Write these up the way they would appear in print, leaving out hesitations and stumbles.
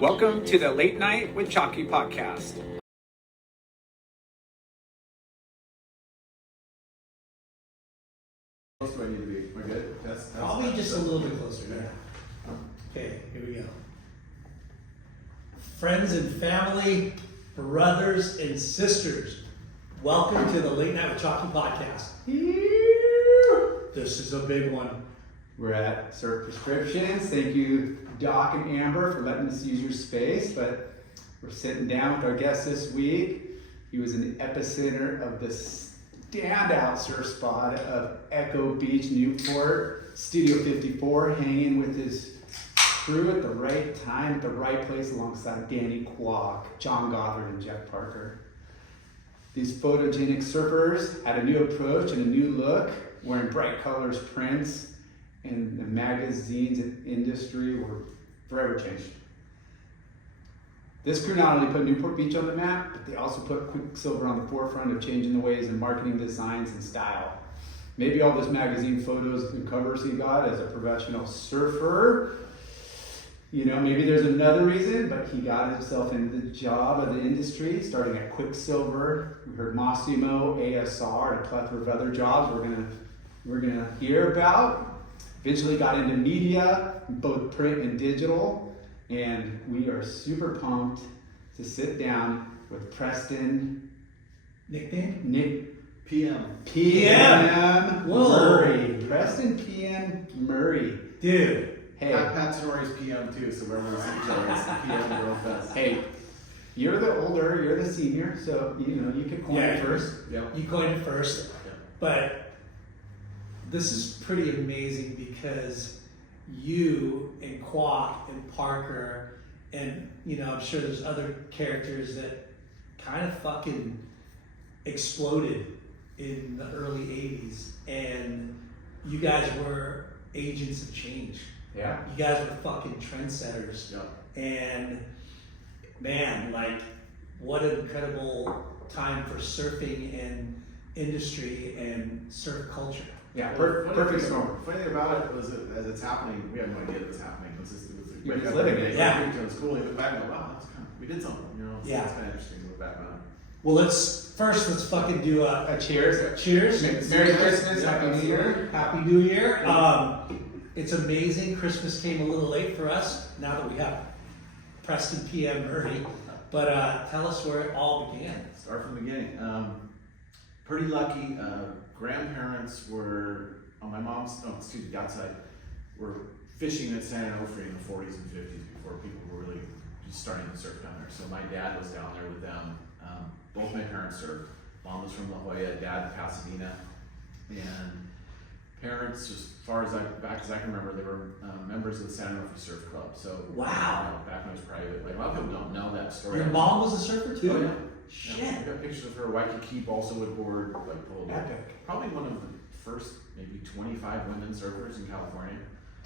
Welcome to the Late Night with Chalky podcast. How close do I need to be? Am I good? That's Probably just a little bit closer. Yeah. Okay, here we go. Friends and family, brothers and sisters, welcome to the Late Night with Chalky podcast. This is a big one. We're at Surf Prescriptions. Thank you, Doc and Amber, for letting us use your space. But we're sitting down with our guest this week. He was in the epicenter of the standout surf spot of Echo Beach, Newport, Studio 54, hanging with his crew at the right time, at the right place, alongside Danny Kwok, John Goddard, and Jeff Parker. These photogenic surfers had a new approach and a new look, wearing bright colors, prints, and the magazines and industry were forever changed. This crew not only put Newport Beach on the map, but they also put Quicksilver on the forefront of changing the ways in marketing, designs, and style. Maybe all those magazine photos and covers he got as a professional surfer, maybe there's another reason, but he got himself into the job of the industry, starting at Quicksilver. We heard Massimo, ASR, and a plethora of other jobs we're gonna hear about. Eventually got into media, both print and digital, and we are super pumped to sit down with Preston. Nickname? PM Whoa. Murray. Preston PM Murray. Dude. Hey. Pat Tenori's PM too, so wherever we see each other, it's PM real fast. Hey, you're the senior, so you can coin it first. Yep. You coined it first, but this is pretty amazing because you and Kwok and Parker and I'm sure there's other characters that kind of fucking exploded in the early 80s, and you guys were agents of change. Yeah. You guys were fucking trendsetters. Yeah. And man, what an incredible time for surfing and industry and surf culture. Yeah, Well, perfect storm. Funny thing about it was that as it's happening, we had no idea it was happening. It was You're just living it. Yeah. It was cool. We look back and go, wow, we did something. So Yeah. it's kind of interesting to look back on. Well, let's fucking do a Cheers. cheers. Merry Christmas, Yeah, Happy New Year. Happy New Year. It's amazing. Christmas came a little late for us now that we have Preston PM Murray. But tell us where it all began. Start from the beginning. Pretty lucky. Grandparents were on my mom's, dad's side, were fishing at San Onofre in the 40s and 50s before people were really just starting to surf down there. So my dad was down there with them. Both my parents surfed. Mom was from La Jolla, dad Pasadena, and parents, as far as back as I can remember, they were members of the San Onofre Surf Club. So Wow. back when it was private, a lot of people don't know that story. Your mom was a surfer too? Oh, yeah. Shit. Yeah, I got pictures of her, Waikiki balsa wood board, pulled. Epic. Probably one of the first, maybe 25 women surfers in California.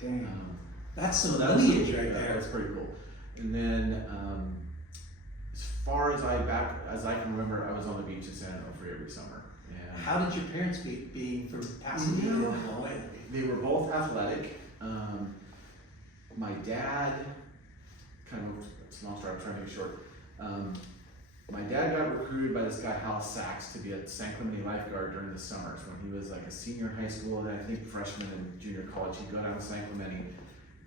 Dang. That's some that was- lineage right yeah, there. That's pretty cool. And then, as far as I can remember, I was on the beach in San Onofre every summer. And How did your parents meet, being from Pasadena and Hawaii? they were both athletic. My dad, kind of a small story, I'm trying to make it short. My dad got recruited by this guy, Hal Sachs, to be a San Clemente lifeguard during the summers when he was like a senior in high school and I think freshman in junior college. He'd go down to San Clemente.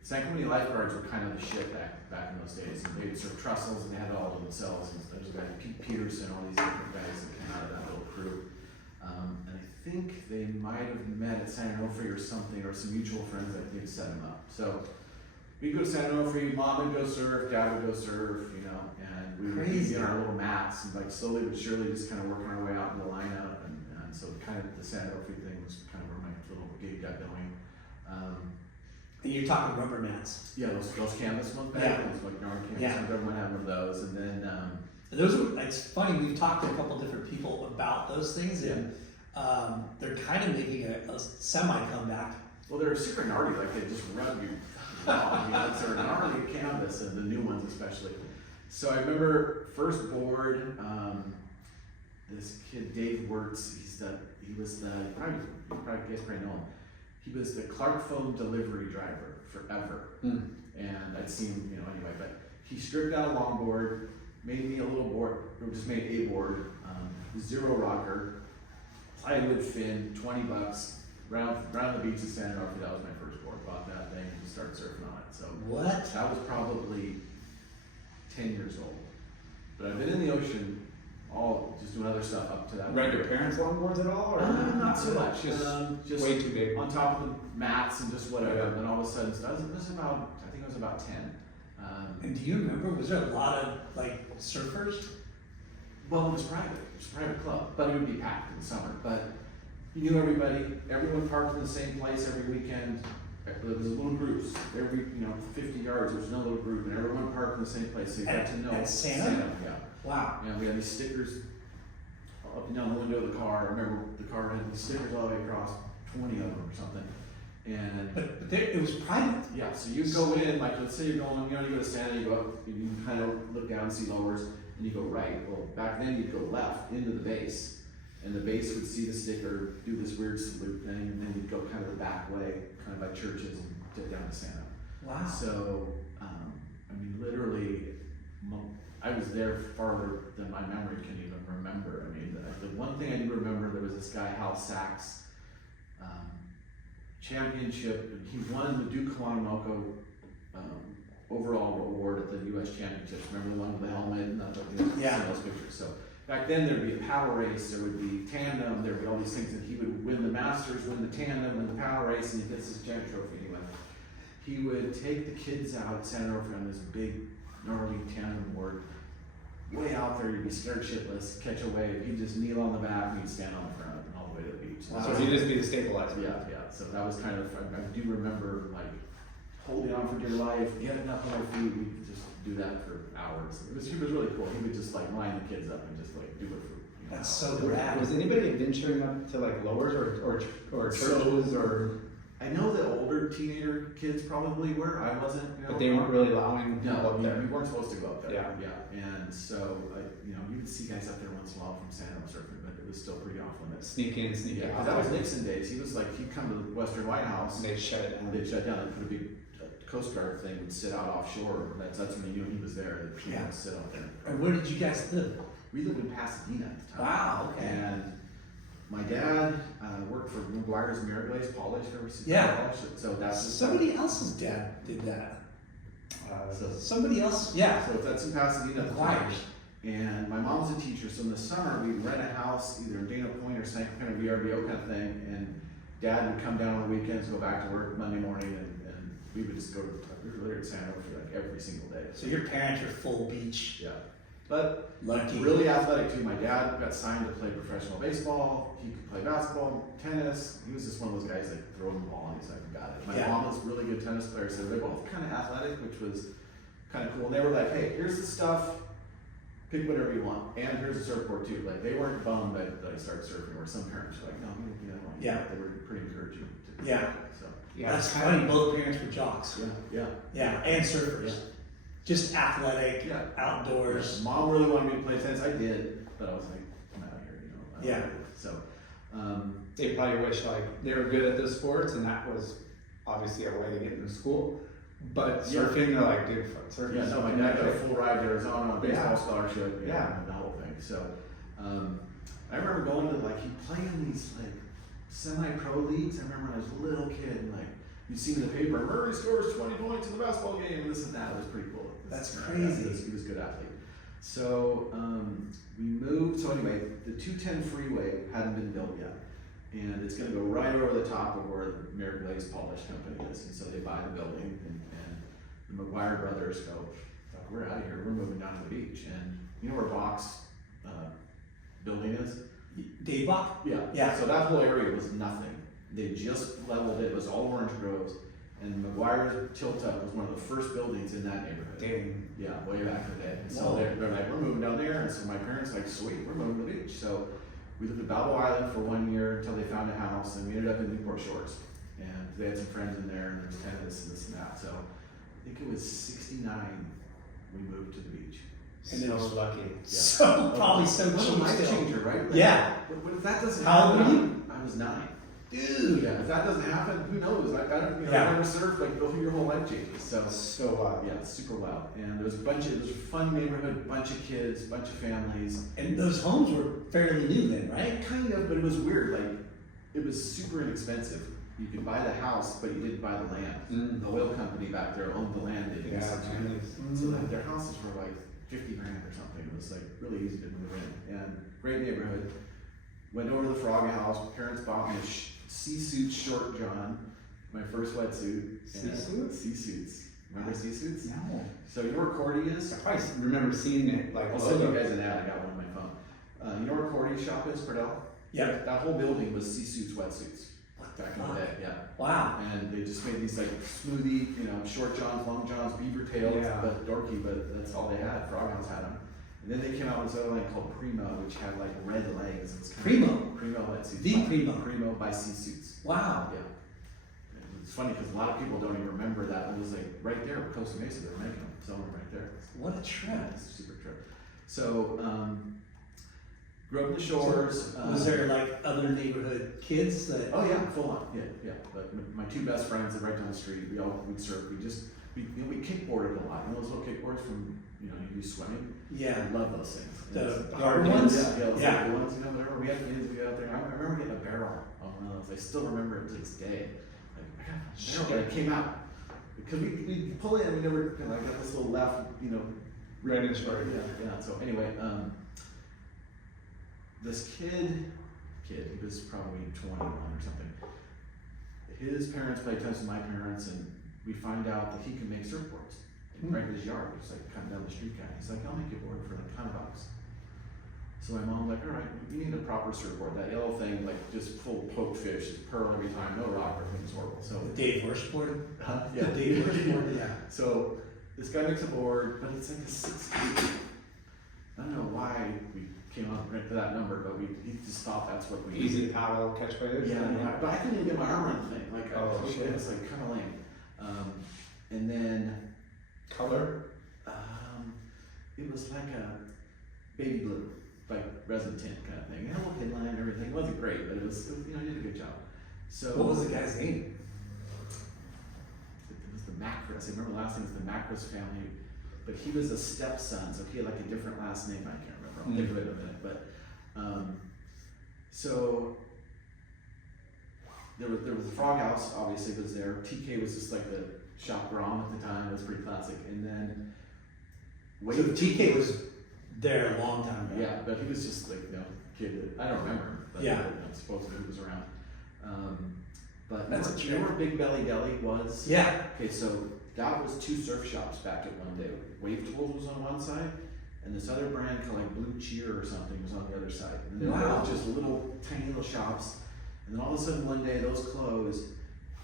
San Clemente lifeguards were kind of the shit back in those days. And they'd surf trussels and they had it all to themselves. And there's a guy, Pete Peterson, all these different guys that came out of that little crew. And I think they might have met at San Onofre or something, or some mutual friends that they'd set him up. So we'd go to San Onofre, mom would go surf, dad would go surf, and we would be in our little mats and slowly but surely just kind of working our way out in the lineup. And so kind of the San Onofre thing was kind of where my little gig got going. And you're talking rubber mats. Yeah, those canvas ones back, Yeah. those like yarn canvas, Yeah. everyone had one of those. And then, And those are, it's funny, we've talked to a couple different people about those things, and they're kind of making a semi comeback. well, they're super gnarly, like they just rub you. It's a gnarly canvas, and the new ones especially. So I remember first board, this kid Dave Wirtz. You guys probably know him. He was the Clark Phone delivery driver forever. And I'd seen him, anyway, but he stripped out a longboard, made me a little board, or just made a board, zero rocker, plywood fin, $20, round the beach of Santa Rosa. That was my first board. Bought that thing and just started surfing on it. So What? that was probably 10 years old. But I've been in the ocean, all just doing other stuff up to that. Ride your parents' longboards at all? Or Not so much. Just way too big. on top of the mats and just whatever. And then all of a sudden, I think I was about 10. And do you remember, was there a lot of like surfers? Well, it was private. It was a private club, but it would be packed in the summer. But you knew everybody. Everyone parked in the same place every weekend. There was little groups. Every 50 yards, there was no little group, and everyone parked in the same place. So you got to know At Santa? Yeah. Wow. Yeah, we had these stickers up and down the window of the car. I remember the car had these stickers all the way across, 20 of them or something. And But it was private. yeah, so you go in, like let's say you're going, you go to Santa, you go up, you kind of look down and see lowers, and you go right. Well, back then you'd go left into the base, and the base would see the sticker, do this weird salute thing, and then you'd go kind of the back way, kind of by churches, and get down to Santa. Wow. So, I mean, literally, I was there farther than my memory can even remember. I mean, the one thing I do remember, there was this guy, Hal Sachs, championship, and he won the Duke Kawanamoko overall award at the U.S. Championships. Remember the one with the helmet and those pictures. So back then there'd be a power race, there would be tandem, there'd be all these things, and he would win the Masters, win the tandem, win the power race, and he gets this giant trophy anyway. He would take the kids out at Santa Rosa on this big, gnarly tandem board, way out there, you'd be scared shitless, catch a wave, he'd just kneel on the back, and he'd stand on the front, and all the way to the beach. Wow. So he'd just be the stabilizer. Yeah. So that was kind of, I do remember like holding on for dear life, getting up on my feet. We could just do that for hours. It was really cool. He would just like line the kids up and just like do it for. That's so rad. Was anybody venturing up to like lowers or churches or? I know that older teenager kids probably were. I wasn't. But they weren't really allowing No, people up there. we weren't supposed to go up there. Yeah. And so you would see guys up there once in a while from Santa Rosa surfing, but it was still pretty off limits. Sneak in, sneak Yeah, out. that was Nixon days. He was like, he'd come to the Western White House. They'd shut it down. They'd shut down and put a big Coast Guard thing would sit out offshore. That's when you knew he was there. They'd sit out there. And where did you guys live? We lived in Pasadena at the time. Wow, okay. And my dad worked for McGuire's Mirror Polish. Yeah. Polish. So that's Somebody else's dad did that. so Somebody else, yeah. So that's in Pasadena at the time. McGuire's. And my mom's a teacher, so in the summer we'd rent a house either in Dana Point or some kind of VRBO kind of thing, and Dad would come down on the weekends, go back to work Monday morning, and we would just go to, we were literally at Santa Rosa like every single day. So your parents are full beach. Yeah. But Lucky. really athletic too. My dad got signed to play professional baseball, he could play basketball, tennis. He was just one of those guys like throwing the ball and he's like, got it. My mom was a really good tennis player, so they're both kind of athletic, which was kind of cool. And they were like, hey, here's the stuff, pick whatever you want. And here's a surfboard too. Like they weren't bummed that I started surfing, or some parents were like, no, you know, they were pretty encouraging to do that. So That's funny, both parents were jocks. yeah. And surfers. Yeah. Just athletic, Yeah. outdoors. Yeah. Mom really wanted me to play tennis. I did, but I was like, I'm out of here, Yeah. So They probably wish like they were good at those sports, and that was obviously a way to get into school. But surfing, they're like, dude, fuck surfing. yeah, no, my dad got a full ride to Arizona on a baseball scholarship. Yeah. And the whole thing. So I remember going to like he'd play in these like semi-pro leagues. I remember when I was a little kid, and like you'd see in the paper, Murray scores 20 points in the basketball game, and this and that. It was pretty cool. That's crazy. He was a good athlete. So we moved. So anyway, the 210 freeway hadn't been built yet, and it's going to go right over the top of where the Mirror Polish company is. And so they buy the building, and the McGuire brothers go, "We're out of here. We're moving down to the beach." And you know where Bach's building is? Dave Bach? Yeah. So that whole area was nothing. They just leveled it. It was all orange groves. And McGuire's Tilt Up was one of the first buildings in that neighborhood. Dang. Yeah, way back in the day. And so they're like, we're moving down there. And so my parents like, sweet, we're moving to the beach. So we lived at Balboa Island for 1 year until they found a house, and we ended up in Newport Shores. And they had some friends in there, and there was tennis and this and that. So I think it was 69 we moved to the beach. And it was lucky. So probably so What a cheap life still. changer, right? Like, Yeah. What if that doesn't How old happen? were you? I was 9. Dude. Yeah, if that doesn't happen, who knows? I don't, you know, Yeah. I've never surfed, like, go through your whole life changes. So wild. Yeah, it's super wild. And there was it was a fun neighborhood, bunch of kids, bunch of families. And those homes were fairly new then, right? Kind of, but it was weird. Like, it was super inexpensive. You could buy the house, but you didn't buy the land. Mm. The oil company back there owned the land. They Yeah, so their houses were like 50 grand or something. It was like really easy to move in. And great neighborhood. Went over to the Frog House. Parents bought me a sea suit short john, my first wetsuit. Sea suits? Sea suits. Remember sea suits? No. So you know where Cordy is? I probably remember seeing it. Like, I'll send you guys an ad. I got one on my phone. You know where Cordy's shop is, Cordell? Yep. That whole building was sea suits, wetsuits. Back in the day, yeah. Wow. And they just made these like smoothie, you know, short johns, long johns, beaver tails, Yeah. but dorky, but that's all they had. Frog House had them. And then they came out with this other line called Primo, which had like red legs. It's kind of Primo wetsuits. The Primo. Primo by Sea Suits. Wow. Yeah. And it's funny because a lot of people don't even remember that. It was like right there with Costa Mesa. They were making them, selling them right there. What a trip. It's a super trip. So, grew up in the shores. Was there like other neighborhood kids that? Oh yeah, full on. Yeah. But my two best friends that right down the street, we'd surf. We kickboarded a lot. You know those little kickboards from, you know, you do swimming? Yeah. I love those things. The hard hard ones? Yeah, those Yeah. the ones, you know, whatever. We had kids, we got out there. I remember getting a barrel on one of those. I still remember it to this day. Like, I got a barrel, and it came out. Because we pull in, we never, you know, I got this little left, you know, Right in the story. yeah. So anyway, this kid, he was probably 21 or something. His parents played tennis with my parents, and we find out that he can make surfboards right in his yard. It's like kind of down the street guy. He's like, I'll make a board for like $100. So my mom's like, all right, you need a proper surfboard. That yellow thing, like just full of poke fish, just pearl every time, no rock, everything's horrible. So Dave Worshboard? yeah, Dave Worshboard, yeah. So this guy makes a board, but it's like a 6 feet. I don't know why we came up right to that number, but he just thought that's what we Easy to paddle, catch waves. Yeah, but I couldn't even get my arm around the thing. Like, shit. it's like kind of lame. And then Color. it was like a baby blue, like resin tint kind of thing. It had a little headline and everything. It wasn't great, but it was, you know, he did a good job. So What was the guy's name? It was the Macros. I remember the last name was the Macros family, but he was a stepson, so he had like a different last name. I can't remember. I'll think of it in a minute. But so there was the Frog House. Obviously, was there. TK was just like the shop rom at the time. It was pretty classic. And then So TK was there a long time ago. yeah, but he was just like, you know, kid. I don't remember him, but Yeah. you know, supposedly he was around. But That's you a know where Big Belly Deli was? Yeah. Okay, so that was two surf shops back at one day. Wave Tools was on one side, and this other brand called like Blue Cheer or something was on the other side. And they were Wow. both just little tiny little shops. And then all of a sudden one day those closed,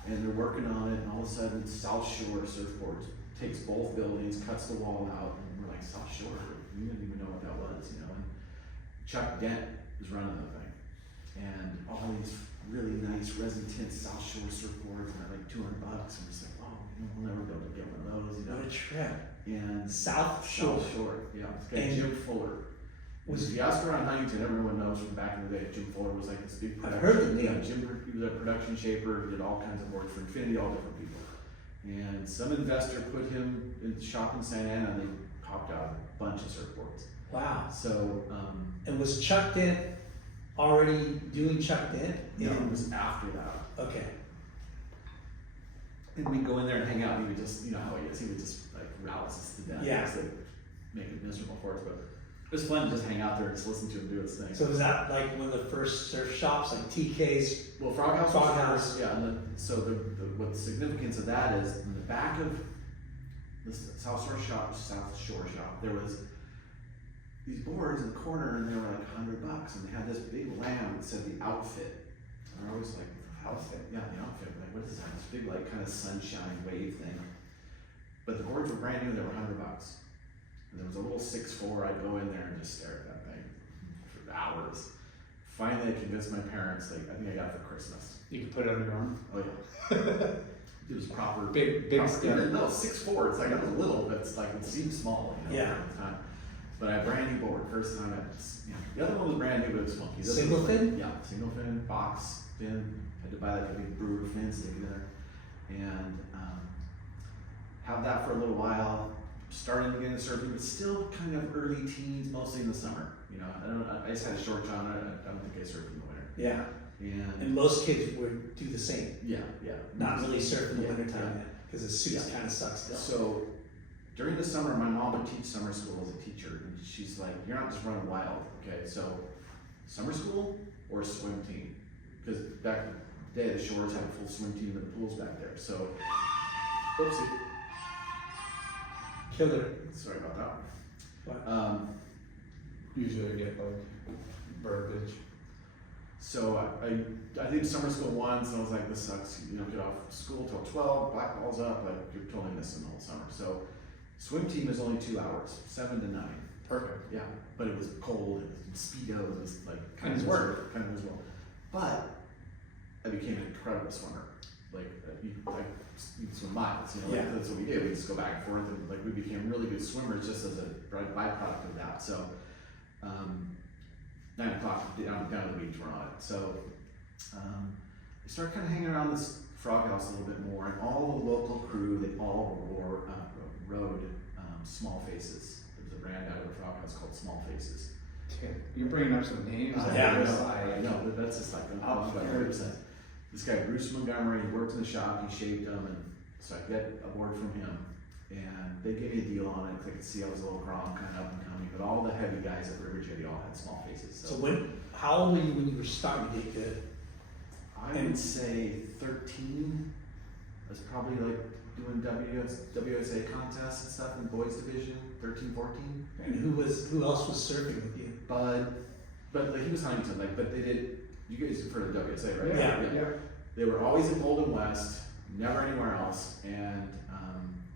and they're working on it, and all of a sudden South Shore Surfboards takes both buildings, cuts the wall out, and we're like, South Shore? We didn't even know what that was, you know. And Chuck Dent was running the thing, and all these really nice resin tint South Shore surfboards, and they're like $200. And we're just like, oh, you know, we'll never be able to get one of those, you know. What a trip. And South Shore. South Shore, yeah. This guy And Jim Fuller. If you ask around Huntington, everyone knows from back in the day, Jim Fuller was like this big I've production. heard the name. Yeah, he was a production shaper, he did all kinds of boards for Infinity, all different people. And some investor put him in the shop in Santa Ana, and they popped out a bunch of surfboards. Wow. So, And was Chuck Dent already doing Chuck Dent? no, it was after that. Okay. And we'd go in there and hang out, and he would just, you know how he is, he would just like rouse us to death. Yeah. Just, like, make it miserable for us, but it was fun to just hang out there and just listen to him do his thing. So was that like one of the first surf shops, like TK's? Well, Frog House Frog was House. first, yeah, and so what the significance of that is, in the back of the South Shore shop, there was these boards in the corner, and they were like $100, and they had this big lamp that said the outfit. And I was like, Outfit? Yeah, the outfit. Like, what is that? This big, like, kind of sunshine wave thing. But the boards were brand new, they were $100. And there was a little 6'4", I'd go in there and just stare at that thing for hours. Finally, I convinced my parents, like, I think I got it for Christmas. You can put it on your arm. Oh yeah. It was proper. Big proper, stuff. No, 6'4", it's like, I was little, but it's like, it seemed small, you know, Yeah. at the time. But I had a brand new board, first time the other one was brand new, but it was funky. This Single was fin? Yeah, single fin, box fin. Had to buy like a big brewer fin, stick it there. And have that for a little while. Starting to get into surfing, but still kind of early teens, mostly in the summer. I just had a short on it. I don't think I surfed in the winter. Yeah. And And most kids would do the same. yeah. Not really surf in the Yeah, wintertime yeah. because the suits kind of suck still. So during the summer, my mom would teach summer school as a teacher, and she's like, "You're not just running wild, okay? So summer school or swim team? Because back in the day, the shores had a full swim team and the pools back there. So, oopsie, Killer. sorry about that. What? Usually I get like verbiage. So I did summer school once, and I was like, this sucks. Get off school till 12, black balls up, like you're totally missing the whole summer. So swim team is only 2 hours, 7 to 9. Perfect. Yeah, but it was cold, it was speedos, it was like Kind of work. kind of miserable. But I became an incredible swimmer. Like you swim miles, Yeah. That's what we did. We just go back and forth, and like we became really good swimmers just as a byproduct of that. So 9 o'clock down to the beach, we're on it. So we started kind of hanging around this frog house a little bit more, and all the local crew, they all rode Small Faces. There was a brand out of the frog house called Small Faces. Okay. You're bringing up some names. that Yeah, are I just know, like- I know, but that's just like Up here. this guy Bruce Montgomery, he worked in the shop, he shaped them, and so I get a board from him, and they gave me a deal on it because I could see I was a little grom, kind of up and coming, but all the heavy guys at River Jetty all had Small Faces. So how old were you when you were starting to get good? I would say 13. I was probably like doing WSA contests and stuff in the boys division, 13, 14. And who else was surfing with you? But like he was Huntington, but they did. You guys have heard of WSA, right? Yeah. They were always in Golden West, never anywhere else. And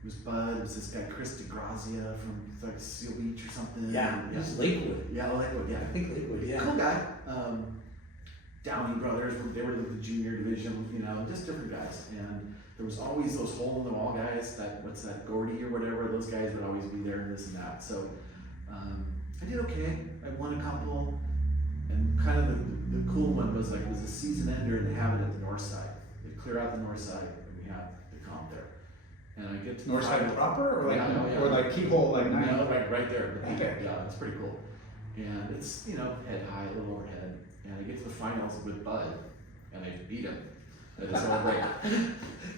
it was Bud. It was this guy Chris DeGrazia from like Seal Beach or something. It was Lakewood. Yeah, Lakewood. Yeah, I think Lakewood. Yeah. cool guy. Downey brothers. They were in the junior division. Just different guys. And there was always those hole in the wall guys. What's that, Gordy or whatever. Those guys would always be there and this and that. So I did okay. I won a couple. And kind of the cool one was like, it was a season ender, and they have it at the north side. They clear out the north side, and we have the comp there. And I get to North side proper, or like, Yeah. or like keyhole, like 9? No, right there. Okay. Yeah, it's pretty cool. And it's head high, a little overhead. And I get to the finals with Bud, and I beat him. And it's all great.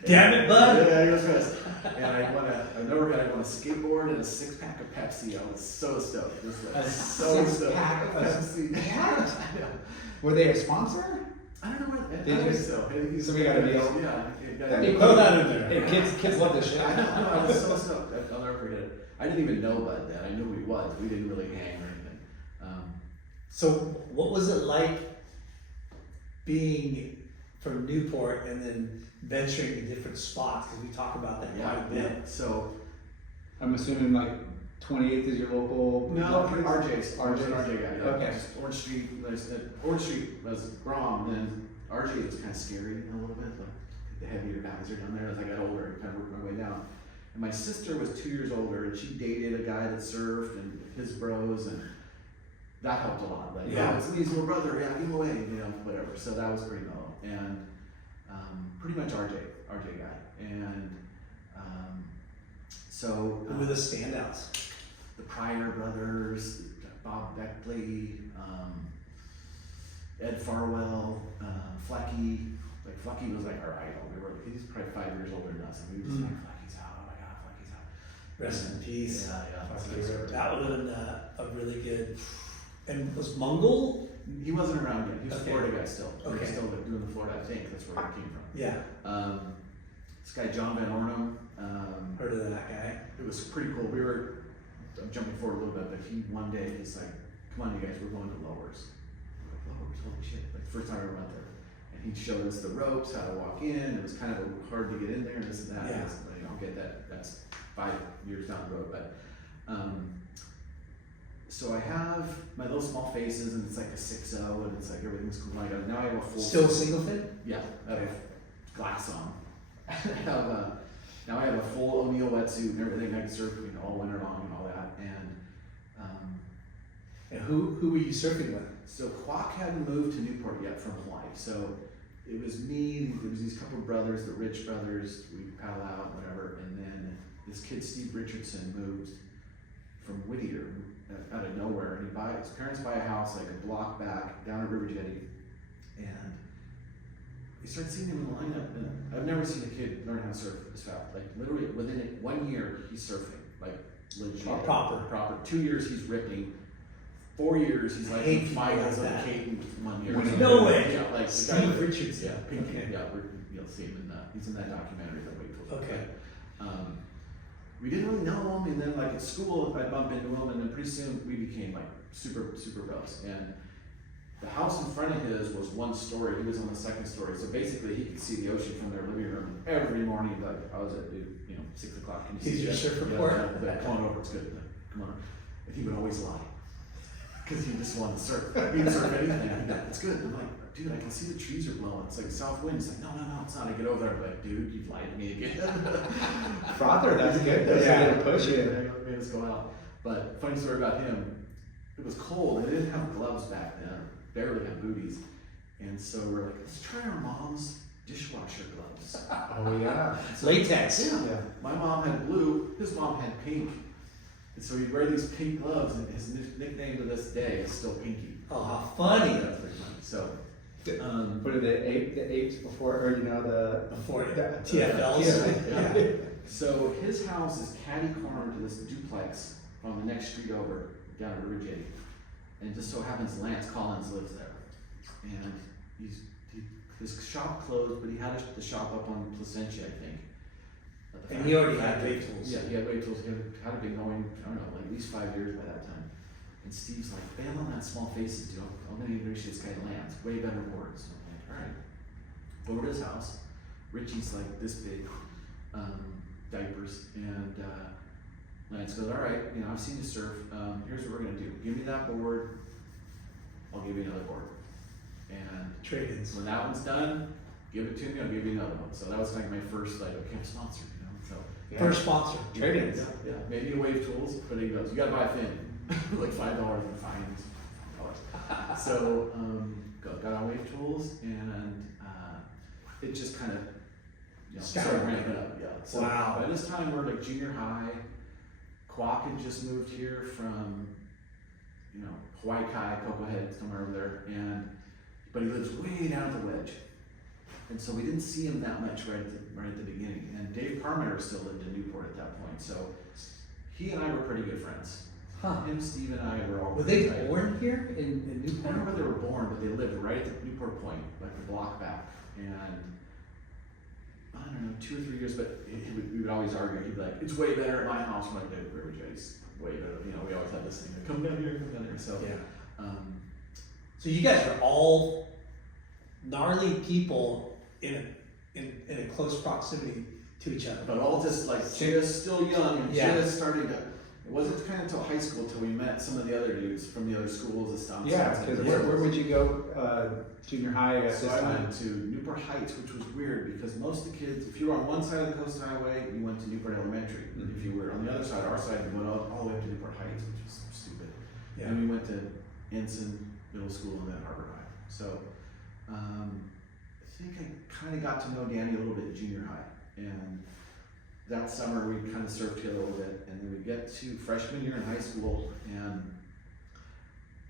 Damn it, Bud! Yeah, he was pissed. And I won a skateboard and a 6-pack of Pepsi. I was so stoked. Just like, A so stoked. 6-pack of Pepsi. What? I know. Were they a sponsor? I don't know what. I Did think you? so. I think he's- So we got a deal? Yeah. That'd be Throw that in there. Hey, kids love this shit. I know. I was so stoked. I'll never forget it. I didn't even know Bud then. I knew who he was. We didn't really hang or anything. So what was it like being from Newport and then venturing to different spots? Because we talk about that quite a bit. So I'm assuming like 28th is your local. RJ's RJ's. RJ guy. Yeah. Okay. Just Orange Street. Orange Street was Grom, and then RJ was kind of scary a little bit. Like the heavier guys are down there. As I got older, I kind of worked my way down. And my sister was 2 years older, and she dated a guy that surfed and his bros, and that helped a lot. Like, Yeah. oh, it's Lee's little brother. Yeah, give him away. Whatever. So that was pretty mellow, and pretty much RJ guy, and so Who were the standouts? the Pryor brothers, Bob Beckley, Ed Farwell, Flecky. Like Flecky was like our idol. He's probably 5 years older than us, and we were just like, Flecky's out. Oh my God, Flecky's out. Rest in peace. Yeah. Flecky. That would have been a really good. And was Mungle? He wasn't around yet. He was Okay. a Florida guy still. He was Okay. still doing the Florida. I think that's where he came from. Yeah, This guy John Van Ornum. heard of that guy. It was pretty cool. I'm jumping forward a little bit, but one day he's like, "Come on, you guys, we're going to Lowers." We're like, "Lowers, holy shit!" Like first time I ever went there, and he showed us the ropes, how to walk in. It was kind of hard to get in there, and this and that. Yeah. I'll get that. That's 5 years down the road, but. So I have my little Small Faces, and it's like a 6.0, and it's like everything's cool. Now I have a full. Still single fit? Yeah, I have glass on. I have now I have a full O'Neill wetsuit and everything. I can surf all winter long and all that. And And who were you surfing with? So Quack hadn't moved to Newport yet from Hawaii. So it was me, there was these couple of brothers, the Rich brothers, we'd paddle out, whatever, and then this kid, Steve Richardson, moved from Whittier out of nowhere, and his parents buy a house like a block back down at River Jetty, and we started seeing him in the lineup, and I've never seen a kid learn how to surf this fast. Like literally within 1 year, he's surfing, like legit. Oh, proper. 2 years, he's ripping. 4 years, he's like Hate finals like of that. the Cape 1 year. No way. Yeah, like Steve Richardson. Yeah, Pinky. Okay. Yeah, you'll see him he's in that documentary that we told. Okay. We didn't really know him, and then like at school, I bumped into him, and then pretty soon we became like super bros. And the house in front of his was one story. He was on the second story, so basically he could see the ocean from their living room every morning. Like, I was at 6 o'clock. Can you He's see your that? surf Yeah, report? yeah, come on over, it's good. Come on. And he would always lie. Because he just wanted to surf. He didn't surf anything. He'd be like, it's good. I'm like, dude, I can see the trees are blowing. It's like south wind. He's like, no, it's not. I get over there. I'm like, dude, you've lied to me again. Frother, that's good. That's a good push Yeah, in. made us go out. But funny story about him, it was cold. They didn't have gloves back then. Barely had booties. And so we're like, let's try our mom's dishwasher gloves. Oh yeah. Latex. Yeah. My mom had blue. His mom had pink. And so he'd wear these pink gloves, and his nickname to this day is still Pinky. Oh, how funny. That's pretty funny. So, What are the apes before, or Before the TFLs. Yeah. so his house is catty corner to this duplex on the next street over down at River Jetty. And it just so happens Lance Collins lives there. And his shop closed, but he had the shop up on Placentia, I think. And he already had wave tools. Yeah, he had wave tools. He had been going, I don't know, like at least 5 years by that time. And Steve's like, bail on that small faces, dude. I'm gonna introduce this guy Lance. Way better boards. I'm like, all right. Go over to his house. Richie's like this big, diapers, and Lance goes, all right, I've seen you surf. Here's what we're gonna do. Give me that board. I'll give you another board. And Trade-ins. when that one's done, give it to me. I'll give you another one. So that was like my first okay, I'm sponsored. So Yeah. First sponsor. Trade-ins. yeah, maybe a wave tools, but he goes, you gotta buy a fin. Like $5 in fines. So got on wave tools, and it just kind of started ramping up. Yeah. So Wow. by this time we're like junior high. Quack had just moved here from Hawaii Kai, Cocoa Head, somewhere over there, but he lives way down at the wedge. And so we didn't see him that much right at the beginning. And Dave Parmenter still lived in Newport at that point. So he and I were pretty good friends. Huh. Him, Steve, and I were all Were pretty they tight. born here in I don't know Newport? where they were born, but they lived right at the Newport Point, like a block back. And I don't know, 2 or 3 years, but we would always argue. He'd be like, it's way better at my house. I'm like, David River Jetty's way better. We always had this thing, like, come down here. So, Yeah. So you guys are all gnarly people in a close proximity to each other. but all just still young and Yeah. just starting to. It wasn't kind of until high school till we met some of the other dudes from the other schools, Estancia. Yeah, because where would you go junior high at So this I time? went to Newport Heights, which was weird because most of the kids, if you were on one side of the Coast Highway, you went to Newport Elementary. Mhm. If you were on the other side, our side, you went all the way up to Newport Heights, which was stupid. Yeah. And we went to Ensign Middle School and then Harbor High. So I think I kind of got to know Danny a little bit in junior high. And that summer we kind of surfed together a little bit. And then we get to freshman year in high school, and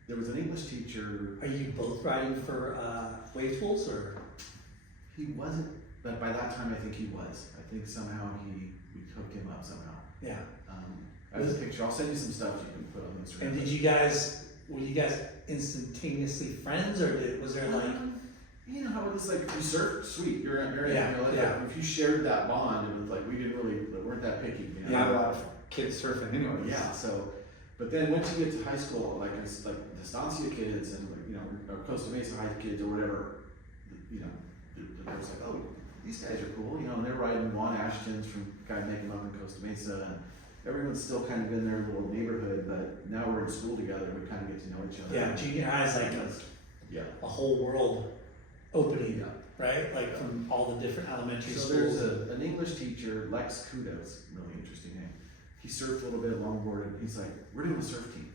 there was an English teacher. Are you both riding for wave tools or? He wasn't, but by that time I think he was. I think somehow we hooked him up somehow. Yeah. I have a picture. I'll send you some stuff you can put on Instagram. And were you guys instantaneously friends, or was there like? You know how it is, like, you surf, sweet, you're Yeah, like, yeah. if you shared that bond, it was like, we weren't that picky. Not a lot of kids surfing anyway. Yeah, so, but then once you get to high school, like, it's like the Estancia kids and, or Costa Mesa High kids or whatever, they're just like, oh, these guys are cool, and they're riding Juan Ashton's from guy making up in Costa Mesa, and everyone's still kind of in their little neighborhood, but now we're in school together, we kind of get to know each other. Yeah, junior high is like a whole world opening, right? Like from all the different elementary So schools. there's an English teacher, Lex Kudos, really interesting name. He surfed a little bit of longboard, and he's like, we're doing a surf team.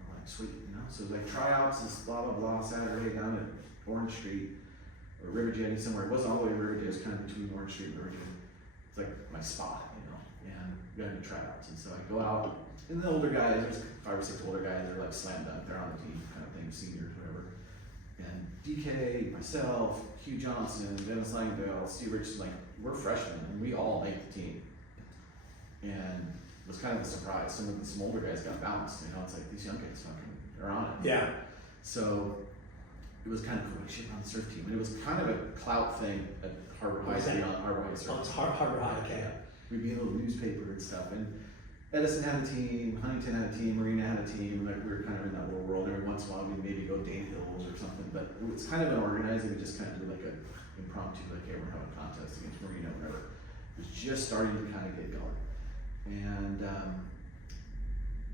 I'm like, like, sweet, you know? So like tryouts is blah, blah, blah, Saturday down at Orange Street or River Jetty somewhere. It wasn't all the way to River Jetty, it was kind of between Orange Street and River Jetty. It's like my spot, you know? And we gotta do tryouts. And so I go out, and the older guys, there's 5 or 6 older guys, they're like slam dunk, they're on the team kind of thing, seniors, whatever. And DK, myself, Hugh Johnson, Dennis Langdale, Steve Richardson, like, we're freshmen, and we all make the team. And it was kind of a surprise. Some older guys got bounced, you know, it's like these young guys fucking are on it. Yeah. So it was kind of cool. We should run the surf team. And it was kind of a clout thing at Harbor High, to be on Harbor High surf. Oh, it's Harbor High, okay. Yeah. We'd be in a little newspaper and stuff. And Edison had a team, Huntington had a team, Marina had a team, and like we were kind of in that little world. Every once in a while we'd maybe go Dane Hills or something, but it's kind of an organizing, we just kind of do like an impromptu, like, hey, we're having a contest against Marina, whatever. It was just starting to kind of get going. And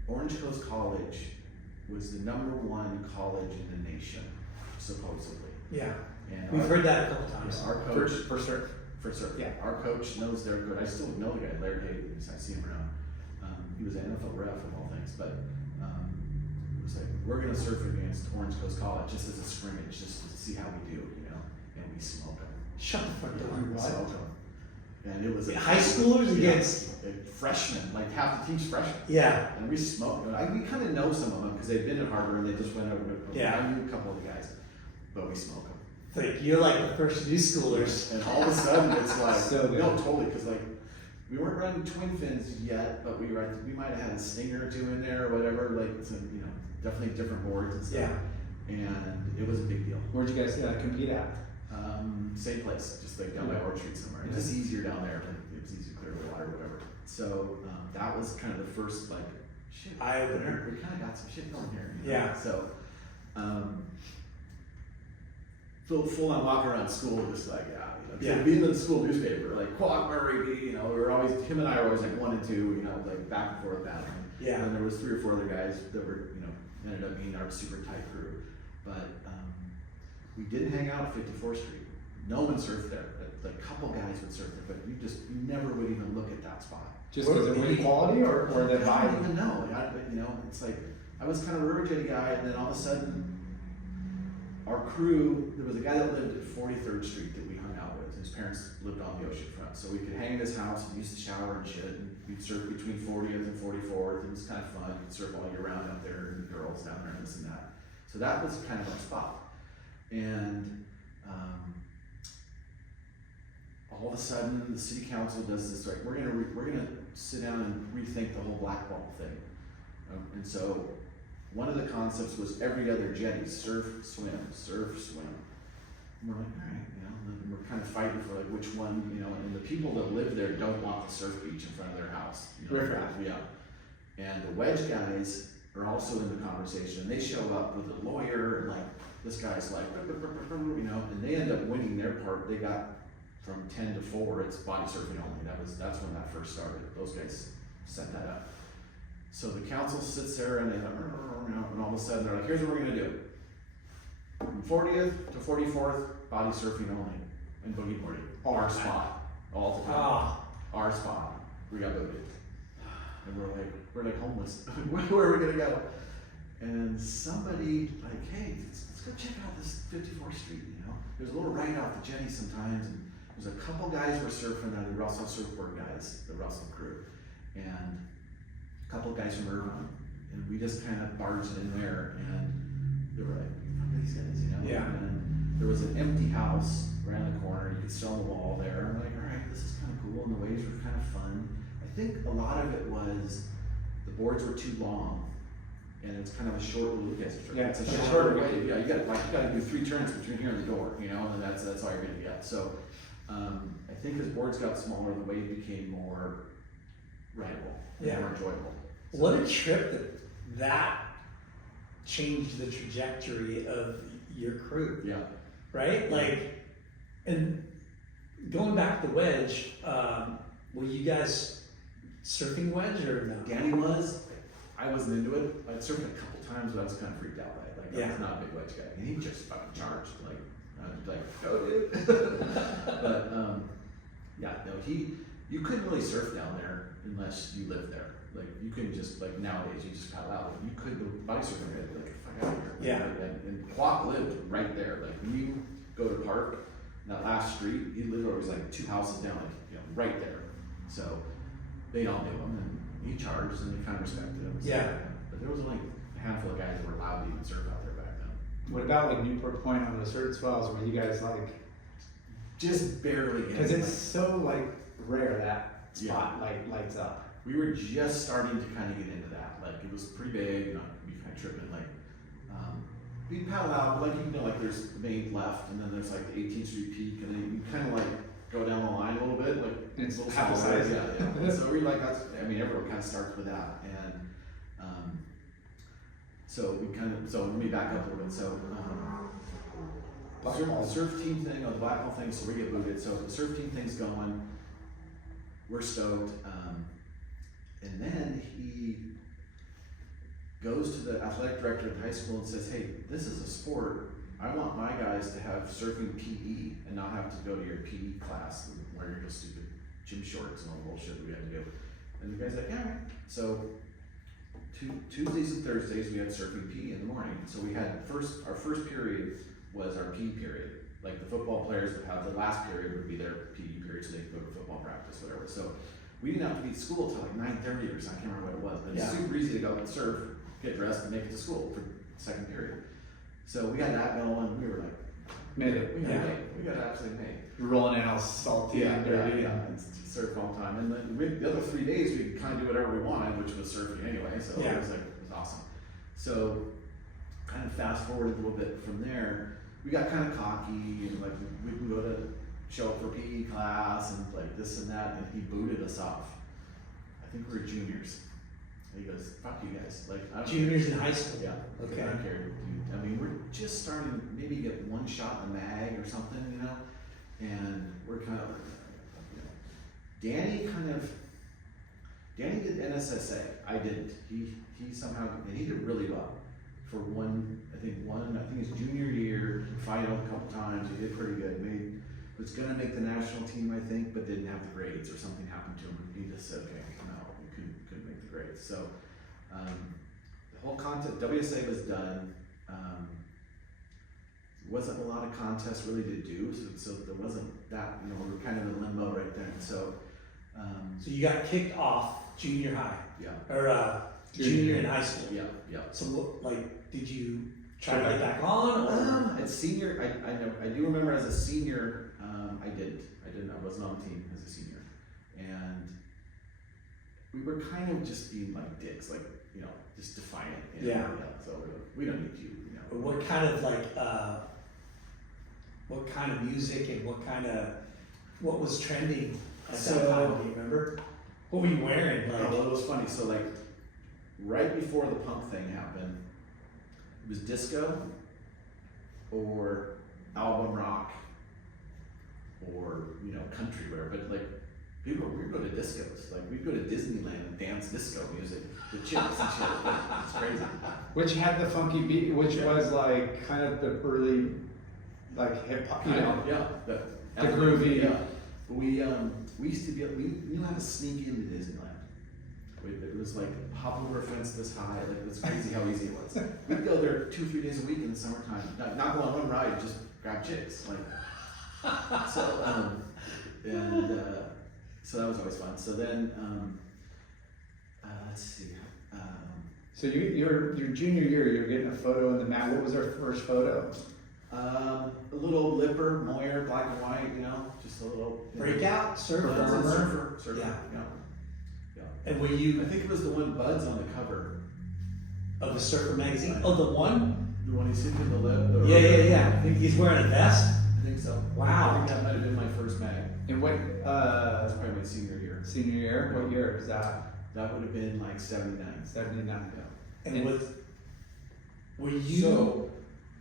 Orange Coast College was the #1 college in the nation, supposedly. Yeah. And We've heard that a couple times. our coach, For surf. for surf. Yeah. Our coach knows their coach. I still know the guy, Larry Hayden, because I see him around. He was an NFL ref of all things, but it was like, we're gonna surf against Orange Coast College just as a scrimmage, just to see how we do, you know, and we smoked them. Shut the front door. We smoked them. And it was a High schoolers against freshmen, like half the team's freshmen. Yeah. And we smoked them. We kind of know some of them because they've been at Harbor and they just went over. Yeah. I knew a couple of the guys, but we smoked them. Like you're like the first new schoolers. And all of a sudden it's like, So good. no, totally, because like we weren't running twin fins yet, but we might have had a stinger or two in there or whatever, like some, you know, definitely different boards and stuff. Yeah. And it was a big deal. Where'd you guys compete at? Same place, just like down by Orange Street somewhere. It's just easier down there, but it was easy to clear the water or whatever. So that was kind of the first like, shit, Eye opener. we kind of got some shit going here. You know? Yeah. So, full on walking around school, just like, Yeah. being in the school newspaper, like Quack Murray, you know, we were always, him and I were always like 1 and 2, you know, like back and forth battling. Yeah. And there was 3 or 4 other guys that were, you know, ended up being our super tight crew. But we didn't hang out at 54th Street. No one surfed there. A couple guys would surf there, but you never would even look at that spot. Just because of wind quality or the I don't vibe? even know. You know, it's like, I was kind of a River Jetty guy, and then all of a sudden, our crew, there was a guy that lived at 43rd Street that we hung out with. His parents lived on the ocean front, so we could hang in his house and use the shower and shit, and we'd surf between 40th and 44th. It was kind of fun. You could surf all year round up there, and girls down there and this and that. So that was kind of our spot. And all of a sudden, the city council does this, like, we're gonna sit down and rethink the whole blackball thing. And so one of the concepts was every other jetty, surf, swim. And we're like, all right, you know, and we're kind of fighting for like which one, you know, and the people that live there don't want the surf beach in front of their house. You know, Riffraff. Yeah. And the wedge guys are also in the conversation. They show up with a lawyer and like, this guy's like, you know, and they end up winning their part. They got from 10 to 4, it's body surfing only. That's when that first started. Those guys set that up. So the council sits there and they like, and all of a sudden they're like, here's what we're gonna do. From 40th to 44th, body surfing only, and boogie boarding. Our spot, all the time. Ah. Our spot. We got boogie. And we're like homeless. Where are we gonna go? And somebody like, hey, let's go check out this 54th Street. You know, there's a little ride off the jetty sometimes, and there's a couple guys were surfing there, the Russell surfboard guys, the Russell crew, and a couple guys from Irvine, and we just kind of barged in there, and they were like, fuck these guys, you know? Yeah. And there was an empty house around the corner, you could see on the wall there, and I'm like, all right, this is kind of cool, and the waves were kind of fun. I think a lot of it was the boards were too long, and it's kind of a short little, Yeah, it's a it's a short shorter wave. Yeah, you gotta do 3 turns between here and the door, you know, and that's all you're gonna get. So I think as boards got smaller, the wave became more rideable, more enjoyable. So, What a trip that changed the trajectory of your crew, yeah. right? Like, and going back to wedge, were you guys surfing wedge or no? Danny was. I wasn't into it. I'd surfed a couple times, but I was kind of freaked out by it. Like, I was not a big wedge guy, and he just fucking charged. Like, I was like, go dude. But yeah, no, you couldn't really surf down there unless you lived there. Like you couldn't just like nowadays you just paddle out. Like, you could the bike surfing had like fuck out of here. Yeah. And Quack lived right there. Like when you go to park, that last street, he literally was like 2 houses down, like right there. So they all knew him, and he charged, and they kind of respected him. So, Yeah. But there was only a handful of guys that were allowed to even surf out there back then. What about like Newport Point on those certain swells where you guys like, Just barely. because it's so like rare that spot like lights up. We were just starting to kind of get into that. Like it was pretty big, not to be kind of tripping. Like we paddle out, like like there's the main left, and then there's like the 18th Street Peak, and then you kind of like go down the line a little bit, like It's a little half the smaller. size. Yeah. And so we like that's. I mean, everyone kind of starts with that, and so we kind of. So let me back up a little bit. So. Surf team thing, the Black Hole thing, so we get booted. So the surf team thing's going, we're stoked. And then he goes to the athletic director of the high school and says, hey, this is a sport. I want my guys to have surfing PE and not have to go to your PE class and wear your stupid gym shorts and all the bullshit we had to do. And the guy's like, yeah. So Tuesdays and Thursdays we had surfing PE in the morning. So we had our first period was our PE period. Like the football players would have the last period would be their PE period, so they could go to football practice, whatever. So we didn't have to be at school till like 9:30 or something. I can't remember what it was, but it's super easy to go and surf, get dressed, and make it to school for the second period. So we had that going. We were like, Made it. we got it absolutely made. You're rolling in all salty and dirty. And surf all the time. And then the other 3 days we could kind of do whatever we wanted, which was surfing anyway. So it was awesome. So kind of fast forward a little bit from there. We got kind of cocky and like we can go to show up for PE class and like this and that, and he booted us off. I think we were juniors. And he goes, "Fuck you guys!" Like I don't Juniors in high school. Yeah. Okay. I don't care. Dude. I mean, we're just starting to maybe get one shot in the mag or something, and we're kind of, Danny did NSSA. I didn't. He somehow, and he did really well. For I think his junior year, he finaled a couple times, he did pretty good. Was gonna make the national team, I think, but didn't have the grades or something happened to him. He just said, okay, no, we couldn't make the grades. So, the whole contest, WSA was done. Wasn't a lot of contests really to do, so there wasn't that, we were kind of in limbo right then. So, So you got kicked off junior high, yeah. or junior in high school. Yeah. So like, did you try to get back on? Or? At senior, I do remember as a senior, I didn't. I wasn't on the team as a senior, and we were kind of just being like dicks, like just defiant. So we don't need you. What kind of what kind of music and what was trending at that time? Do you remember? What were you wearing? Like, Well, it was funny. So like, right before the punk thing happened, it was disco or album rock or country wear. But like, we'd go to discos. Like we'd go to Disneyland and dance disco music with chicks and shit. It's crazy. Which had the funky beat, which was like kind of the early, like hip hop, Yeah. The groovy. Yeah. We used to we knew how to sneak into Disneyland. It was like hop over a fence this high. Like it's crazy how easy it was. We'd go there 2-3 days a week in the summertime. Not go on one ride, just grab chicks. Like so. So that was always fun. So then, let's see. So your junior year, you're getting a photo in the mat. What was our first photo? A little lipper, Moyer, black and white, just a little breakout surfer. Surfer. Yeah. Yeah. And were you I think it was the one Bud's on the cover. of the Surfer magazine? Oh, the one? The one he's hitting the lip. Yeah. I think he's wearing a vest. I think so. Wow. I think that might have been my first mag. And what That's probably my senior year. senior year? What year is that? That would have been like 79. 79. And And- were you? So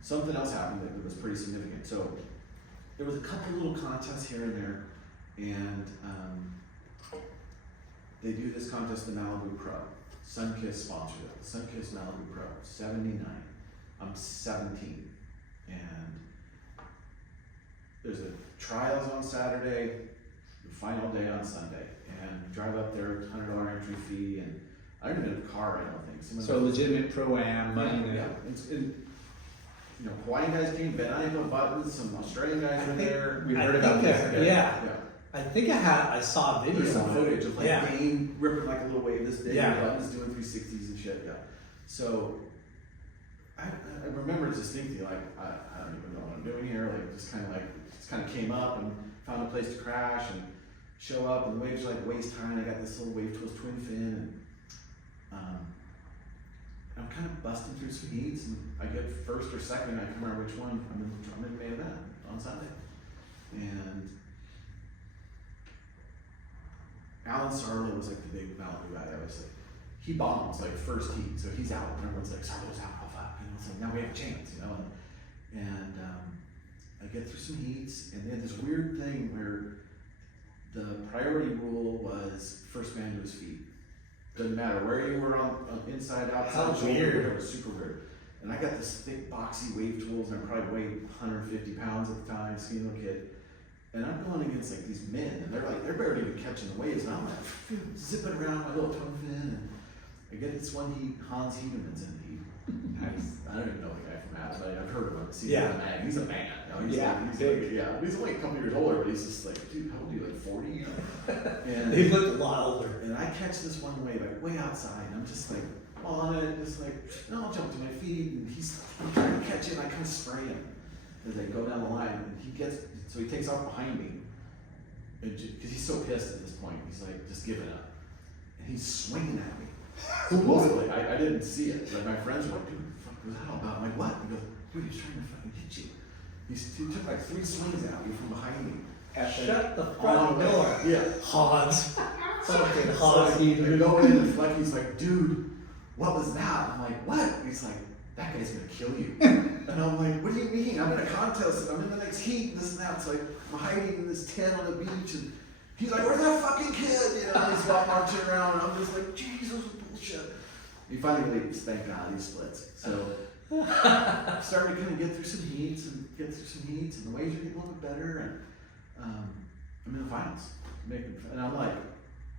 something else happened that was pretty significant. So there was a couple little contests here and there, and they do this contest, the Malibu Pro. Sunkiss sponsored it. Sunkiss Malibu Pro, 79. I'm 17, and there's a trials on Saturday, the final day on Sunday, and we drive up there, $100 entry fee, and I don't even have a car, I don't think. So legitimate pro-am money. Yeah. You know, Hawaiian guys came, Ben Idaho buttons, some Australian guys were there. We heard about this. Yeah. I think I saw a video. There's some on footage of like Dane ripping like a little wave this big, Yeah. buttons doing 360s and shit. Yeah. So I remember distinctly, like I don't even know what I'm doing here. Like just kind of came up and found a place to crash and show up, and the waves are like waist high, and I got this little wave twist twin fin, and I'm kind of busting through some heats, and I get first or second. I can't remember which one. I'm in main event on Sunday, and Alan Sarlo was like the big Malibu guy. I was like, he bombs like first heat, so he's out, and everyone's like, Sarlo's out, oh fuck, you know. So now we have a chance, you know. And I get through some heats, and they had this weird thing where the priority rule was first man to his feet. Doesn't matter where you were on inside, outside, How weird. it was super weird. And I got this thick, boxy wave tools, and I probably weighed 150 pounds at the time, skinny little kid. And I'm going against like these men, and they're barely even catching the waves, and I'm like zipping around my little twin fin, and I get this one heat, Hans Hedeman's in the heat. Nice. I don't even know the guy from Adams, but I've heard of him. Seen Yeah. him, man. He's a man. You know, he's only a couple years older, but he's just like, dude, how old are you? Like 40? You know? And He looked a lot older. And I catch this one wave like way outside, and I'm just like on it, just like, no, I'll jump to my feet, and I'm trying to catch it, and I kind of spray him as I go down the line, and so he takes off behind me, because he's so pissed at this point, he's like just giving up, and he's swinging at me. Supposedly, I didn't see it. Like my friends were like, dude, what the fuck was that all about? I'm like, what? He goes, dude, he's trying to fucking hit you. He took like 3 swings at me from behind me. Shut the front door. Yeah. Hans. Fucking So Hans. I go in and Flecky's like, dude, what was that? I'm like, what? He's like, that guy's gonna kill you. And I'm like, what do you mean? I'm in a contest, I'm in the next heat, this and that. It's like, I'm hiding in this tent on the beach, and he's like, where's that fucking kid? You know, he's all marching around, and I'm just like, Jesus, bullshit. He finally leaves, thank God, he splits. So, started to kind of get through some heats, and the waves are getting a little bit better, and I'm in the finals. And I'm like,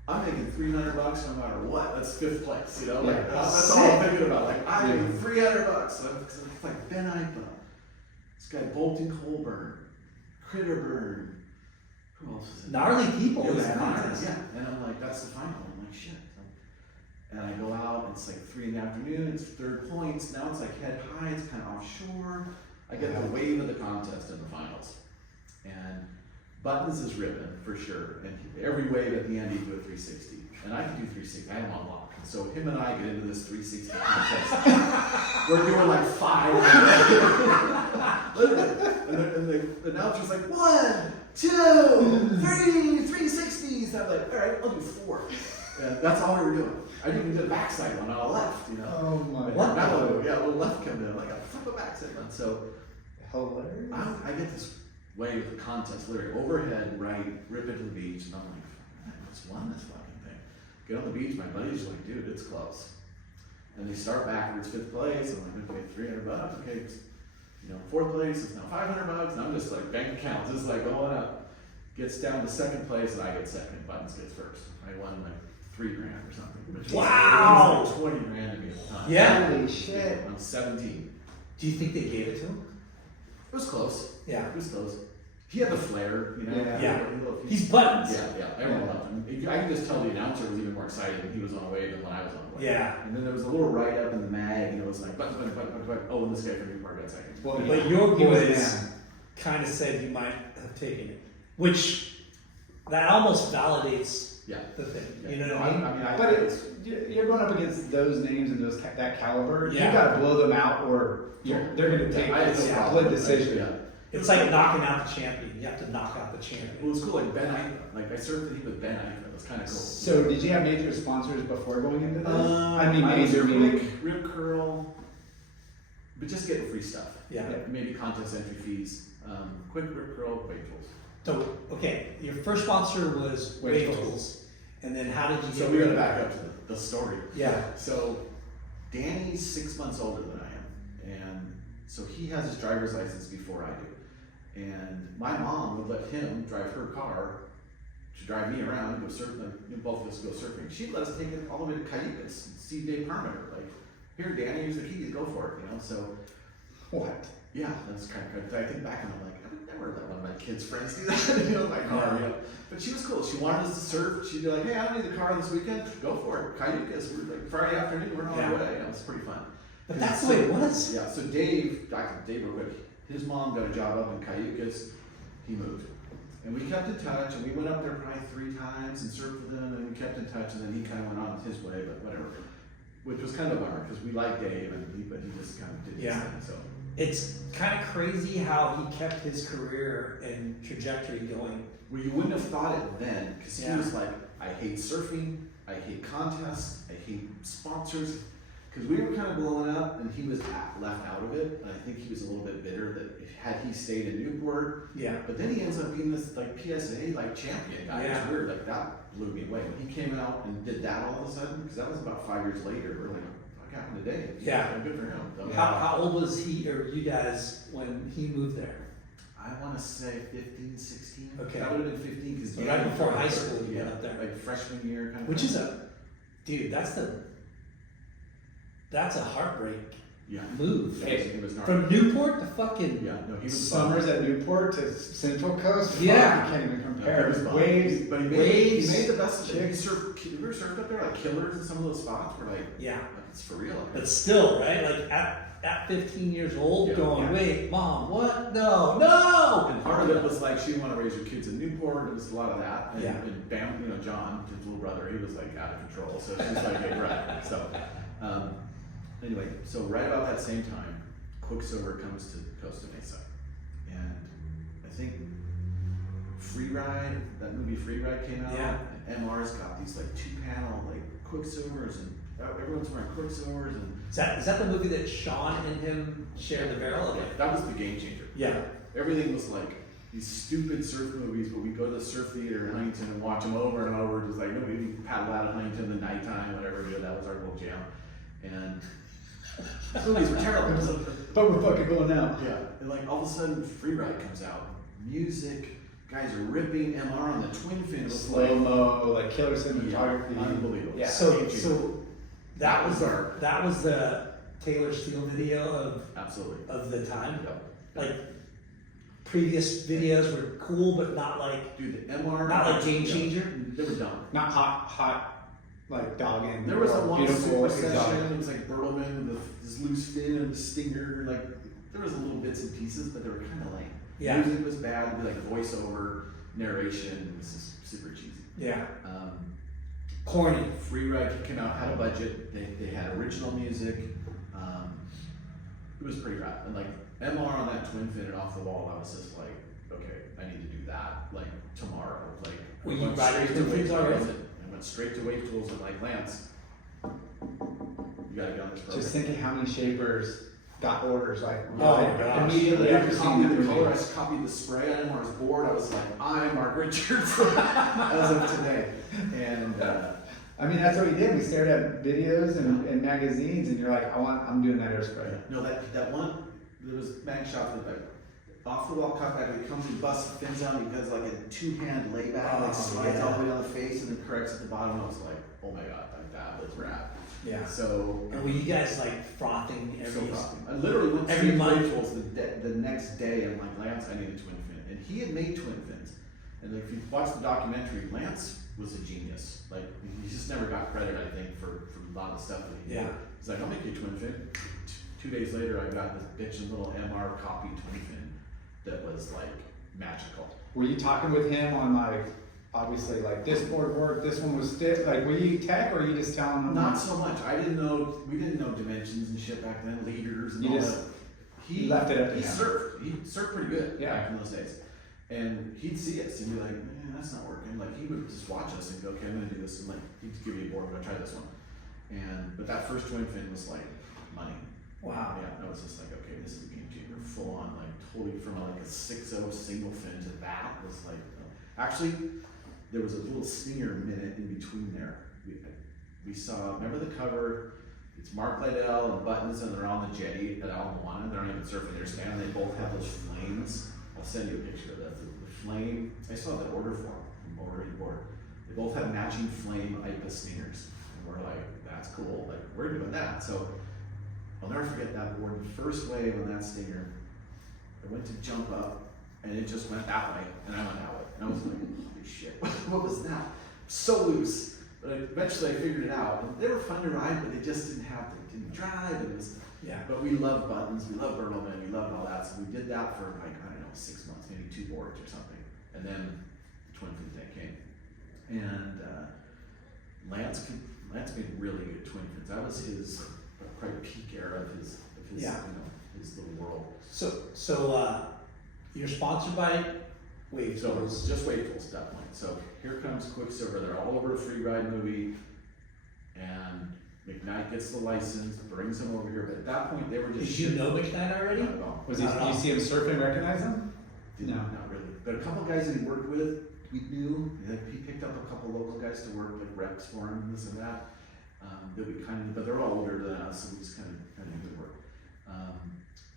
I'm making $300 no matter what. That's 5th place, you know? Like, that's all I'm thinking about. Like, I'm making $300. So it's like Ben Idaho, this guy Bolton Colburn, Critterburn. Who else is it? Gnarly people It in was that gnarly, contest. yeah. And I'm like, that's the final. I'm like, shit. And I go out, it's like 3 in the afternoon, it's 3rd points. Now it's like head high, it's kind of offshore. I get the wave of the contest in the finals. And Buttons is ripping for sure. And every wave at the end, he'd do a 360. And I can do 360, I am on lock. And so him and I get into this 360 contest. We're doing like 5. Literally. And the announcer's like, 1, 2, 3, 360s. I'm like, all right, I'll do 4. And that's all we were doing. I even did a backside one on the left, you know. Oh my Not God. a little left coming in, like a flip a backside one. So Hilarious. I get this wave of the contest, literally overhead, right, rip into the beach, and I'm like, I just won this fucking thing. Get on the beach, my buddies are like, dude, it's close. And they start backwards, 5th place, and I'm like, okay, $300, okay, you know, 4th place is now $500, and I'm just like, bank accounts, just like going up. Gets down to 2nd place, and I get 2nd, Buttons gets 1st. I won like $3 grand or something. Which Wow! was like 20 grand to me at the time. Yeah. Holy shit. I'm 17. Do you think they gave it to him? It was close. Yeah. It was close. He had the flair, you know. Yeah. He's Buttons. Yeah. Everyone loved him. I can just tell the announcer was even more excited when he was on a wave than when I was on a wave. Yeah. And then there was a little write up in the mag, it was like, Buttons. Oh, and this guy from Newport got 2nd. Well, But your he was boys man. kind of said you might have taken it, which that almost validates Yeah. the thing. Yeah. You know what I mean? But it's, you're going up against those names and that caliber. Yeah. You got to blow them out, or they're going to take I had a no split problem. decision. Yeah. It's like knocking out the champion. You have to knock out the It champion. was cool, like Ben Idaho. Like I surfed the heat with Ben Idaho. It was kind of cool. So, did you have major sponsors before going into this? I mean, I was major meaning. quick, rib curl, but just getting free stuff. Yeah. Maybe contest entry fees. Quick rib curl, wave tools. So, okay, your first sponsor was Wave Wave Tools. Tools. And then how did you So get we rid gotta of back it? up to the story. Yeah. So Danny's 6 months older than I am, and so he has his driver's license before I do. And my mom would let him drive her car to drive me around and go surfing, like, both of us go surfing. She'd let us take it all the way to Cayucas and see Dave Permiter. Like, here, Danny, here's the keys, go for it, you know? So, What? yeah, that's kind of good. I think back and I'm like, I would never let one of my kids' friends do that, you know, my car, you know? But she was cool. She wanted us to surf. She'd be like, hey, I don't need the car this weekend. Go for it. Cayucas. We're like Friday afternoon, we're on our way. You know, it's pretty fun. But that's the way it was. Yeah, so Dave, back to Dave real quick, his mom got a job up in Cayucas. He moved. And we kept in touch, and we went up there probably 3 times and surfed with him, and we kept in touch, and then he kind of went on his way, but whatever. Which was kind of a bummer, because we liked Dave, but he just kind of did his thing, so. It's kind of crazy how he kept his career and trajectory going. Well, you wouldn't have thought it then, because he Yeah. was like, I hate surfing, I hate contests, I hate sponsors. Because we were kind of blowing up, and he was left out of it, and I think he was a little bit bitter that had he stayed in Newport. Yeah. But then he ends up being this like PSA like champion guy. Yeah. It's weird, like that blew me away when he came out and did that all of a sudden. Because that was about 5 years later. We're like, what happened today? Yeah. Good for him. So, How old was he or you guys when he moved there? I want to say 15, 16. Okay. That would have been 15 because So right before high school you yeah, went up there. like freshman year kind of. Which thing. is that's a heartbreak yeah. move. It was From Newport to fucking yeah, no, he was Summers at Newport to Central Coast. Fuck, Yeah. you can't even Yeah, compare. he was bummed. Waves. But he waves. made the best of it. He surfed up there like killers in some of those spots. We're like, yeah. it's for real. But still, right? Like at 15 years old, Yeah. going, Yeah. wait, mom, what? No. And part of it was like she didn't want to raise her kids in Newport. It was a lot of that. And, Yeah. and Bam, John, his little brother, he was like out of control. So she's like, hey, right. So anyway, so right about that same time, Quicksilver comes to Costa Mesa, and I think Free Ride, that movie Free Ride came out. Yeah. And MR's got these like 2-panel like Quicksilvers, and everyone's wearing Quicksilvers, and Is that the movie that Sean and him shared the barrel of? that was the game changer. Yeah. Everything was like these stupid surf movies, but we go to the surf theater in Huntington and watch them over and over. Just like, no, we paddle out of Huntington in the nighttime, whatever. That was our little jam. And the movies were terrible. But we're fucking going out. Yeah, and like all of a sudden, Free Ride comes out. Music, guys are ripping MR on the twin fin. It was Slow mo, like killer cinematography. Unbelievable. Yeah. So that was the Taylor Steele video Absolutely. of the time. Yep. Like previous videos were cool, but not like Dude, the MR. not like game changer. They were dumb. Not hot, like dogging. There was a or one beautiful super exotic. session. It was like Bertleman with this loose fin and the stinger. Like there was little bits and pieces, but they were kind of lame. Yeah. Music was bad. Like voiceover, narration was just super cheesy. Yeah. Um, Corny. Free Ride came out, had a budget. They had original music. It was pretty rad. And like MR on that twin fin and off the wall, I was just like, okay, I need to do that like tomorrow. Like Were I you went riding straight to twin fins Wave already? Tools. I went straight to Wave Tools and like Lance, you gotta get on this program. Just thinking how many shapers got orders, like Oh my gosh. immediately I after seeing copied the the movie. color, I copied the spray on MR's board. I was like, I'm Mark Richard as of today. And I mean, that's what we did. We stared at videos and magazines, and you're like, I'm doing that airspray. no, that one, there was mag shots with like off the wall cutback. It comes and busts the fins out. He does like a 2-hand layback, like slides all the way down the face and then corrects at the bottom. I was like, oh my god, like that was rad. Yeah. So And were you guys like frothing every? I literally went every to month? Wave Tools the next day. I'm like, Lance, I need a twin fin, and he had made twin fins. And if you watch the documentary, Lance was a genius. Like he just never got credit, I think, for a lot of the stuff that he did. Yeah. He's like, I'll make you a twin fin. 2 days later, I got this bitchin' little MR copy twin fin that was like magical. Were you talking with him on like, obviously like this board worked, this one was stiff? Like, were you tech, or were you just telling him? Not so much. We didn't know dimensions and shit back then, leaders and You all just that. He left it up to He him. surfed. He surfed pretty good Yeah. back in those days. And he'd see us and be like, man, that's not working. Like he would just watch us and go, okay, I'm gonna do this, and like he'd give me a board, I'm gonna try this one. But that first twin fin was like money. Wow. Yeah, I was just like, okay, this is a game changer, full on, like totally from like a 6.0 single fin to that was like, actually, there was a little stinger minute in between there. We saw, remember the cover? It's Mark Liddell and Buttons, and they're on the jetty at Ala Moana. They're not even surfing, they're standing. They both have those flames I'll send you a picture of that. The flame, I saw the order form from ordering board. They both have matching flame IPA stingers. And we're like, that's cool, like we're doing that. So I'll never forget that board. The first wave on that stinger, I went to jump up and it just went that way and I went that way. And I was like, holy shit, what was that? So loose. But eventually I figured it out. And they were fun to ride, but they just didn't drive. And it was, but we love buttons, we love Bertleman, we loved all that. So we did that for like, I don't know, 6 months, maybe 2 boards or something. And then the twin fin thing came. And Lance made really good twin fins. That was his probably peak era of his you know, his little world. So you're sponsored by Wave So Tools. just Wave Tools at that point. So here comes Quicksilver. They're all over a free ride movie, and McKnight gets the license, brings them over here. But at that point, they were just. Did you know McKnight already? Not at all. Was he? Did you see him surfing? Recognize him? No, not really. But a couple guys that he worked with, we knew. Like, he picked up a couple local guys to work like reps for him, and this and that. That we kind of, but they're all older than us, so we just kind of knew work.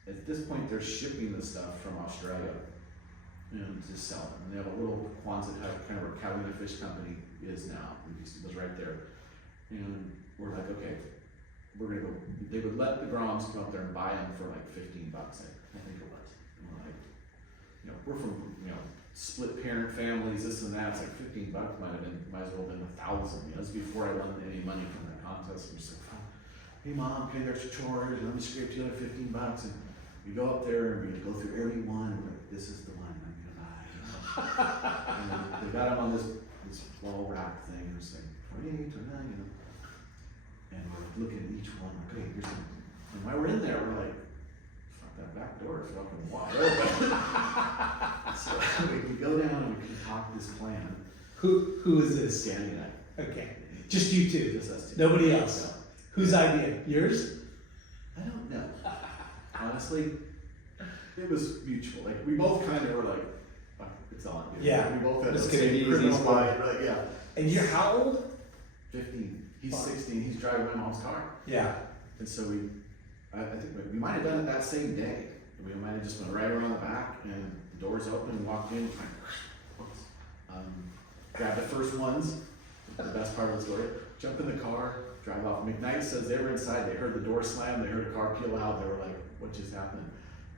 At this point, they're shipping the stuff from Australia, and just selling. And they have a little Kwanzaa type, kind of where Catalina Fish Company is now. It was right there, and we're like, okay, we're gonna go. They would let the Groms come up there and buy them for like $15, I think it was. And we're like, you know, we're from, you know, split parent families, this and that. It's like $15 might as well have been 1,000. You know, this is before I won any money from that contest. I'm just like, hey mom, pay the extra chores, let me scrape together $15. And we go up there and we go through every one. And we're like, this is the one I'm gonna buy. And then they got them on this wall rack thing. It was like 28, 29, you know. And we're looking at each one. Okay, here's the. And while we're in there, we're like, fuck, that back door is fucking wide open. So we go down and we concoct this plan. Who is this? Danny and I. Okay, just you two. Just us two. Nobody else. No. Whose idea? Yours? I don't know. Honestly, it was mutual. Like we both kind of were like, fuck, it's on. Dude. Yeah. We both had This the could be same easy criminal sport. mind. Like, yeah. And you're how old? 15. He's Fuck. 16. He's driving my mom's car. Yeah. And so I think we might have done it that same day. We might have just went right around the back and the doors open and walked in. Grabbed the first ones, the best part of the story, jump in the car, drive off. McKnight says they were inside, they heard the door slam, they heard a car peel out, they were like, what just happened?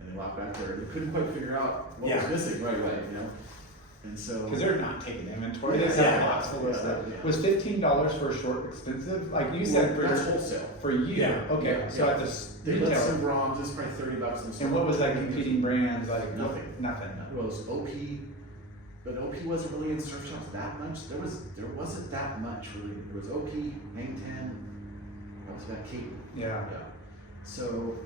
And they walked back there, they couldn't quite figure out what was missing right away, you know? And so. Because they're not taking inventory. Yeah. They have lots full of Yeah. stuff. Yeah. Was $15 for a short expensive? Like you said, Well, that's wholesale. for you. Yeah. Okay. Yeah. So at this They let some retail. ROMs, it's probably $30 in the store. And what was that competing brands like? Nothing. Nothing. Well, it was OP, but OP wasn't really in surf shops that much. There wasn't that much really. There was OP, Main 10, what was that, Cape? Yeah. Yeah. So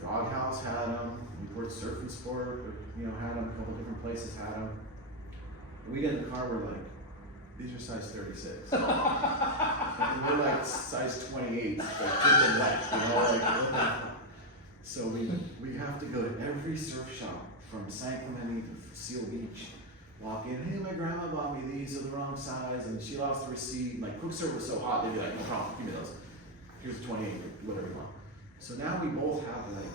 Frog House had them, Newport Surf and Sport, you know, had them. A couple different places had them. We get in the car, we're like, these are size 36. And we're like size 28, like dripping wet, you know, like. What the- So we have to go to every surf shop from San Clemente to Seal Beach. Walk in, hey, my grandma bought me these, are the wrong size, and she lost the receipt. Like Quicksilver was so hot, they'd be like, no problem, give me those. Here's 28, whatever you want. So now we both have like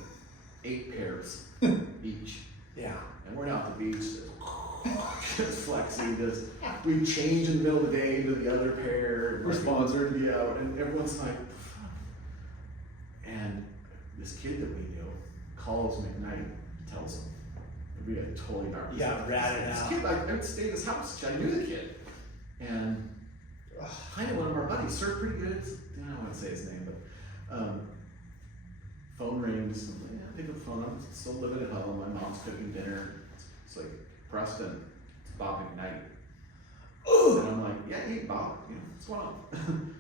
8 pairs each. Yeah. And we're out at the beach, just flexing, we change in the middle of the day to the other pair. We're sponsored. Yeah, and everyone's like, fuck. And this kid that we knew calls McKnight, tells him. We had totally dark. Yeah, ratted This out. kid, like, I would stay at his house. I knew the kid. And kind of one of our buddies, surfed pretty good. I don't want to say his name, but phone rings. I'm like, yeah, pick up the phone. I'm still living at home. My mom's cooking dinner. It's like, Preston, it's Bob McKnight. And I'm like, yeah, hey, Bob, you know, what's going on?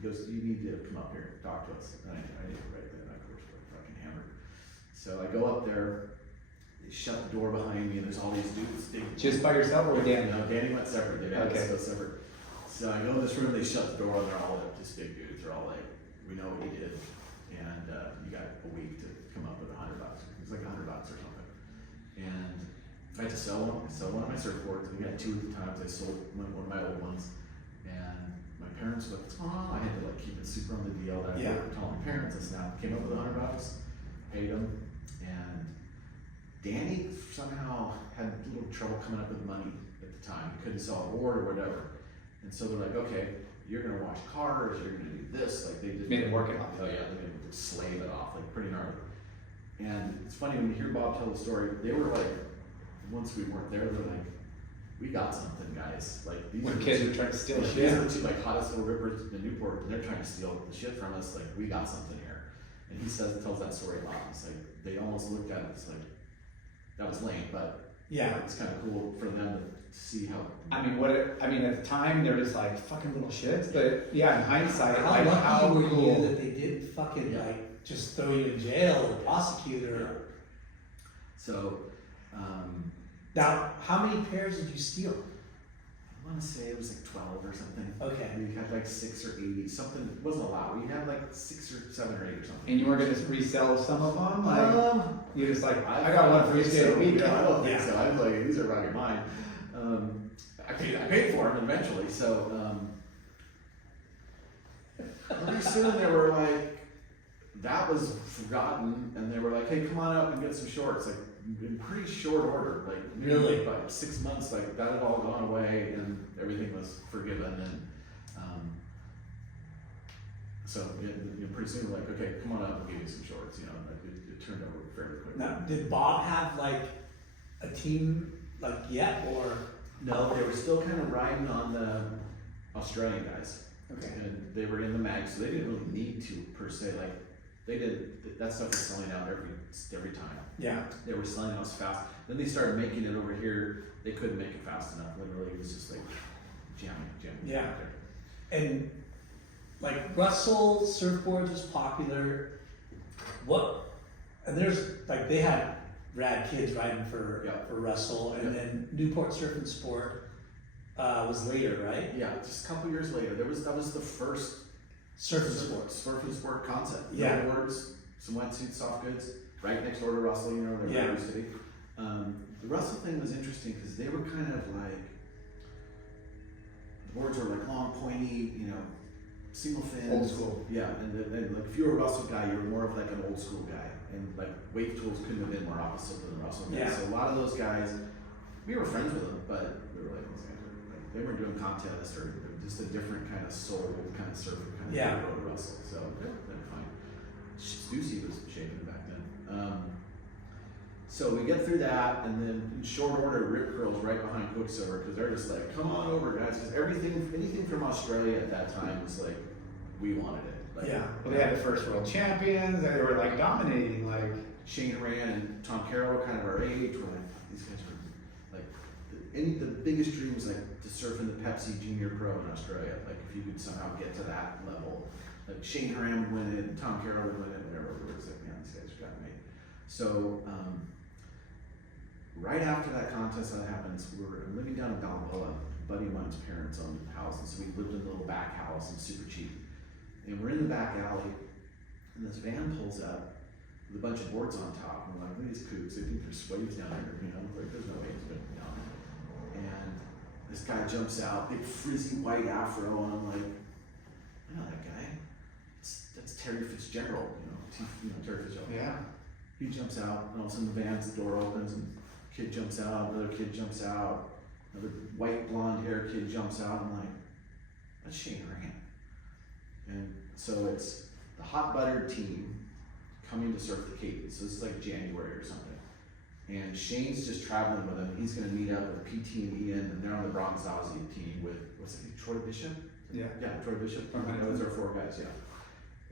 He goes, you need to come up here and talk to us. And I did right then. Of course, we're fucking hammered. So I go up there. They shut the door behind me, and there's all these dudes. Just by yourself or with Danny? No, Danny went separate. They had Okay. us go separate. So I go in this room, they shut the door, and they're all like, just big dudes. They're all like, we know what you did, and you got a week to come up with $100. It was like $100 or something. And I had to sell one. I sold one of my surfboards. I got 2 at the time. I sold one of my old ones, and my parents were like, what's going on? I had to like keep it super on the DL. That I Yeah. told my parents this now. Came up with $100, paid them, and Danny somehow had a little trouble coming up with money at the time. He couldn't sell a board or whatever. And so they're like, okay, you're gonna wash cars, you're gonna do this. Like they just Made it work it off. Oh yeah, they made it slave it off, like pretty gnarly. And it's funny when you hear Bob tell the story, they were like, once we weren't there, they're like, we got something, guys. Like these When are kids two- were trying to steal like, shit. These are the two like hottest little rippers in Newport, and they're trying to steal the shit from us. Like we got something here. And he tells that story a lot. It's like they almost looked at it. It's like that was lame, but Yeah. it's kind of cool for them to see how. I mean, at the time, they're just like fucking little shits, but yeah, in hindsight, How like, lucky how were cool. you that they didn't fucking Yeah. like just throw you in jail or prosecute or? So, Now, how many pairs did you steal? I want to say it was like 12 or something. Okay. We had like 6 or 8, something. It wasn't a lot. We had like 6 or 7 or 8 or something. And you were gonna resell some of them? Like, you just like, I got one for each day of the week. Yeah, I don't think Yeah. so. I was like, these are fucking mine. I paid for them eventually. So pretty soon they were like, that was forgotten, and they were like, hey, come on up and get some shorts. Like in pretty short order, like Really? by 6 months, like that had all gone away and everything was forgiven. And so pretty soon we're like, okay, come on up and give you some shorts. You know, like it turned over fairly quickly. Now, did Bob have like a team like yet or? No, they were still kind of riding on the Australian guys. Okay. And they were in the mag, so they didn't really need to per se. Like they did that stuff was selling out every time. Yeah. They were selling out fast. Then they started making it over here. They couldn't make it fast enough. Literally, it was just like jamming. Yeah. out there. And like Russell surfboards was popular. And there's like they had rad kids riding for Yeah. for Russell, and Yeah. then Newport Surf and Sport was later, right? Yeah, just a couple years later, that was the first Surf and Sports. surf and sport concept. Yeah. Boards, some wetsuits, soft goods, right next door to Russell. You know, where Yeah. they used to be. The Russell thing was interesting because they were kind of like the boards were like long, pointy, you know, single fins. Old school. Yeah, and then like if you were a Russell guy, you were more of like an old school guy, and like wave tools couldn't have been more opposite than the Russell guys. Yeah. So a lot of those guys, we were friends with them, but we were like, these guys are, like they weren't doing contests or just a different kind of soul kind of surfer kind of Yeah. thing over Russell. So they were fine. Stussy was shaping it back then. So we get through that, and then in short order, Rip Curl's right behind Quicksilver because they're just like, come on over, guys. Because anything from Australia at that time was like, we wanted it. Like, Yeah. Well, they had the first world champions, they were like dominating, like, Shane Horan and Tom Carroll were kind of our age. We're like, these guys are like, the biggest dream was like to surf in the Pepsi Junior Pro in Australia. Like if you could somehow get to that level, like Shane Horan would win it, Tom Carroll would win it, whatever. It was like, man, these guys are got me. So right after that contest that happens, we're living down in Balboa. A buddy of mine's parents owned the house, and so we lived in a little back house and super cheap. And we're in the back alley, and this van pulls up with a bunch of boards on top. And we're like, look at these kooks, they think there's waves down here, you know? Like, there's no waves going down. And this guy jumps out, big frizzy white afro, and I'm like, I know that guy. That's Terry Fitzgerald, Terry Fitzgerald. yeah. He jumps out, and all of a sudden the van's door opens, and a kid jumps out, another kid jumps out, another white blonde hair kid jumps out. I'm like, that's Shane Horan. And so it's the hot buttered team coming to surf the Cape. So this is like January or something. And Shane's just traveling with him. He's going to meet up with PT and Ian, and they're on the Bronx Aussie team with, what's it, Troy Bishop? Yeah. Yeah, Troy Bishop. From Those are 4 guys, yeah.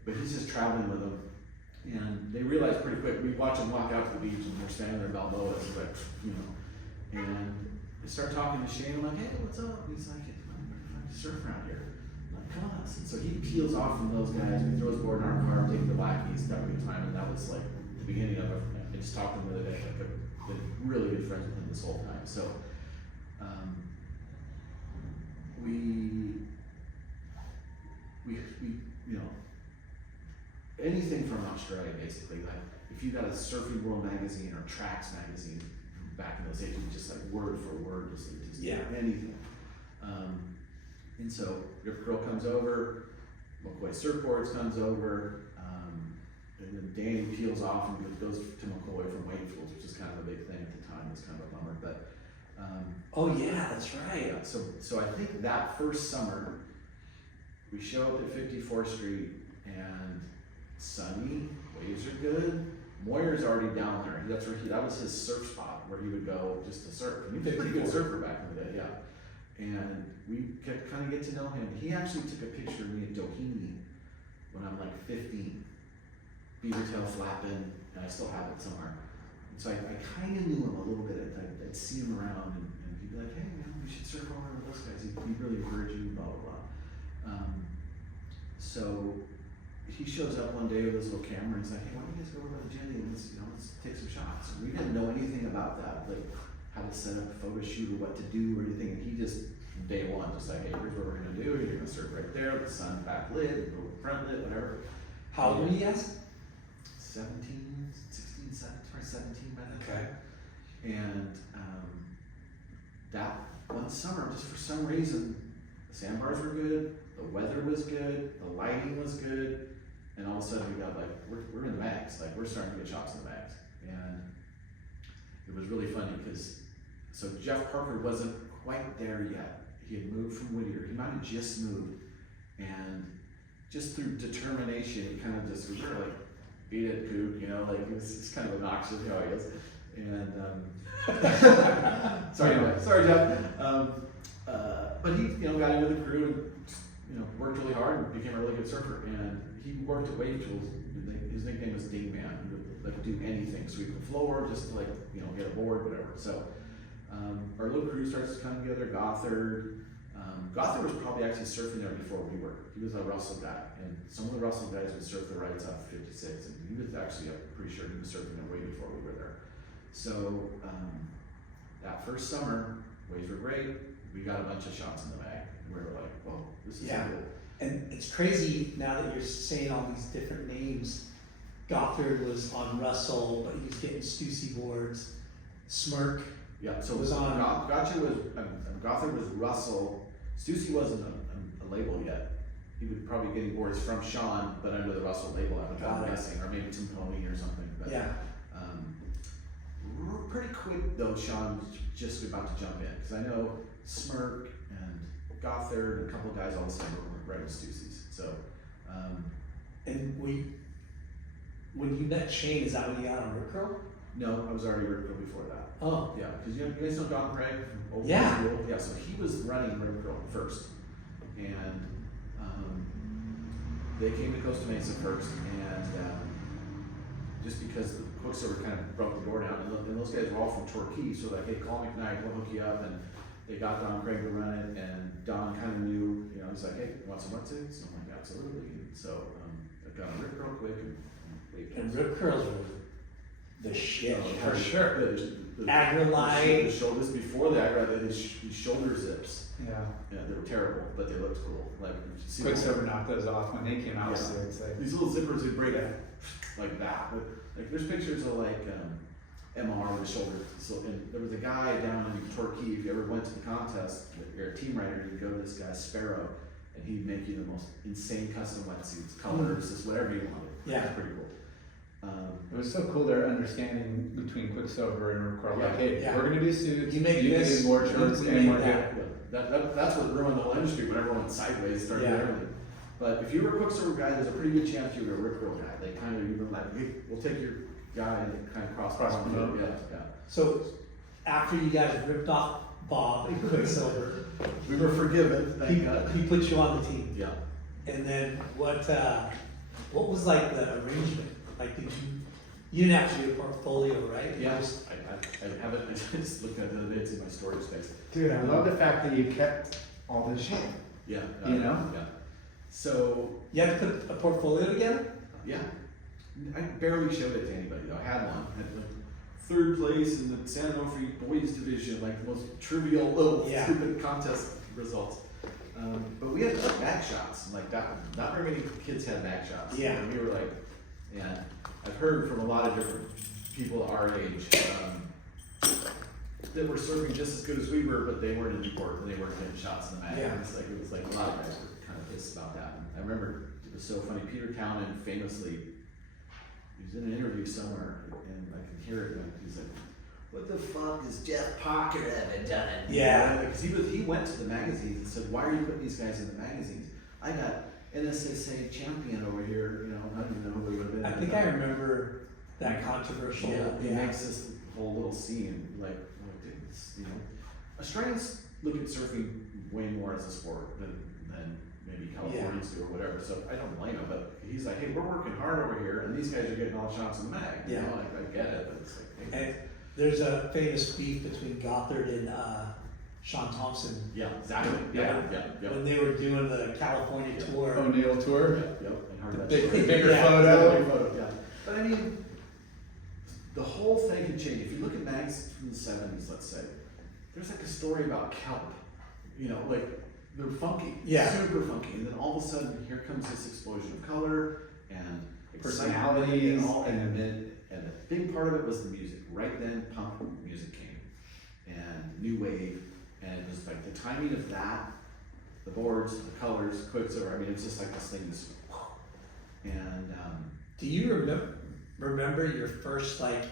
But he's just traveling with them. And they realize pretty quick, we watch them walk out to the beach and they're standing there in Balboa, it's like, and they start talking to Shane. I'm like, hey, what's up? And he's like, I'm trying to surf around here. I'm like, come on. And so he peels off from those guys. We throw his board in our car, take the Blackies, have a good time. And that was like the beginning of it. I just talked to him the other day. I've been really good friends with him this whole time. So we anything from Australia, basically. Like if you got a Surfing World magazine or Tracks magazine back in those days, it was just like word for word, just Yeah. anything. And so Rip Curl comes over, McCoy Surfboards comes over, and then Danny peels off and goes to McCoy from Wayne Tools, which is kind of a big thing at the time. It's kind of a bummer, but Oh yeah, that's right. yeah. So I think that first summer we show up at 54th Street and sunny, waves are good. Moyer's already down there. That's where that was his surf spot where he would go just to surf. And he was a pretty good surfer back in the day, yeah. And we could kind of get to know him. He actually took a picture of me at Doheny when I'm like 15. Beaver tail flapping, and I still have it somewhere. And so I kind of knew him a little bit. I'd see him around, and he'd be like, "Hey, man, we should surf over with those guys." He'd really encourage you, blah blah blah. So he shows up one day with his little camera and he's like, "Hey, why don't you guys go over to the jetty and let's take some shots?" And we didn't know anything about that, like how to set up a photo shoot or what to do or anything. And he just from day one, just like, "Hey, here's what we're gonna do. You're gonna surf right there, the sun backlit, front lit, whatever." How old were you guys? 17, 16, 17 by then. Okay. And that one summer, just for some reason, the sandbars were good, the weather was good, the lighting was good, and all of a sudden we got like, we're in the mags, like we're starting to get shots in the mags. And it was really funny because, so Jeff Parker wasn't quite there yet. He had moved from Whittier. He might have just moved. And just through determination, he kind of just was like, beat it, Coop, like it's kind of obnoxious how he is. And sorry, Jeff. But he, got into the crew and worked really hard and became a really good surfer. And he worked at Wave Tools. His nickname was Ding Man. He would like do anything, sweep the floor, just to get a board, whatever. So our little crew starts to come together. Gothard. Gothard was probably actually surfing there before we were. He was a Russell guy, and some of the Russell guys would surf the rights off 56, and he was actually, I'm pretty sure he was surfing there way before we were there. So that first summer, waves were great. We got a bunch of shots in the bag, and we were like, "Well, this is cool." And it's crazy now that you're saying all these different names. Gothard was on Russell, but he was getting Stussy boards. Smirk. Yeah, so was on. Gothard was Russell. Stussy wasn't a label yet. He was probably getting boards from Sean, but under the Russell label, I'm guessing, or maybe Tim Pony or something. But, yeah. Pretty quick though, Sean was just about to jump in because I know Smirk and Gothard and a couple of guys all of a sudden were right with Stussy's. So, and when you met Shane, is that when you got on Rip Curl? No, I was already Rip Curl before that. Oh. Yeah, because you guys know Don Craig from Old Yeah. School? Yeah, so he was running Rip Curl first. And they came to Costa Mesa first, and just because the Quicksilver kind of broke the door down, and those guys were all from Torquay, so like, "Hey, call McKnight, we'll hook you up," and they got Don Craig to run it, and Don kind of knew, he's like, "Hey, want some wetsuits?" I'm like, "Absolutely." And so I got on Rip Curl quick, And Rip Curls were the shit, Oh, for sure. The Agrolite. shoulders before the Agrolite, these shoulder zips. Yeah. Yeah, they were terrible, but they looked cool. Like, you see Quicksilver knocked those off when they came out. Yeah. So it's like, these little zippers would break like that. But like, there's pictures of like MR with the shoulder. So, and there was a guy down in Torquay. If you ever went to the contest, if you're a team rider, you'd go to this guy Sparrow, and he'd make you the most insane custom wetsuits, colors, just whatever you wanted. Yeah. It was pretty cool. it was so cool their understanding between Quicksilver and Rip Curl. Yeah. Like, "Hey, Yeah. we're gonna do suits. You make can this, do board shorts, we and make we're that." good." That's what ruined the whole industry when everyone went sideways, started Yeah. everything. But if you were a Quicksilver guy, there's a pretty good chance you were a Rip Curl guy. They kind of even like, "Hey, we'll take your guy," and kind of cross promote. Yeah. So after you guys ripped off Bob and Quicksilver, We were forgiven, thank God. he put you on the team. Yeah. And then what was like the arrangement? Like, you didn't have to do a portfolio, right? You Yeah, just- I have it. I just looked at it the other day. It's in my storage space. Dude, I love the fact that you kept all this shit. Yeah. Yeah. So You had to put a portfolio together? yeah, I barely showed it to anybody though. I had one. I had like third place in the San Onofre boys division, like the most trivial little stupid contest results. But we had back shots, like that. Not very many kids had back shots. Yeah. And we were like, and I've heard from a lot of different people our age that were surfing just as good as we were, but they weren't in Newport and they weren't getting shots in the mag. Yeah. It was like a lot of guys were kind of pissed about that. And I remember it was so funny. Peter Townend famously he was in an interview somewhere, and I can hear it. Like, he's like, "What the fuck is Jeff Parker ever done?" Yeah. Because he went to the magazines and said, "Why are you putting these guys in the magazines? I got NSSA champion over here. You know, I don't even know who he would have been." I think I remember that controversial. He makes this whole little scene like dude, it's, you know, Australians look at surfing way more as a sport than maybe Californians do or whatever. So I don't blame him, but he's like, "Hey, we're working hard over here, and these guys are getting all the shots in the mag." You know, like I get it, but it's like, hey. And there's a famous beef between Gothard and Sean Thompson. Yeah, exactly. Yeah. When they were doing the California tour. O'Neill tour. Yep. And heard that Big, story. bigger Yeah. photo. Yeah. But I mean, the whole thing can change. If you look at mags from the 70s, let's say, there's like a story about kelp. You know, like they're funky, super funky, and then all of a sudden, here comes this explosion of color and Personalities, and the big part of it was the music. Right then, punk music came, and new wave, and it was like the timing of that, the boards, the colors, Quicksilver. I mean, it's just like this thing is, and Do you remember your first like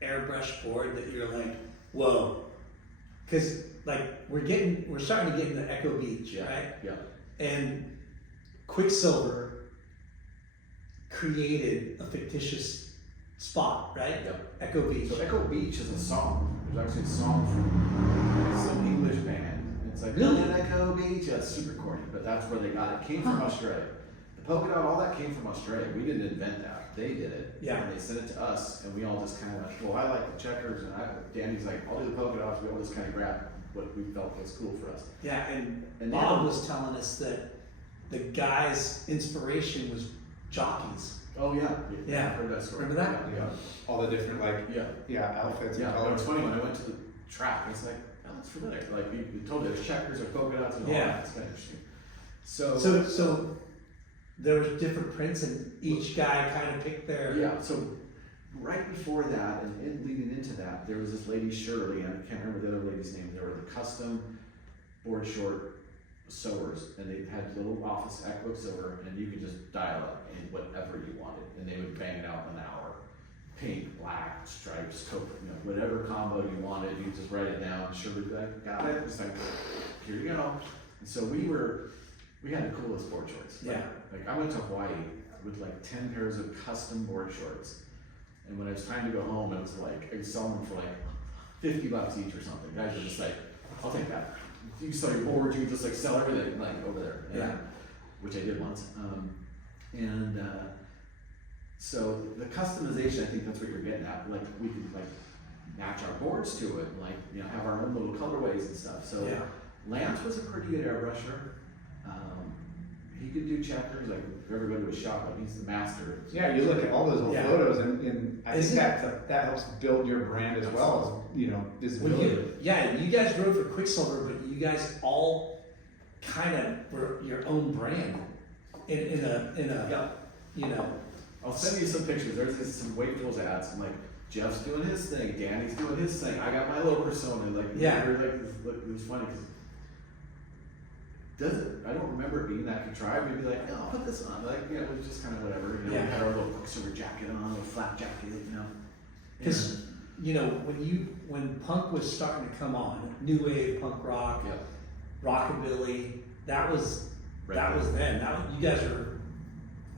airbrush board that you're like, whoa? Because like we're starting to get into Echo Beach, right? Yeah. And Quicksilver created a fictitious spot, right? Yep. Echo Beach. So Echo Beach is a song. There's actually a song from some English band. It's like, Really? Echo Beach. Yeah, it's super corny, but that's where they got it. It came from Australia. The polka dot, all that came from Australia. We didn't invent that. They did it. Yeah. And they sent it to us, and we all just kind of like, well, I like the checkers, and Danny's like, I'll do the polka dots. We all just kind of grabbed what we felt was cool for us. Yeah, and And Bob then- was telling us that the guy's inspiration was jockeys. Oh yeah. Yeah. I heard that story. Remember that? Yeah. All the different Yeah. outfits Yeah, and but colors. it's funny when I went to the track, it's like, oh, that's familiar. Like you told me there's checkers or polka dots and all Yeah. that. It's kind of interesting. So So there was different prints, and each guy kind of picked their. yeah, so right before that and leading into that, there was this lady Shirley, and I can't remember the other lady's name. They were the custom board short sewers, and they had little office at Quicksilver, and you could just dial up in whatever you wanted, and they would bang it out in an hour. Pink, black, stripes, coke, whatever combo you wanted, you just write it down. Shirley would be like, got it. It's like, here you go. And so we had the coolest board shorts. Yeah. Like I went to Hawaii with like 10 pairs of custom board shorts. And when it was time to go home, it was like, I was selling them for like $50 each or something. Guys were just like, I'll take that. You sell your board, you just like sell everything like over there. Yeah. Which I did once. So the customization, I think that's what you're getting at. Like we could like match our boards to it, like, have our own little colorways and stuff. So Yeah. Lance was a pretty good airbrusher. He could do checkers, like if you ever go to a shop, like he's the master. Yeah, you look at all those old Yeah. photos, and I think Isn't- that helps build your brand as well as Well, visibility. you guys wrote for Quicksilver, but you guys all kind of were your own brand in a Yeah. I'll send you some pictures. There's some Wakefield's ads. I'm like, Jeff's doing his thing, Danny's doing his thing. I got my little persona. Like, Yeah. it was funny because I don't remember it being that contrived. We'd be like, oh, I'll put this on. Like, it was just kind of whatever. We Yeah. had our little Quicksilver jacket on, a little flap jacket, because when punk was starting to come on, new wave punk rock, Yeah. rockabilly, that was Right. then. You guys were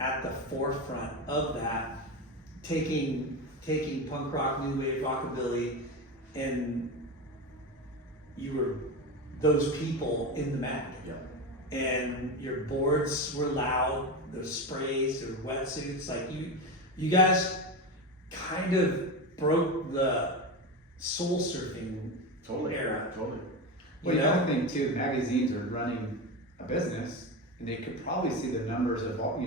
at the forefront of that, taking punk rock, new wave, rockabilly, and you were those people in the mag. Yeah. And your boards were loud, the sprays, the wetsuits, like you guys kind of broke the soul surfing Totally. era. Totally. Well, the other thing too, magazines are running a business, and they could probably see the numbers of all,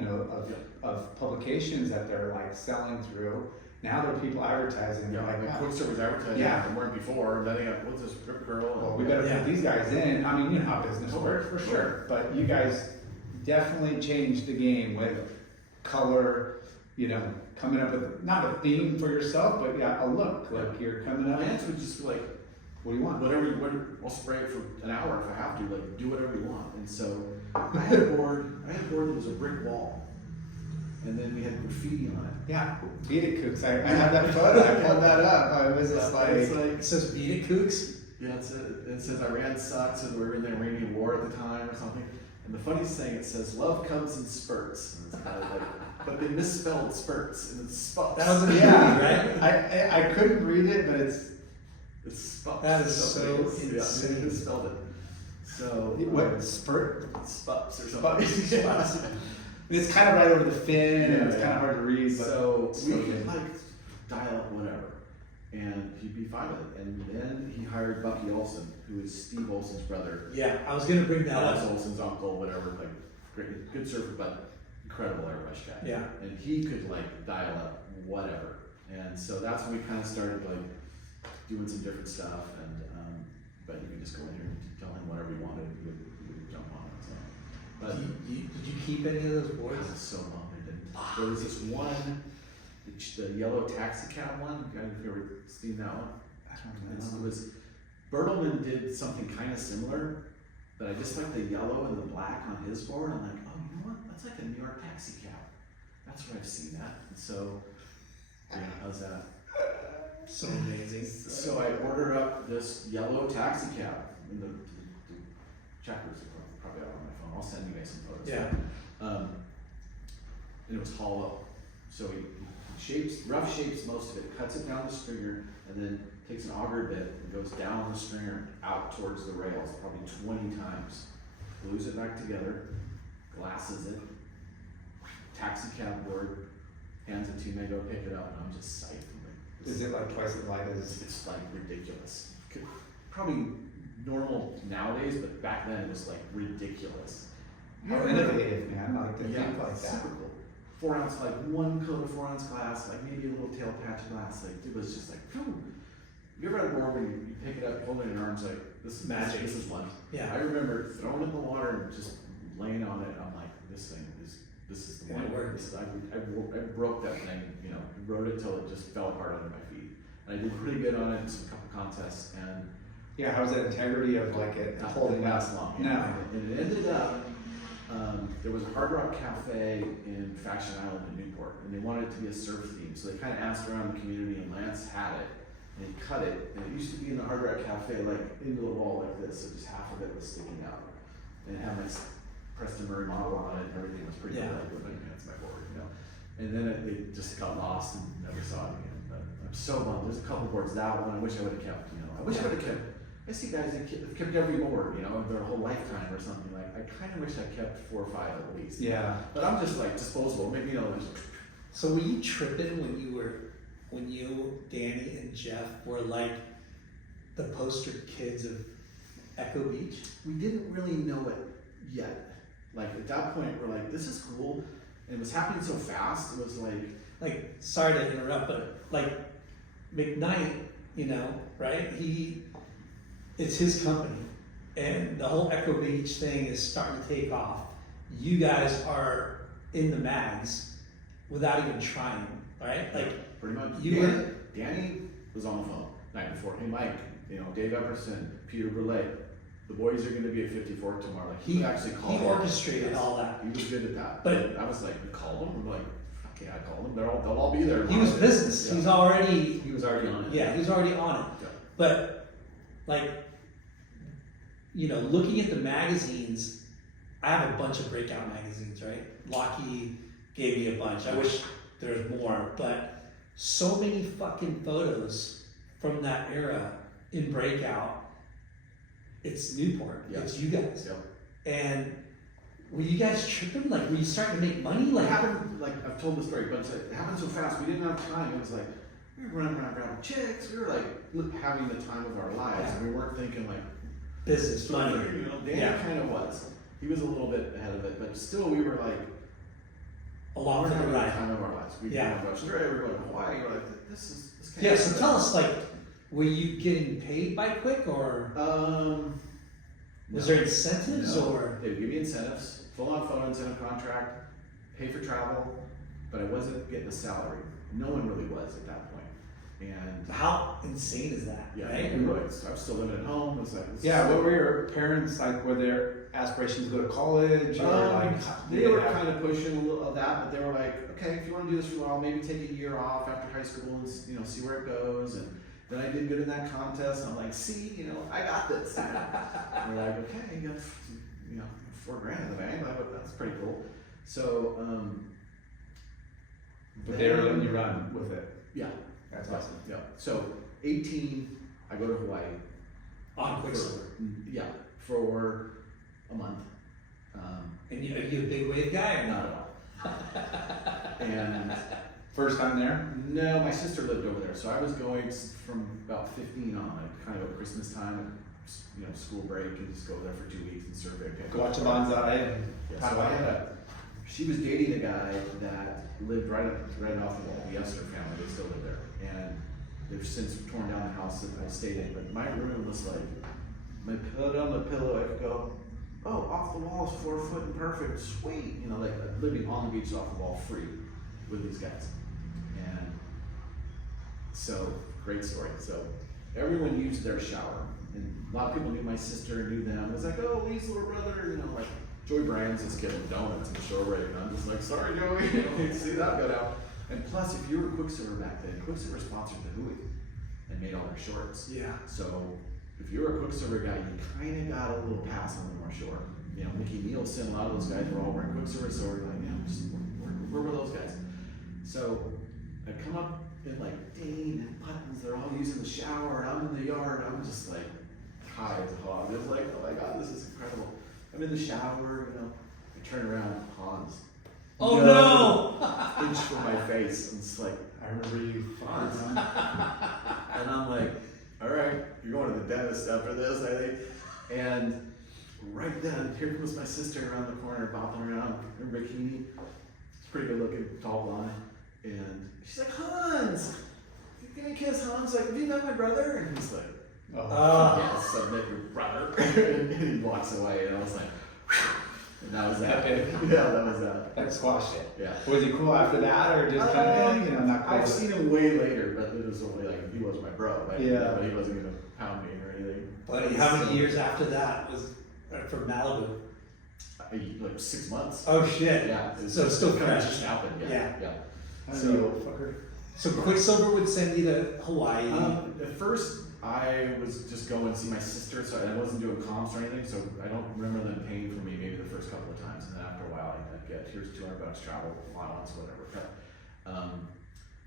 of publications that they're like selling through. Now there are people advertising. They're like, wow, Quicksilver's advertising Yeah. they weren't before. And then they got, what's this Rip Curl? well, we better Yeah. put these guys in. I mean, you know how business works for sure. But you guys definitely changed the game with color. Coming up with not a theme for yourself, but yeah, a look. Like you're coming up. Lance would just be like, What do you want? I'll spray it for an hour if I have to, like do whatever you want. And so I had a board that was a brick wall. and then we had graffiti on it. Yeah, beat it, Kooks. I have that photo. I pulled that up. I was just It's like, It says beat it, Kooks. yeah, it says Iran sucks, and we were in the Iranian war at the time or something. And the funniest thing, it says love comes in spurts. And it's kind of like, but they misspelled spurts, and it's spups. That was right? I couldn't read it, but it's spups. That is so Yeah, insane. they misspelled it. So what spurt? spups or Spups. something. Spups. It's kind of right over the fin, and it's kind of hard to read. But So we so could good. like dial up whatever, and he'd be fine with it. And then he hired Bucky Olson, who is Steve Olson's brother, Yeah, I was gonna bring that Alex up. Olson's uncle, whatever. Like great, good surfer, but incredible airbrush guy. Yeah. And he could like dial up whatever. And so that's when we kind of started like doing some different stuff. And but you could just go in here and tell him whatever you wanted, he would jump on it. So, but Did you keep any of those it boards? was so long I didn't. There was this one, the yellow taxi cab one. I don't know if you ever seen that one. I don't know. It was Bertelman did something kind of similar, but I just like the yellow and the black on his board. I'm like, oh, you know what? That's like a New York taxi cab. That's where I've seen that. And so, yeah, how's that? So amazing. So I order up this yellow taxi cab, and the checkers are probably out on my phone. I'll send you guys some photos. Yeah. And it was hollow. So he rough shapes most of it, cuts it down the stringer, and then takes an auger bit and goes down the stringer out towards the rails, probably 20 times. Glues it back together, glasses it, taxi cab board, hands it to me, I go pick it up, and I'm just psyched. Is it like twice as light as? It's like ridiculous. Probably normal nowadays, but back then it was like ridiculous. How innovative, man! Like to Yeah, think like that. super cool. 4 ounce, like one coat of 4 ounce glass, like maybe a little tail patch glass. Like it was just like, phew. You ever had a board when you pick it up, hold it in your arms, like this is Magic. This is one. Yeah. I remember throwing it in the water and just laying on it. I'm like, this is the Yeah, one. it works. This is, I broke that thing. You know, rode it till it just fell apart under my feet. And I did pretty good on it in a couple contests, and Yeah, how's that integrity of like it not holding didn't up? last long. No. And it ended up, there was a Hard Rock Cafe in Faction Island in Newport, and they wanted it to be a surf theme. So they kind of asked around the community, and Lance had it, and he cut it. And it used to be in the Hard Rock Cafe, like into the wall like this, so just half of it was sticking out. And it had my Preston Murray model on it, and everything was pretty Yeah. good. Like, that's my board, you know. And then it just got lost and never saw it again. But I'm so bummed. There's a couple boards. That one I wish I would have kept. You know, I wish I would have kept. I see guys that kept every board, you know, their whole lifetime or something. Like I kind of wish I kept 4 or 5 at least. Yeah. But I'm just like disposable. Maybe you know. Just, So were you tripping when you, Danny, and Jeff were like the poster kids of Echo Beach? we didn't really know it yet. Like at that point, we're like, this is cool, and it was happening so fast. It was like, Sorry to interrupt, but like McKnight, you know, right? It's his company, and the whole Echo Beach thing is starting to take off. You guys are in the mags without even trying, right? Like pretty much. you Danny was on the phone night before. Hey, Mike, you know, Dave Epperson, Peter Burley, the boys are going to be at 54 tomorrow. Like he actually called. He orchestrated all that. He was good at that. But I was like, you called them? I'm like, fuck yeah, I called them. They'll all be there. He was business. Yeah. He was already on it. Yeah, he was already on it. Yeah. But like, you know, looking at the magazines, I have a bunch of breakout magazines, right? Lockheed gave me a bunch. I wish there's more, but so many fucking photos from that era in breakout. It's Newport. Yeah. It's you guys. Yep. And were you guys tripping? Like, were you starting to make money? Like, It happened, like, I've told the story, but it happened so fast, we didn't have time. It was like, we were running around grabbing chicks, we were like having the time of our lives, and we weren't thinking like, business, money. You know, Danny Yeah. kind of was. He was a little bit ahead of it, but still we were like, Along we're for the having the ride. time of our lives. We Yeah. were going to Australia, we were going to Hawaii, we're like, this can't Yeah, so happen. tell us, like, were you getting paid by Quick, or was No. there incentives, No. or? They would give me incentives, full on phone incentive contract, pay for travel, but I wasn't getting a salary. No one really was at that point. And How insane is that? yeah, Right? I was still living at home. It was like, Yeah, what were your parents like? Were their aspirations to go to college, or like they were kind of pushing a little of that, but they were like, okay, if you want to do this for a while, maybe take a year off after high school and see where it goes. And then I did good in that contest, and I'm like, see, I got this. And they're like, okay, you got $4,000 in the bank. That's pretty cool. So, but they were letting you run with it. yeah, That's awesome. yeah. So 18, I go to Hawaii. On Quicksilver. Yeah, for a month. And are you a big wave guy or Not not? at all. And First time there? no, my sister lived over there, so I was going from about 15 on, like kind of at Christmas time, school break, and just go there for 2 weeks and survey. Go watch the bonsai. And Yeah, so she was dating a guy that lived right off the wall. The Yester family, they still live there, and they've since torn down the house that I stayed in. But my room was like, my pillow on the pillow, I could go, oh, off the wall is 4 foot and perfect, sweet. Like living on the beach off the wall free with these guys. And so, great story. So everyone used their shower. And a lot of people knew my sister, knew them. It was like, oh, Lee's little brother, like Joey Bryan's this kid with donuts in the shore break. And I'm just like, sorry, Joey, see that go down. And plus, if you were Quicksilver back then, Quicksilver sponsored the Hui and made all their shorts. Yeah. So if you were a Quicksilver guy, you kind of got a little pass on the North Shore. Mickey Nielsen, a lot of those guys were all wearing Quicksilver, so we're like, where were those guys? So I come up in like Dane and Buttons, they're all using the shower, and I'm in the yard, I'm just like high as a hog. It's like, oh my God, this is incredible. I'm in the shower, I turn around, Hans. Oh no! Inch from my face, and it's like, I remember you. and I'm like, all right, you're going to the dentist after this, I think. And right then, here comes my sister around the corner, bopping around in her bikini. She's pretty good looking, tall blonde. And she's like, Hans, give me a kiss, Hans. Like, have you met my brother? And he's like, yeah, submit your brother. And he walks away, and I was like, whew. And that was that. Yeah, that was that. That squashed it. Yeah. Was he cool after that, or just kind of, not cool? I've seen him way later, but it was only like, he was my bro. Right? Yeah. But he wasn't going to pound me or anything. Buddy, how many years after that was from Malibu? Like 6 months. Oh shit. Yeah. So it's still kind of fresh. just happened. Yeah. So, old fucker. So Quicksilver would send you to Hawaii. At first, I was just going to see my sister, so I wasn't doing comps or anything, so I don't remember them paying for me maybe the first couple of times, and then after a while I'd get, here's $200 travel allowance, whatever.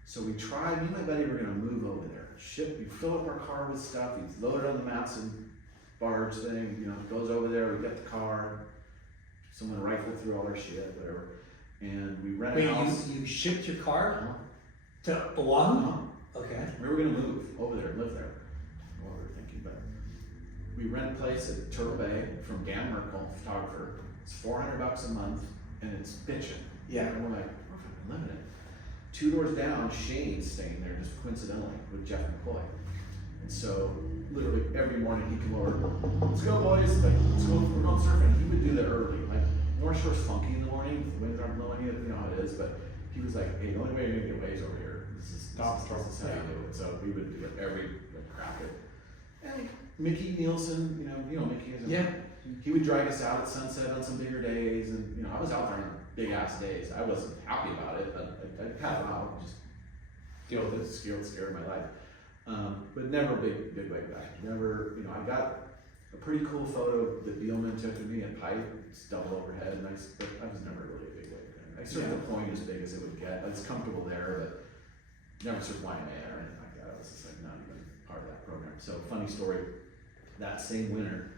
So we tried, me and my buddy were gonna move over there. We fill up our car with stuff, we load it on the Matson barge thing, it goes over there, we get the car, someone rifled through all our shit, whatever, and we rent a house. You shipped your car Uh-huh. to Oahu? Uh-huh. Okay. We were gonna move over there, live there. What we were thinking, but we rent a place at Turtle Bay from Dan Merkel, photographer. It's $400 a month, and it's bitching. Yeah. And we're like, we're fucking living it. 2 doors down, Shane's staying there just coincidentally with Jeff McCoy. And so literally every morning he'd come over, let's go boys, like let's go, we're going surfing. He would do that early. Like North Shore's funky in the morning, the winds aren't blowing you know how it is, but he was like, hey, the only way you're gonna get waves over here, this is how you do it. So we would do it every crack it. And Mickey Nielsen, Mickey is he would drag us out at sunset on some bigger days, and I was out there on big ass days. I wasn't happy about it, but I'd have out, just deal with it, scared my life. But never a big wave back. Never, I got a pretty cool photo that Beelman took of me at Pipe. It's double overhead, but I was never really a big wave guy. I surfed the point as big as it would get. I was comfortable there, but never surfed Waimea or anything like that. I was just like not even part of that program. So funny story, that same winter,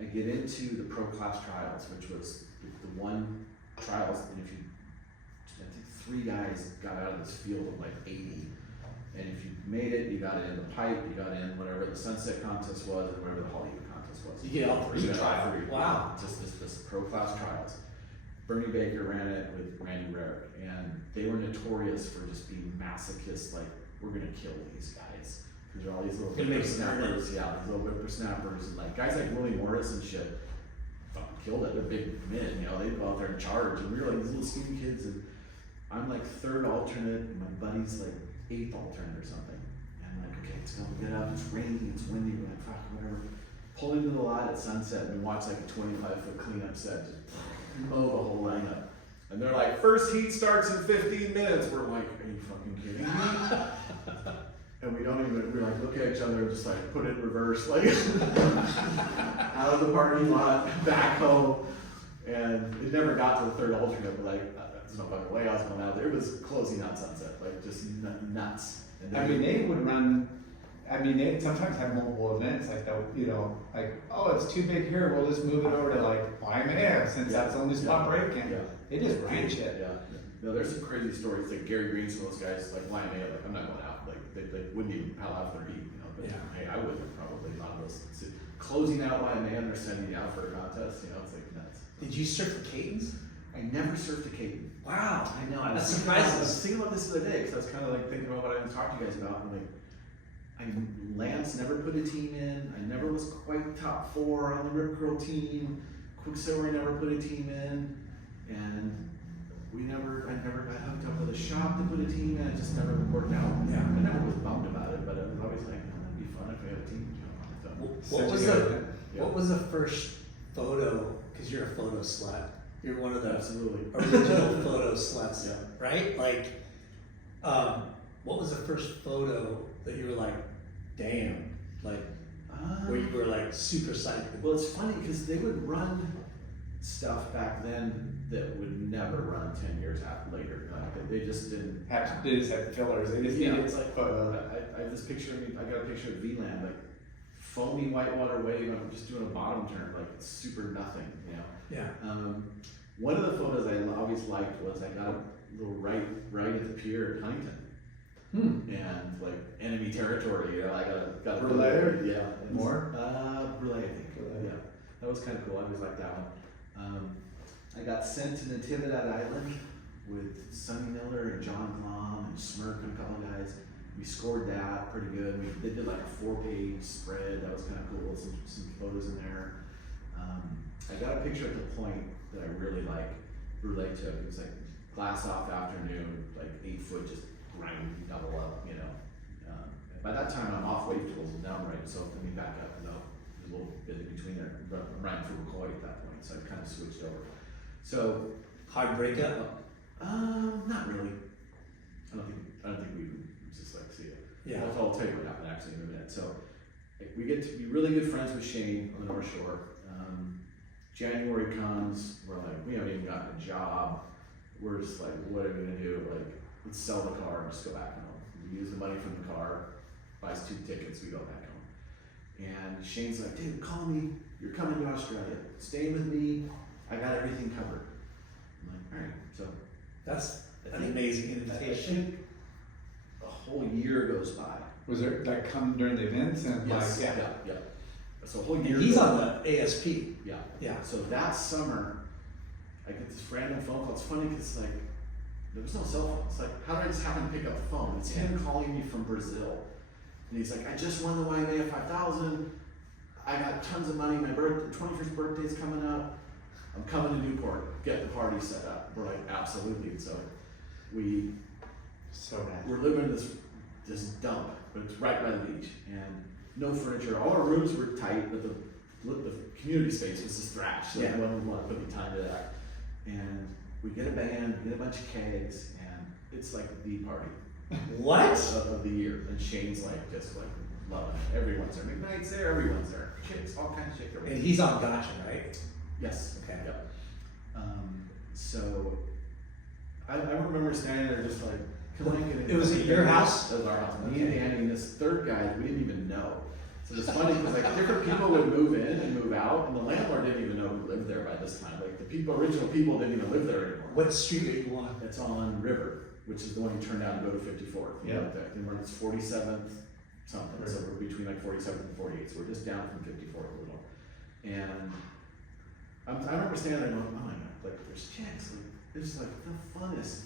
I get into the pro class trials, which was the one trials, and I think 3 guys got out of this field of like 80. And if you made it, you got in the Pipe, you got in whatever the Sunset contest was, and whatever the Hollywood contest was. You get all 3 You got all trials. 3. Wow. Just this pro class trials. Bernie Baker ran it with Randy Rarick, and they were notorious for just being masochists, like, we're gonna kill these guys. Because there are all these little whippersnappers, these little whippersnappers, and like guys like Willie Morris and shit fucking killed it. They're big men, they'd go out there in charge, and we were like these little skinny kids, and I'm like 3rd alternate, and my buddy's like 8th alternate or something. I'm like, okay, it's gonna get up, it's raining, it's windy, we're like, fuck, whatever. Pull into the lot at sunset and watch like a 25-foot cleanup set, just mow the whole lineup. And they're like, first heat starts in 15 minutes. We're like, are you fucking kidding me? And we don't even, we like look at each other and just like put it in reverse, like out of the parking lot, back home. And it never got to the third alternate, but like, there's no fucking way I was going out there. It was closing on sunset, like just nuts. And I mean, they would run. I mean, they sometimes have multiple events like that. You know, like, oh, it's too big here. We'll just move it over to like Waimea since that's the only spot breaking. Yeah. They just ranch it. Yeah. No, there's some crazy stories. Like Gary Green's one of those guys, like Waimea, like I'm not going out. Like they wouldn't even pal out for their heat, you know. But hey, I would have probably a lot of those. Closing out Waimea and they're sending you out for a contest, you know, it's like nuts. Did you surf the Catons? I never surfed a Caton. Wow. I know. That's I surprising. was thinking about this the other day because I was kind of like thinking about what I was talking to you guys about. And like, Lance never put a team in. I never was quite top 4 on the Rip Curl team. Quicksilver never put a team in, and I never got hooked up with a shop to put a team in. It just never worked out. Yeah. I never was bummed about it, but I was always like, oh, that'd be fun if we had a team. What was the first photo? Because you're a photo slut. You're one of the Absolutely. original photo sluts, Yeah. right? Like, what was the first photo that you were like, damn, like, where you were like super psyched? Well, it's funny because they would run stuff back then that would never run 10 years later. Like, they just didn't. They just had fillers. They just Yeah, needed it's like I have this picture of me. I got a picture of VLAND, like foamy whitewater wave. I'm just doing a bottom turn, like it's super nothing, you know. Yeah. One of the photos I always liked was I got a little right at the pier at Huntington. And like enemy territory, you know, I got a Brulé? Yeah. More? Brulé, I think. Brulé. Yeah. That was kind of cool. I always liked that one. I got sent to Natividad Island with Sonny Miller and John Glom and Smirk and a couple guys. We scored that pretty good. They did like a 4-page spread. That was kind of cool. Some photos in there. I got a picture at the point that I really like. Brulé took. It was like glass off afternoon, like 8 foot, just grind, double up, you know. By that time, I'm off wave tools and down right, so let me back up. No, there's a little bit in between there. I'm riding for McCoy at that point, so I kind of switched over. So, Hard breakup? not really. I don't think we would just like see it. Yeah. I'll tell you what happened actually in a minute. So, we get to be really good friends with Shane on the North Shore. January comes, we're like, we haven't even gotten a job. We're just like, what are we gonna do? Like, let's sell the car and just go back home. We use the money from the car, buys 2 tickets, we go back home. And Shane's like, dude, call me. You're coming to Australia. Stay with me. I got everything covered. I'm like, all right. So That's an amazing I invitation. think a whole year goes by. Was there like come during the events and Yes. like Yeah. So a whole year. And he's goes on by. the ASP. Yeah. Yeah. So that summer, I get this random phone call. It's funny because like there was no cell phone. It's like, how did I just happen to pick up the phone? It's him calling me from Brazil. And he's like, I just won the Waimea 5000. I got tons of money. My 21st birthday's coming up. I'm coming to Newport. Get the party set up. We're like, absolutely. And so we're living in this dump, but it's right by the beach and no furniture. All our rooms were tight, but the community space was just thrashed. So no one would want to put any time to that. And we get a band, we get a bunch of kegs, and it's like the party. What? Of the year. And Shane's like, just like loving it. Everyone's there. McKnight's there, everyone's there. Chicks, all kinds of chicks. And he's on Gotcha, right? Yes. Okay. Yep. So I remember standing there just like, It was at your house? It was our house. Me and Danny and this third guy we didn't even know. So it's funny because like different people would move in and move out, and the landlord didn't even know who lived there by this time. Like the original people didn't even live there anymore. What street are you on? It's on River, which is the one you turn down to go to 54th. Yeah. And we're 47th something, so we're between like 47th and 48th. So we're just down from 54th a little. And I remember standing there going, oh my god, like there's chicks, like it's like the funnest.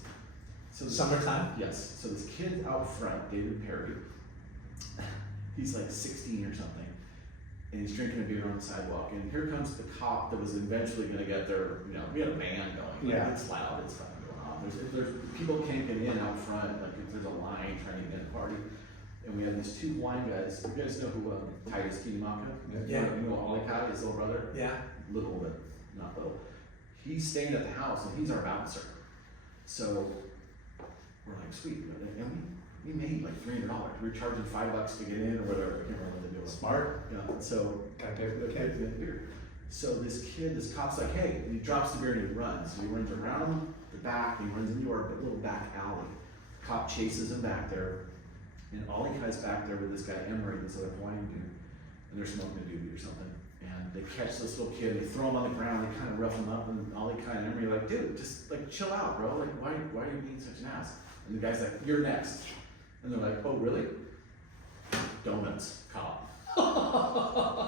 So Summertime? Yes. So this kid out front, David Perry, he's like 16 or something, and he's drinking a beer on the sidewalk. And here comes the cop that was eventually going to get there. You know, we had a band going. Yeah. Like, it's loud. It's fucking going on. There's people camping in out front. Like if there's a line trying to get in a party. And we had these two blind guys. You guys know who Titus Kinamaka? Yeah. You know Ollie Kai, his little brother? Yeah. Little, but not little. He's staying at the house and he's our bouncer. So we're like, sweet. And we made like $300. We were charging $5 to get in or whatever. I can't remember what they do. Smart. Yeah. And so Gotta pay for the okay, kids. beer. So this cop's like, hey, and he drops the beer and he runs. So he runs around the back and he runs into our little back alley. Cop chases him back there. And Ollie Kai's back there with this guy Emery, this other Hawaiian dude, and they're smoking a doobie or something. And they catch this little kid, they throw him on the ground, they kind of rough him up, and Ollie Kai and Emery are like, dude, just like chill out, bro. Like, why are you being such an ass? And the guy's like, you're next. And they're like, oh, really? Donuts, cop.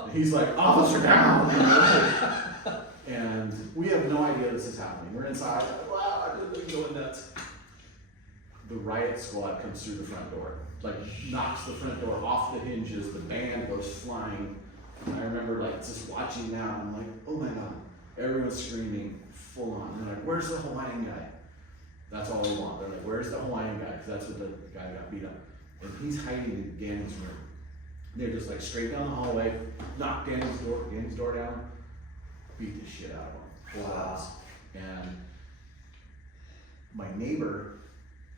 And he's like, officer down. And we have no idea this is happening. We're inside, wow, we're going nuts. The riot squad comes through the front door, like knocks the front door off the hinges, the band goes flying. And I remember like just watching that, and I'm like, oh my God, everyone's screaming full on. And they're like, where's the Hawaiian guy? That's all they want. They're like, where's the Hawaiian guy? Because that's what the guy got beat up. And he's hiding in Danny's room. They're just like straight down the hallway, knock Danny's door down, beat the shit out of him. Wow. And my neighbor,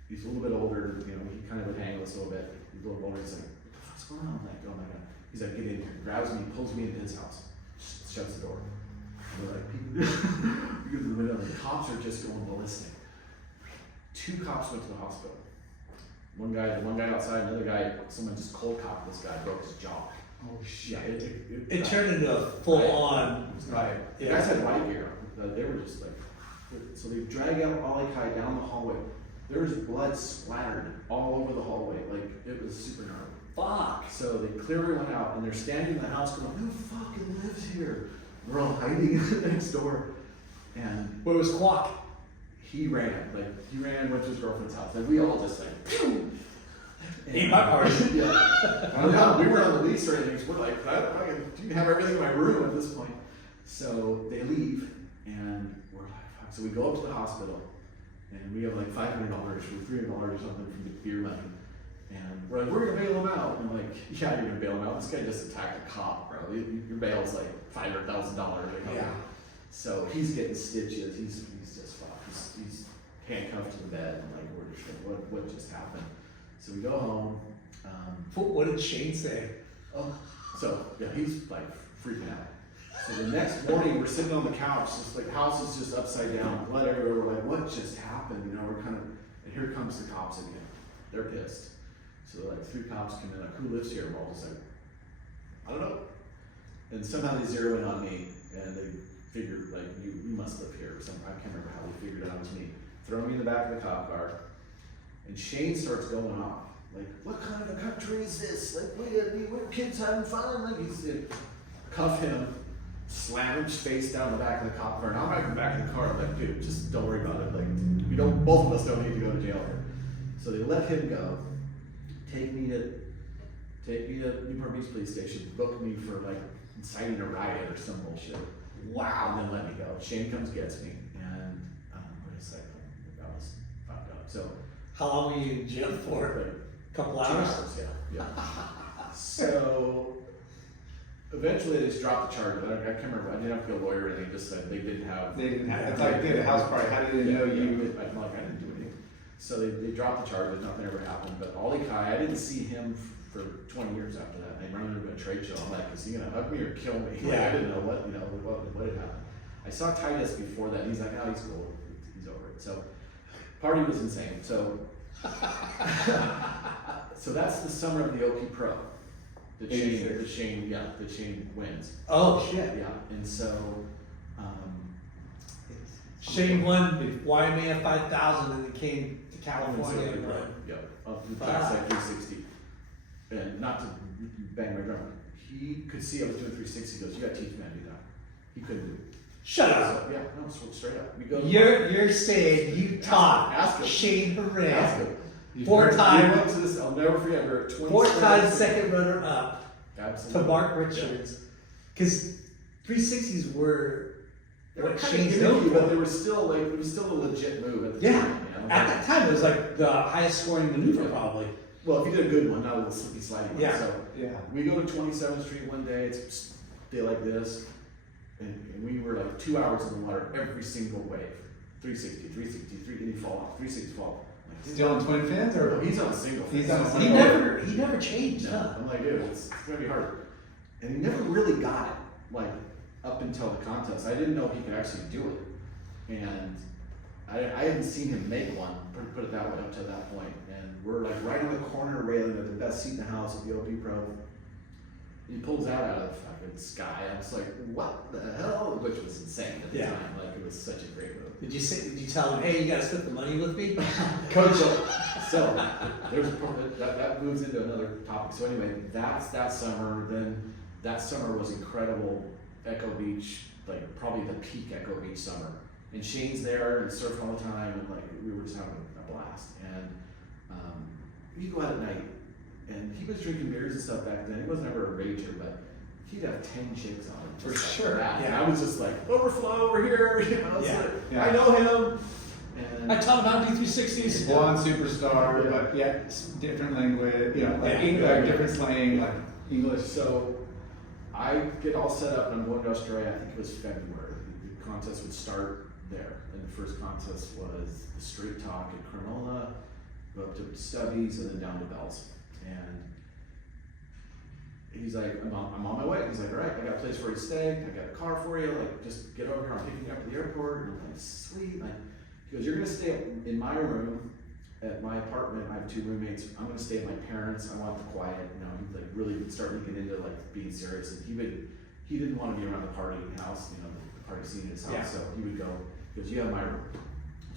he's a little bit older, you know, he kind of would hang with us a little bit. He's a little older, he's like, what the fuck's going on? I'm like, oh my God. He's like, get in here, grabs me, pulls me into his house, shuts the door. And we're like, because the cops are just going ballistic. 2 cops went to the hospital. One guy outside, another guy, someone just cold cocked this guy, broke his jaw. Oh shit. Yeah, It turned into a full on. Right. The guys had riot gear. They were just like, so they drag out Ollie Kai down the hallway. There was blood splattered all over the hallway. Like, it was super gnarly. Fuck. So they clear everyone out, and they're standing in the house going, who fucking lives here? We're all hiding next door. And Where was Quack? he ran, went to his girlfriend's house. And we all just like, pew! Ain't my party. Yeah. I don't know, we weren't on the lease or anything, so we're like, you can have everything in my room at this point. So they leave, and we're like, fuck. So we go up to the hospital, and we have like $500 or $300 or something from the beer money. And we're like, we're gonna bail him out. And I'm like, yeah, you're gonna bail him out. This guy just attacked a cop, bro. Your bail's like $500,000 or something. Yeah. So he's getting stitches. He's just fucked. He's handcuffed to the bed, and like, we're just like, what just happened? So we go home. What did Shane say? So yeah, he's like freaking out. So the next morning, we're sitting on the couch, just like house is just upside down, blood everywhere. We're like, what just happened? You know, we're kind of, and here comes the cops again. They're pissed. So like 3 cops come in, like, who lives here? We're all just like, I don't know. And somehow they zero in on me, and they figured like, you must live here or something. I can't remember how they figured it out. It was me. Throw me in the back of the cop car, and Shane starts going off. Like, what kind of a country is this? Like, we're kids having fun. Like, he's cuff him, slam his face down the back of the cop car. And I'm back in the back of the car. I'm like, dude, just don't worry about it. Like, both of us don't need to go to jail here. So they let him go. Take me to Newport Beach Police Station. Book me for like inciting a riot or some bullshit. Wow. And then let me go. Shane comes, gets me, and what is that? That was fucked up. So. How long were you in jail for? Like, A couple 2 hours? hours, yeah. So eventually they just dropped the charge. I can't remember. I didn't have to go lawyer, and they just said they didn't have. It's like they had a house party. How did they know you? I'm like, I didn't do anything. So they dropped the charges. Nothing ever happened. But Ollie Kai, I didn't see him for 20 years after that. They run into a trade show. I'm like, is he gonna hug me or kill me? Like, Yeah. I didn't know what had happened. I saw Titus before that. And he's like, oh, he's cool. He's over it. So party was insane. So. So that's the summer of the Oki Pro. The Shane wins. Oh shit. Yeah, and so Shane won the YMA 5000 and then came to California and won. Yeah, up the backside 360. And not to bang my drum, he could see I was doing 360. He goes, you got to teach me how to do that. He couldn't do it. Shut up. So, yeah, no, straight up. We go. You're saying you taught Ask him. Shane Horan, Ask him. 4-time, We went to this. I'll never forget. We were 4-time second runner up Absolutely. to Mark Richards, because 360s were They were what kind Shane's of known gimmicky, for. but they were still a legit move at the Yeah. time. You know? At that time, it was like the highest scoring maneuver probably. Well, if you did a good one, not a little slippy slidey one. Yeah. So Yeah. we go to 27th Street one day. It's a day like this, and we were like 2 hours in the water every single wave. 360, 360, 380 fall off, 360 fall off. Like, Still on twin fins, or he's on a single. He's on a So He single. never changed, no, huh? I'm like, dude, it's gonna be hard. And he never really got it, like up until the contest. I didn't know he could actually do it, and I hadn't seen him make one. Put it that way up to that point. And we're like right on the corner railing with the best seat in the house at the OP Pro. He pulls that out of the fucking sky. I was like, what the hell? Which was insane at the Yeah. time. Like, it was such a great move. Did you tell him, hey, you gotta split the money with me? Coach? So there's that moves into another topic. So anyway, that's that summer. Then that summer was incredible. Echo Beach, like probably the peak Echo Beach summer. And Shane's there and surfed all the time, and like we were just having a blast. And we go out at night, and he was drinking beers and stuff back then. He wasn't ever a rager, but he'd have 10 chicks on him. For just sure, that. yeah. And I was just like, overflow over here. You know, it's Yeah, like, yeah. I know him. And I taught him how to do 360s. Blonde superstar, but yeah, different language, you know, like Yeah. different slang, like English. So I get all set up and I'm going to Australia. I think it was February. The contest would start there. And the first contest was the straight talk at Cronulla, go up to Stubbies and then down to Bells. And he's like, I'm on my way. He's like, all right, I got a place for you to stay. I got a car for you. Like, just get over here. I'm picking you up at the airport. And I'm like, sweet. Like, he goes, you're going to stay in my room at my apartment. I have 2 roommates. I'm going to stay at my parents. I want the quiet. You know, he like really started to get into like being serious. And he didn't want to be around the party house, you know, the party scene in his house. Yeah. So he would go, he goes, you have my room.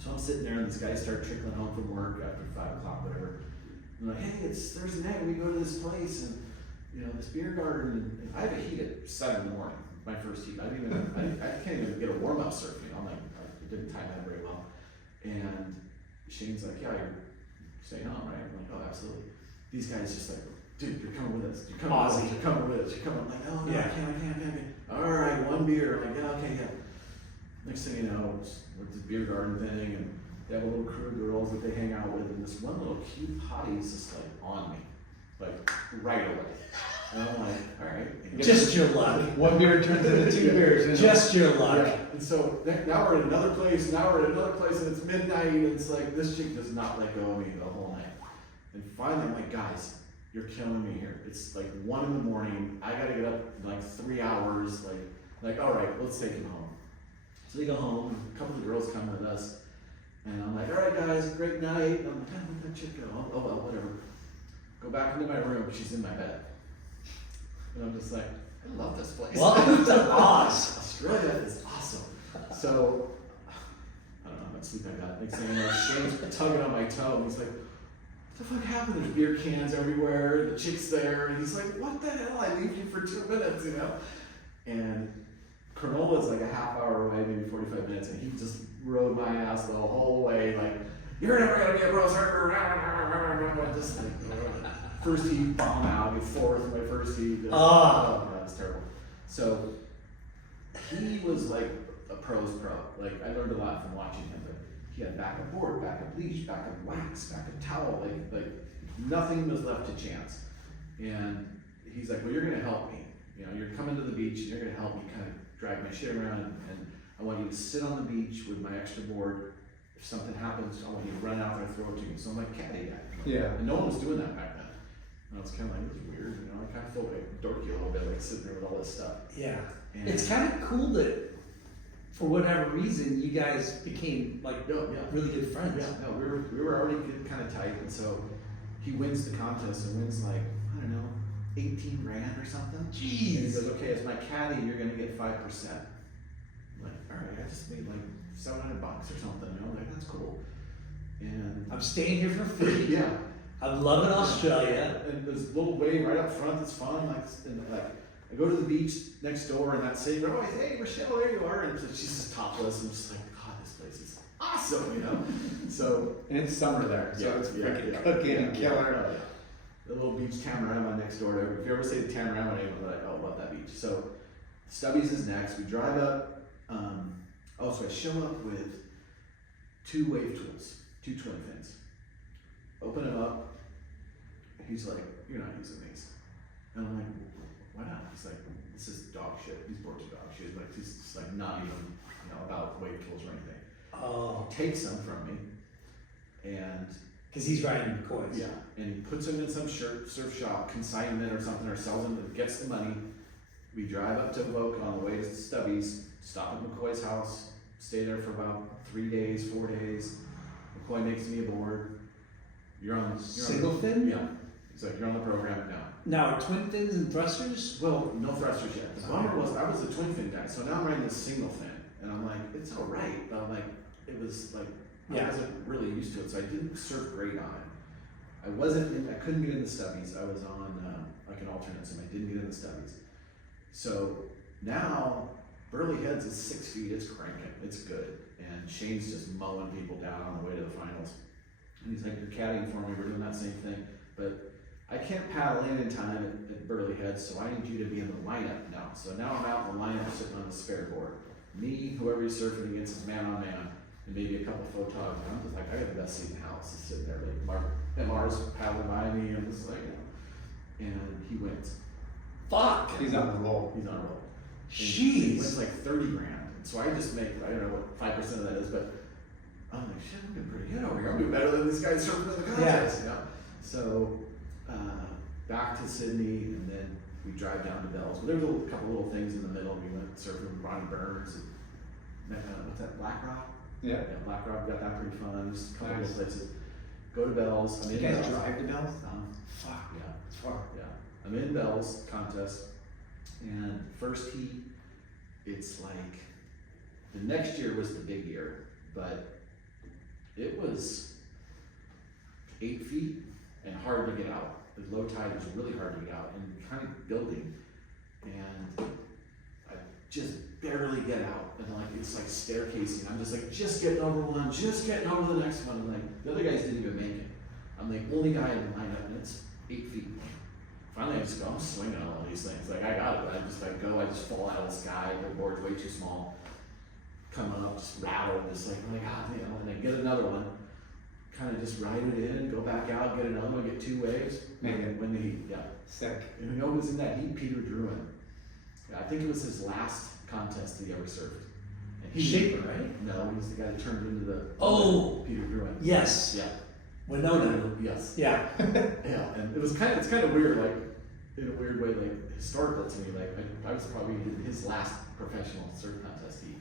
So I'm sitting there and these guys start trickling home from work after 5 o'clock, whatever. I'm like, hey, it's Thursday night. We go to this place and, you know, this beer garden. And I have a heat at 7 in the morning, my first heat. I can't even get a warm up surf. You know, I'm like, I didn't time that very well. And Shane's like, yeah, you're staying home, right? I'm like, oh, absolutely. These guys just like, dude, you're coming with us. You're coming with us. You're coming with us. You're coming. I'm like, oh, no, Yeah. I can't. All right, 1 beer. I'm like, yeah, okay, yeah. Next thing you know, it's with this beer garden thing, and they have a little crew of girls that they hang out with, and this one little cute hottie is just like on me, like right away. And I'm like, all right. And Just your luck. 1 beer turns into 2 beers. You know? Just your luck. yeah. And so now we're at another place, and it's midnight, and it's like, this chick does not let go of me the whole night. And finally, I'm like, guys, you're killing me here. It's like 1 in the morning. I gotta get up in like 3 hours. Like, all right, let's take him home. So they go home, and a couple of the girls come with us. And I'm like, all right, guys, great night. And I'm like, where'd that chick go? Oh, well, whatever. Go back into my room. She's in my bed. And I'm just like, I love this place. Welcome to Oz. Australia is awesome. So, I don't know how much sleep I got. Next thing you know, Shane's tugging on my toe, and he's like, what the fuck happened? There's beer cans everywhere, the chick's there, and he's like, what the hell? I leave you for 2 minutes, you know? And Cronulla is like a half hour away, maybe 45 minutes, and he just rode my ass the whole way, like, you're never gonna be a pro surfer. Just like, first heat, bomb out, get 4th my first heat. Oh, that was terrible. So he was like a pro's pro. Like, I learned a lot from watching him, but he had backup board, backup bleach, backup wax, backup towel, like nothing was left to chance. And he's like, well, you're gonna help me. You know, you're coming to the beach, and you're gonna help me kind of drag my shit around, and I want you to sit on the beach with my extra board. If something happens, I want you to run out there and throw it to me. So I'm like, caddy guy. Yeah. And no one was doing that back then. And I was kind of like, this is weird, you know, I kind of felt like dorky a little bit, like sitting there with all this stuff. Yeah. And It's kind of cool that, for whatever reason, you guys became like really good friends. Yeah, no, we were already kind of tight, and so he wins the contest and wins like, I don't know, 18 grand or something. Jeez. And he goes, okay, as my caddy, you're gonna get 5%. I'm like, all right, I just made like $700 or something. You know, I'm like, that's cool. And I'm staying here for free. yeah. I'm loving Australia. And there's a little wave right up front that's fun. Like I go to the beach next door, and that same girl, oh, hey, Michelle, there you are. And she's just topless. I'm just like, God, this place is awesome, you know? So, And it's summer there, so it's freaking cooking and killer. Oh, yeah. The little beach Tamarama next door. If you ever say the Tamarama name, I'm like, oh, love that beach. So, Stubbies is next. We drive up. So I show up with 2 wave tools, 2 twin fins. Open them up. He's like, you're not using these. And I'm like, why not? He's like, this is dog shit. These boards are dog shit. Like, he's just like not even, about wave tools or anything. Oh. Takes them from me, and Because he's riding McCoys. yeah, and he puts them in some surf shop, consignment or something, or sells them, and gets the money. We drive up to Vogue on the way to Stubby's, stop at McCoy's house, stay there for about 3 days, 4 days. McCoy makes me a board. Single fin? Yeah. He's like, you're on the program now. Now, are twin fins and thrusters? Well, no thrusters yet. The bummer was I was a twin fin guy, so now I'm riding this single fin, and I'm like, it's all right, but I'm like, it was like I wasn't really used to it, so I didn't surf great on it. I couldn't get in the Stubbies. I was on like an alternate sim. I didn't get in the Stubbies. So now Burley Heads is 6 feet. It's cranking. It's good. And Shane's just mowing people down on the way to the finals. And he's like, you're caddying for me. We're doing that same thing, but I can't paddle in time at Burley Heads, so I need you to be in the lineup now. So now I'm out in the lineup sitting on the spare board. Me, whoever he's surfing against is man on man, and maybe a couple photogs. And I'm just like, I got the best seat in the house. He's sitting there, like MR's paddling by me, and just like, and he wins. Fuck! He's on the roll. He's on a roll. Jeez. He wins like 30 grand. And so I just make, I don't know what 5% of that is, but I'm like, shit, I'm doing pretty good over here. I'm doing better than this guy surfing in the contest, So, back to Sydney, and then we drive down to Bells. But there was a couple little things in the middle. We went surfing with Ronnie Burns. And, what's that, Black Rock? Yeah. Black Rock, got that pretty fun. Just a couple little places. Go to Bells. I'm You in guys Bells. drive to Bells? Fuck. Yeah. It's far. Yeah. I'm in Bells contest, and first heat, it's like, the next year was the big year, but it was 8 feet and hard to get out. The low tide was really hard to get out and kind of building, and I just barely get out, and like it's like staircasing. I'm just like, just getting over one, just getting over the next one, and like the other guys didn't even make it. I'm the only guy in the lineup, and it's 8 feet. Finally, I just go, I'm swinging on all these things. Like, I got it, but I just fall out of the sky. The board's way too small. Come up, just rattle, just like, oh my God, and then get another one. Kind of just ride it in, go back out, get another one, get 2 waves. Make it. Win the heat, yeah. Sick. And you know who was in that heat? Peter Druin. Yeah, I think it was his last contest that he ever surfed. And he Shaper, right? No, he's the guy that turned into the Peter Druin. Yes. Yeah. Winona. Yes. Yeah. Yeah, and it's kind of weird, like in a weird way, like historical to me. Like I was probably in his last professional surf contest heat,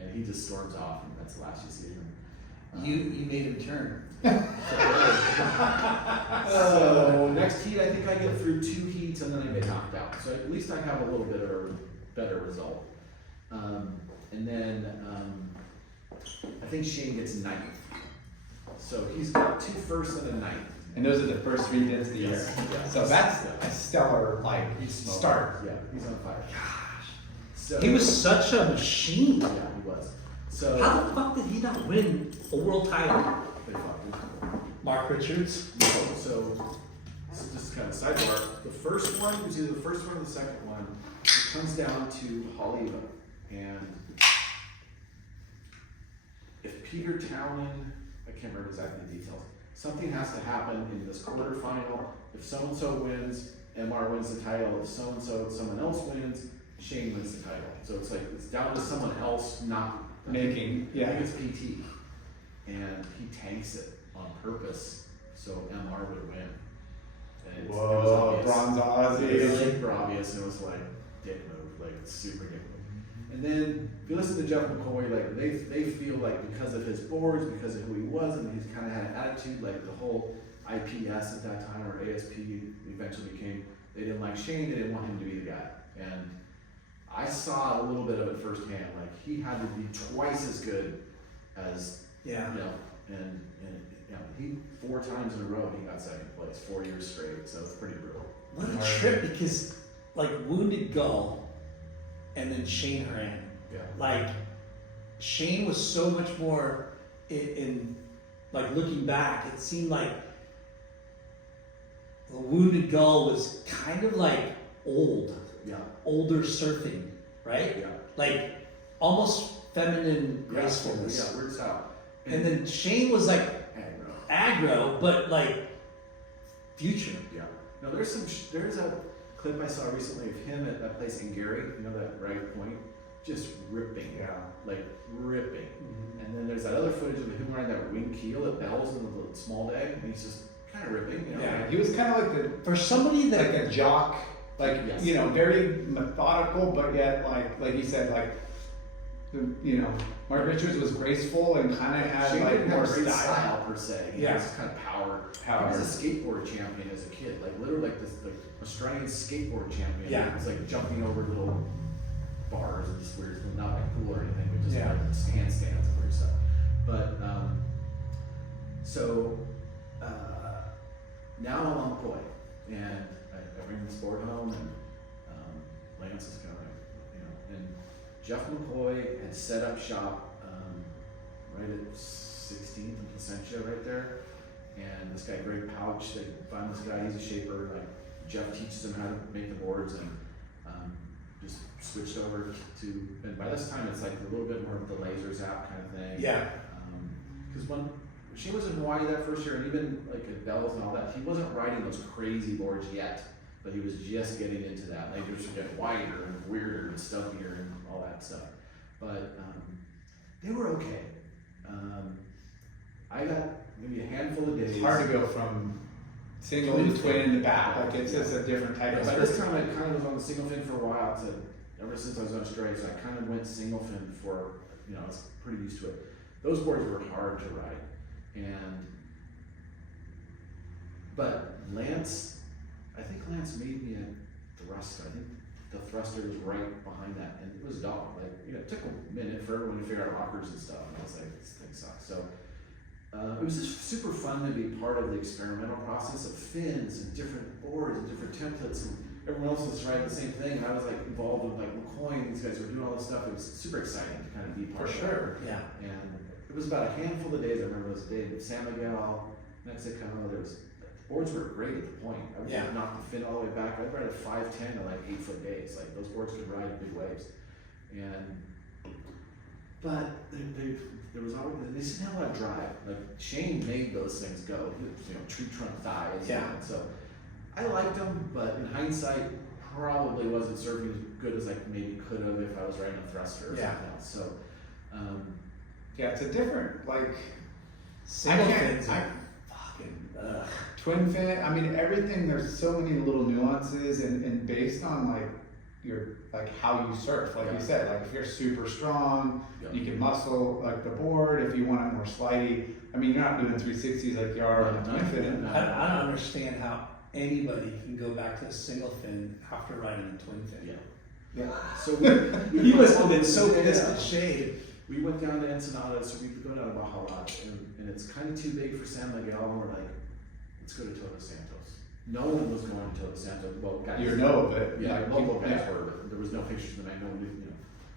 and he just storms off, and that's the last you see him. You made him turn. So next heat, I think I get through 2 heats, and then I get knocked out. So at least I have a little bit of a better result. And then I think Shane gets 9th. So he's got 2 firsts and a 9th. And those are the first 3 hits of the year. Yeah. So that's a stellar, like, start. Yeah, he's on fire. Gosh. So He was such a machine. Yeah, he was. So How the fuck did he not win a world title? they fucked him. Mark Richards. So just kind of sidebar. The first one was either the first one or the second one. It comes down to Haleiwa, and if Peter Townend, I can't remember exactly the details. Something has to happen in this quarterfinal. If so and so wins, MR wins the title. If so and so, someone else wins, Shane wins the title. So it's like it's down to someone else not Making, I think it's PT, and he tanks it on purpose so MR would win. And it was Whoa, obvious. bronze It was Aussie. super obvious, and it was like dick move, like super dick move. And then if you listen to Jeff McCoy, like they feel like because of his boards, because of who he was, and he's kind of had an attitude, like the whole IPS at that time or ASP eventually became. They didn't like Shane, they didn't want him to be the guy, and I saw a little bit of it firsthand. Like he had to be twice as good as Yeah. and he 4 times in a row he got 2nd place, 4 years straight. So it's pretty brutal. What a trip, because like Wounded Gull and then Shane Horan. Yeah. Like Shane was so much more in like looking back, it seemed like the Wounded Gull was kind of like Yeah. older surfing, right? Yeah. Like almost feminine gracefulness. Yeah. Weird style. And then Shane was like Aggro. aggro, but like future. Yeah. No, there's a clip I saw recently of him at that place in Gary, you know, that right point, just ripping. Yeah. Like ripping. And then there's that other footage of him wearing that wing keel at Bell's in the small day, and he's just kind of ripping, you know. Yeah, he was kind of like For somebody that like a jock, like Yes. you know, very methodical, but yet like you said, like you know, Mark Richards was graceful and kind of had Shane like didn't more have great style. style per se. He Yeah. has kind of power. Power. He was a skateboard champion as a kid, like literally like this like Australian skateboard champion. Yeah. He was like jumping over little bars and just weird, not like cool or anything, but just Yeah. like handstands and weird stuff. But now I'm on McCoy, and I bring the sport home, and Lance is kind of, you know, and Jeff McCoy had set up shop right at 16th and Placentia right there, and this guy Greg Pouch, they found this guy, he's a shaper, like Jeff teaches him how to make the boards, and just switched over to, and by this time it's like a little bit more of the lasers app kind of thing. Yeah. Because when she was in Hawaii that first year, and even like at Bell's and all that, he wasn't riding those crazy boards yet, but he was just getting into that. Like they just get wider and weirder and stuffier and all that stuff. But they were okay. I got maybe a handful of days. It's hard to go from single to twin to back. Like it's just a different type of By this surfing. time, I kind of was on the single fin for a while. Ever since I was on Australia, so I kind of went single fin for, you know, I was pretty used to it. Those boards were hard to ride, but Lance, I think Lance made me a thruster. I think the thruster was right behind that, and it was dog. Like, you know, it took a minute for everyone to figure out rockers and stuff, and I was like, this thing sucks. So it was just super fun to be part of the experimental process of fins and different boards and different templates, and everyone else was riding the same thing, and I was like involved with like McCoy and these guys were doing all this stuff. It was super exciting to kind of be part of it. Yeah. And it was about a handful of days. I remember it was a day in San Miguel, Mexico. There was, the boards were great at the point. I would knock the fin all the way back. I'd ride a 5'10" to like 8 foot days. Like those boards could ride big waves. But there was always, they just didn't have a lot of drive. Like Shane made those things go. He was, you know, tree trunk thighs. Yeah. And so I liked them, but in hindsight, probably wasn't surfing as good as I maybe could have if I was riding a thruster or something else. So, Yeah, it's a different like Single can't- fins are fucking. twin fin. I mean, everything. There's so many little nuances, and based on like your like how you surf. Like you said, like if you're super strong, you can muscle like the board. If you want it more slidey, I mean, you're not doing 360s like you are on the twin fin. I don't understand how anybody can go back to a single fin after riding a twin fin. Yeah. So He must have been so pissed at Shane. We went down to Ensenada, so we go down to Baja Lodge, and it's kind of too big for San Miguel, and we're like, let's go to Todos Santos. No one was going to Todos Santos. Well, guys, You know of it. yeah, Like, local guys yeah. were, but there was no pictures of the night. No,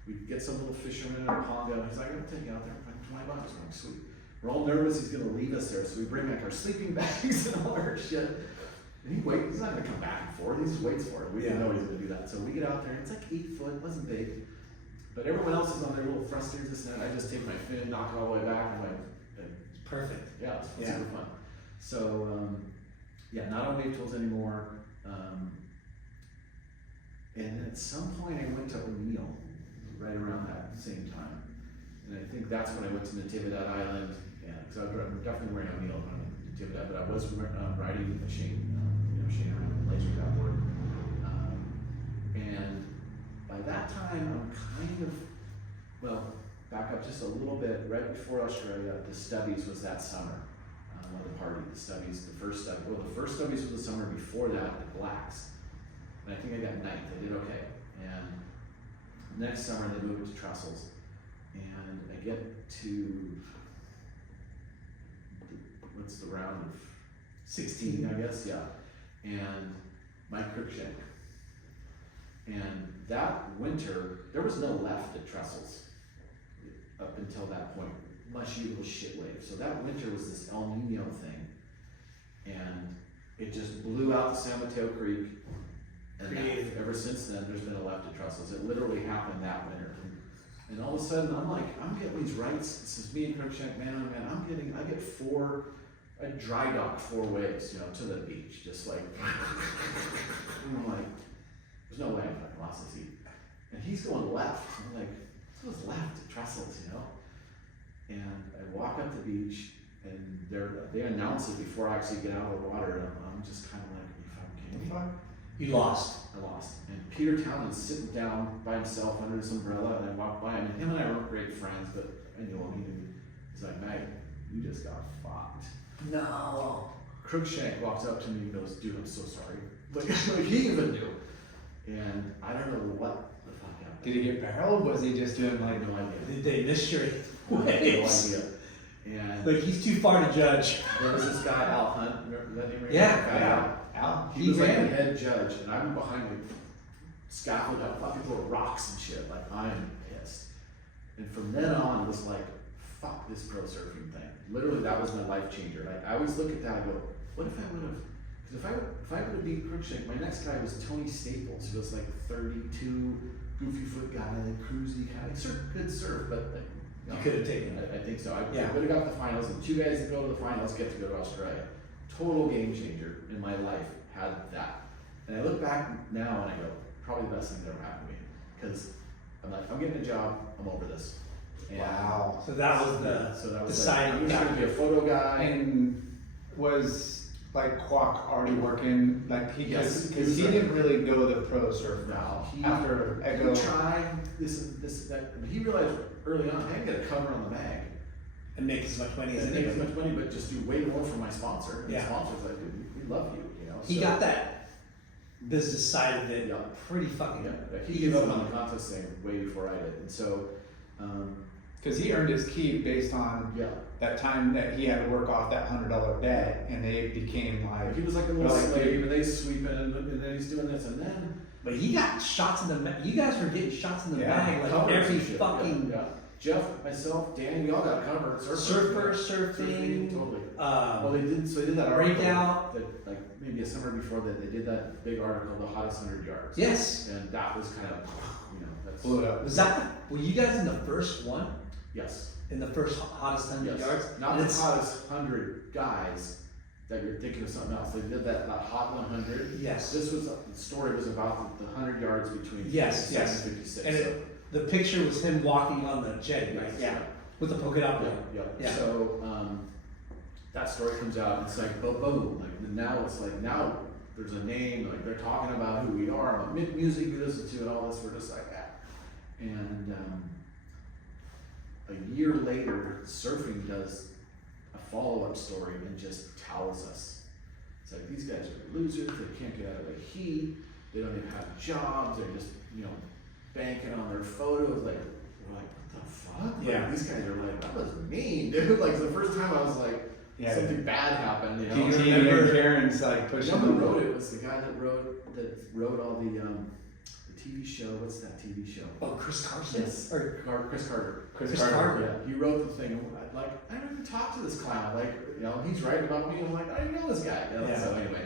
we get some little fisherman in a pond down. He's like, I'm gonna take you out there for like $20. I'm like, sweet. We're all nervous he's gonna leave us there, so we bring like our sleeping bags and all our shit. And he's not gonna come back and forth. He just waits for it. We didn't know he was gonna do that. So we get out there, and it's like 8 foot, it wasn't big. But everyone else is on their little thrusters, this and that. I just take my fin, knock it all the way back, and like, Perfect. yeah, it's super fun. So, not on wave tools anymore. And at some point I went to O'Neill, right around that same time. And I think that's when I went to Natividad Island. Yeah, because I was definitely wearing O'Neill on Natividad, but I was riding a Shane, Shane around laser board. And by that time, I'm kind of, well, back up just a little bit, right before Australia, the Stubbies was that summer. One of the party, the Stubbies, the first Stubbies was the summer before that, the Blacks. And I think I got ninth, I did okay. And next summer they moved to Trussels. And I get to, what's the round of 16, I guess, yeah. And Mike Cruikshank. And that winter, there was no left at Trussels up until that point. Mushy little shit wave. So that winter was this El Nino thing. And it just blew out the San Mateo Creek. And ever since then, there's been a left at Trussels. It literally happened that winter. And all of a sudden, I'm getting these rights. This is me and Cruikshank, man on man. I get 4 I dry dock 4 waves, you know, to the beach, just like, and I'm like, there's no way I'm fucking lost this heat. And he's going left. I'm like, who goes left? It trestles, you know? And I walk up the beach, and they announce it before I actually get out of the water, and I'm just kind of like, you fucking kidding me? You lost. I lost. And Peter Townend's sitting down by himself under his umbrella, and I walked by him, and him and I weren't great friends, but I knew him. He knew. He's like, Meg, you just got fucked. No. Crookshank walks up to me and goes, dude, I'm so sorry. Like he even knew. And I don't know what the fuck happened. Did he get barreled? Was he just doing I like? have no idea. Did they miss your I waves? have no idea. And Like, he's too far to judge. there was this guy, Al Hunt, remember that name? Yeah. Al. He was like the head judge, and I'm behind like scaffold up, fucking throw rocks and shit. Like, I'm pissed. And from then on, it was like, fuck this pro surfing thing. Literally, that was my life changer. Like, I always look at that and go, what if I would have? Because if I would have beat Crookshank, my next guy was Tony Staples, who was like 32, goofy foot guy, like cruisy kind of good surf, but like, You could have taken it. I think so. I Yeah. would have got the finals, and 2 guys that go to the finals get to go to Australia. Total game changer in my life had that. And I look back now and I go, probably the best thing that ever happened to me. Because I'm like, I'm getting a job, I'm over this. And Wow. So that was the so that was deciding like, I'm just gonna be a photo guy. And was like Kwok already working? Like he Yes, because he didn't really go the pro surf No, route he- after He Echo. tried that, but he realized early on, I had to get a cover on the mag. and make as much money as And make as anybody. much money, but just do way more for my sponsor. And Yeah. the sponsor's like, dude, we love you, you know. He So- got that business side of it Yeah. pretty fucking Yeah, good. but he gave up on the contest thing way before I did, and so, Because he earned his keep based on yeah. that time that he had to work off that $100 bet, and they became like He was like a little Like, slave, and they sweeping, and then he's doing this, and then But he got shots in the mag. You guys were getting shots in the Yeah, mag like covers every and shit. fucking yeah. Jeff, myself, Danny, we all got covered. surfer, surfing, totally. Well, they did. So they did that breakout. article that, like maybe a summer before that, they did that big article, the hottest 100 yards. Yes. And that was kind of, that's blew it up. Was that were you guys in the first one? yes, In the first hottest 100 yes. yards? Not And the it's- hottest 100 guys that you're thinking of something else. They did that hot 100. Yes. This was the story was about the 100 yards between Yes, 57 yes. and 56. And so, the picture was him walking on the jetty, right? yes, Yeah. With the polka dot Yeah, board. yeah. Yeah. So that story comes out, and it's like boom. Like now it's like now there's a name. Like they're talking about who we are, what music we listen to, and all this. We're just like that. And a year later, surfing does a follow-up story and just tells us it's like these guys are losers. They can't get out of the heat. They don't even have jobs. They're just banking on their photos. Like we're like, what the fuck? Like, Yeah. these guys are like, that was mean, dude. Like the first time I was like, Yeah. something bad happened. You know. PG and Karen's like pushing You know who them. wrote it was the guy that wrote all the TV show. What's that TV show? Oh, Chris Carson. Yes. Or Chris Carter. Chris Carter. Yeah, he wrote the thing. And like, I never even talked to this clown. Like, he's writing about me. I'm like, I didn't know this guy. Yeah. So anyway.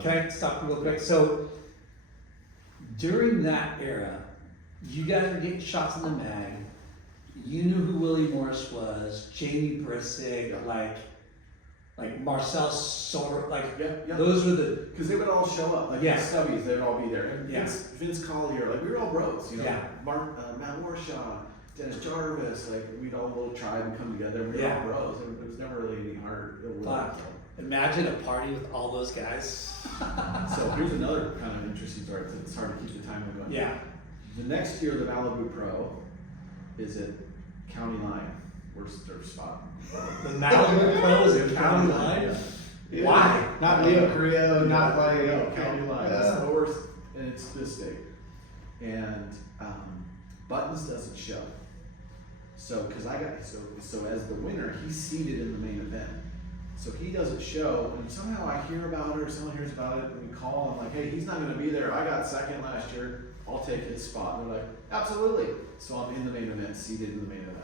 Can I stop you real quick? So during that era, you guys were getting shots in the mag. You knew who Willie Morris was, Jamie Brissick, Yeah. like Marcel Sor, like Yeah. those were the Because they would all show up, like Yeah. the Stubbies, they'd all be there. And Yeah. Vince Collier, like we were all bros, Yeah. Matt Warshaw, Dennis Jarvis, like we'd all a little tribe and come together and we were Yeah. all bros. It was never really any hard. Fuck. Imagine a party with all those guys. So here's another kind of interesting story. It's hard to keep the time going. Yeah. The next year, the Malibu Pro is at County Line. Worst surf spot. The Malibu Pro is a county line. Yeah. Why? Not Leo Carrillo, not like No, County Line. It's Yeah. the worst, and it's this big. And Buttons doesn't show. So, because so as the winner, he's seated in the main event. So he doesn't show, and somehow I hear about it, or someone hears about it, and we call, and like, hey, he's not going to be there. I got second last year. I'll take his spot. And they're like, absolutely. So I'm in the main event, seated in the main event.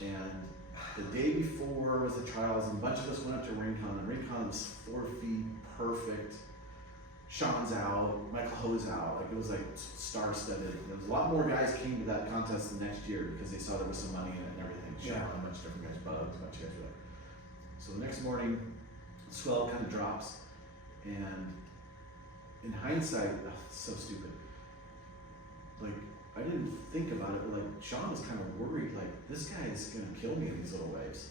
And the day before was the trials, and a bunch of us went up to Rincon, and Rincon was 4 feet, perfect. Sean's out, Michael Ho's out. Like it was like star-studded. There was a lot more guys came to that contest the next year because they saw there was some money in it and everything. Sean, Yeah. a bunch of different guys, Bugs, a bunch of guys were like. So the next morning, the swell kind of drops, and in hindsight, it's so stupid. Like, I didn't think about it, but like Sean was kind of worried, like this guy is gonna kill me in these little waves.